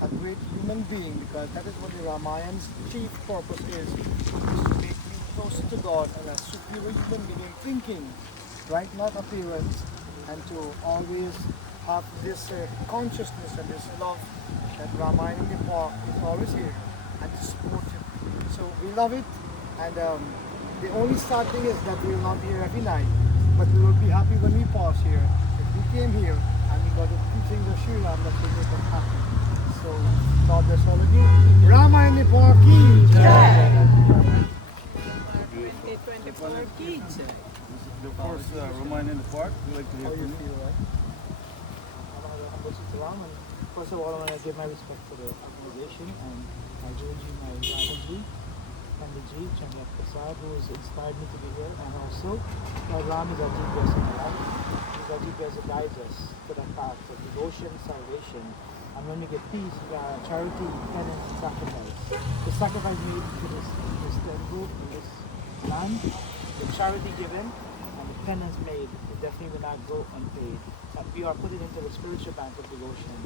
a great human being, because that is what the Ramayan's chief purpose is to make you closer to God and a superior human being thinking, right, not appearance, and to always have this consciousness and this love that Ramayan in the park is always here and to support it. So we love it, and the only sad thing is that we will not be here every night. But we will be happy when we pause here. If we came here and we got the teachings of Sri Ram, that will make us happy. So, God bless all of you. Ramayan in the park ki jai. 2024 ki jai. The first Ramayan in the park. We like to hear How you from feel, right? First of all, I want to give my respect for the organization, and I will give my gratitude. Pandit Chandradatt Persaud, who has inspired me to be here, and also Lord Ram is our GPS in our life. He's our GPS that guides us to the path of devotion, salvation. And when we get peace, we got charity, penance, and sacrifice. The sacrifice made to this temple, in this land, the charity given, and the penance made, it definitely will not go unpaid. That we are put it into the spiritual bank of devotion.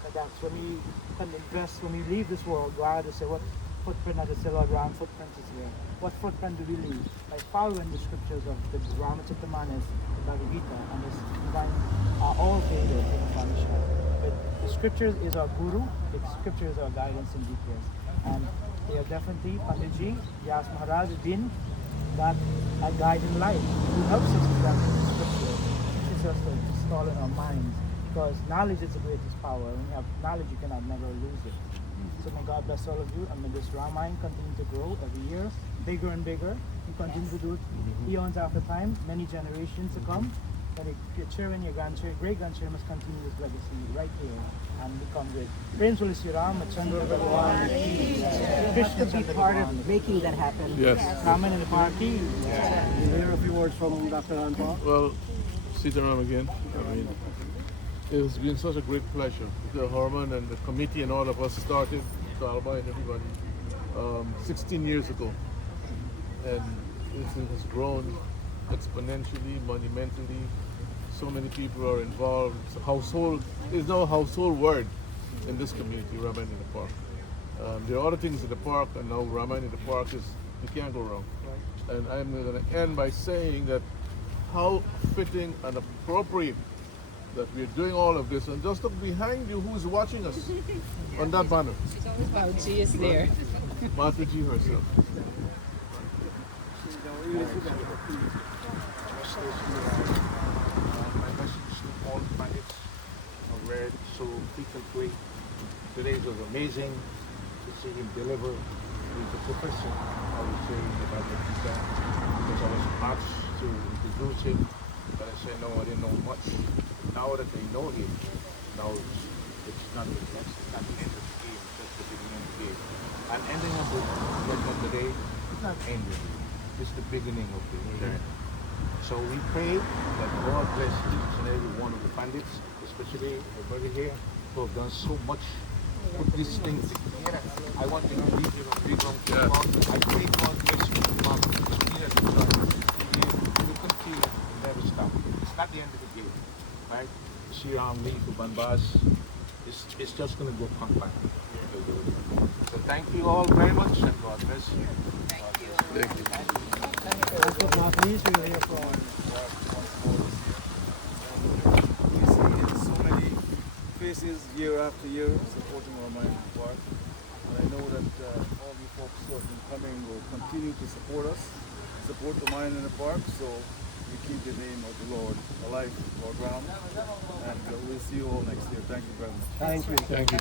And that's when we can invest, when we leave this world, go out and say, what footprint, as I say, Lord Ram, footprint is here. What footprint do we leave? By following the scriptures of the Ramachitamanas, the Bhagavad Gita, and this divine are all Vedas in Upanishad. But the scriptures is our guru, the scriptures are our guidance and GPS. And they are definitely, Panditji, Vyaas Maharaj has been that a guide in life who helps us to grasp the scripture, teaches us to install in our minds. Because knowledge is the greatest power. When you have knowledge, you cannot never lose it. So may God bless all of you, and may this Ramayan continue to grow every year, bigger and bigger. You continue to do it eons after time, many generations to come. And your children, your grandchildren, great-grandchildren must continue this legacy right here and become great. Praise Holy Sri Ram, Chandradatt, Just to be part of making that happen. Yes. Raman and the party. You hear a few words from Dr. Anpa? Well, Sitaram again. I mean, it has been such a great pleasure. The Harman and the committee and all of us started, Talba and everybody, 16 years ago. And it has grown exponentially, monumentally. So many people are involved. It's a household, there's no household word in this community, Ramayan in the Park. There are other things in the park, and now Ramayan in the Park is, you can't go wrong. And I'm going to end by saying that how fitting and appropriate that we're doing all of this. And just look behind you who's watching us on that banner. She is there. Mataji herself. My message to all planets are read so frequently. Today was amazing to see him deliver. He's a professor, I would say, in the Bhagavad Gita, because I was asked to introduce him, but I said no, I didn't know much. Now that they know him, now it's not the end of the game, it's just the beginning of the game. I'm ending up with what today, it's not ending, it's the beginning of the journey. So we pray that God bless each and every one of the bandits, especially the brother here, who have done so much to put these things together. I want you to leave your big long I pray God bless you, Mom. You continue, never stop. It's not the end of the game, right? Sri Ram leave to Banbas, it's just going to go punk back. So thank you all very much, and God bless you. Thank you. Last but not least, we will hear from We see so many faces year after year supporting Ramayan Park. And I know that all you folks who have been coming will continue to support us, support the Ramayan in the park. So we keep the name of the Lord alive, Lord Ram. And we'll see you all next year. Thank you very much. Thank you. Thank you.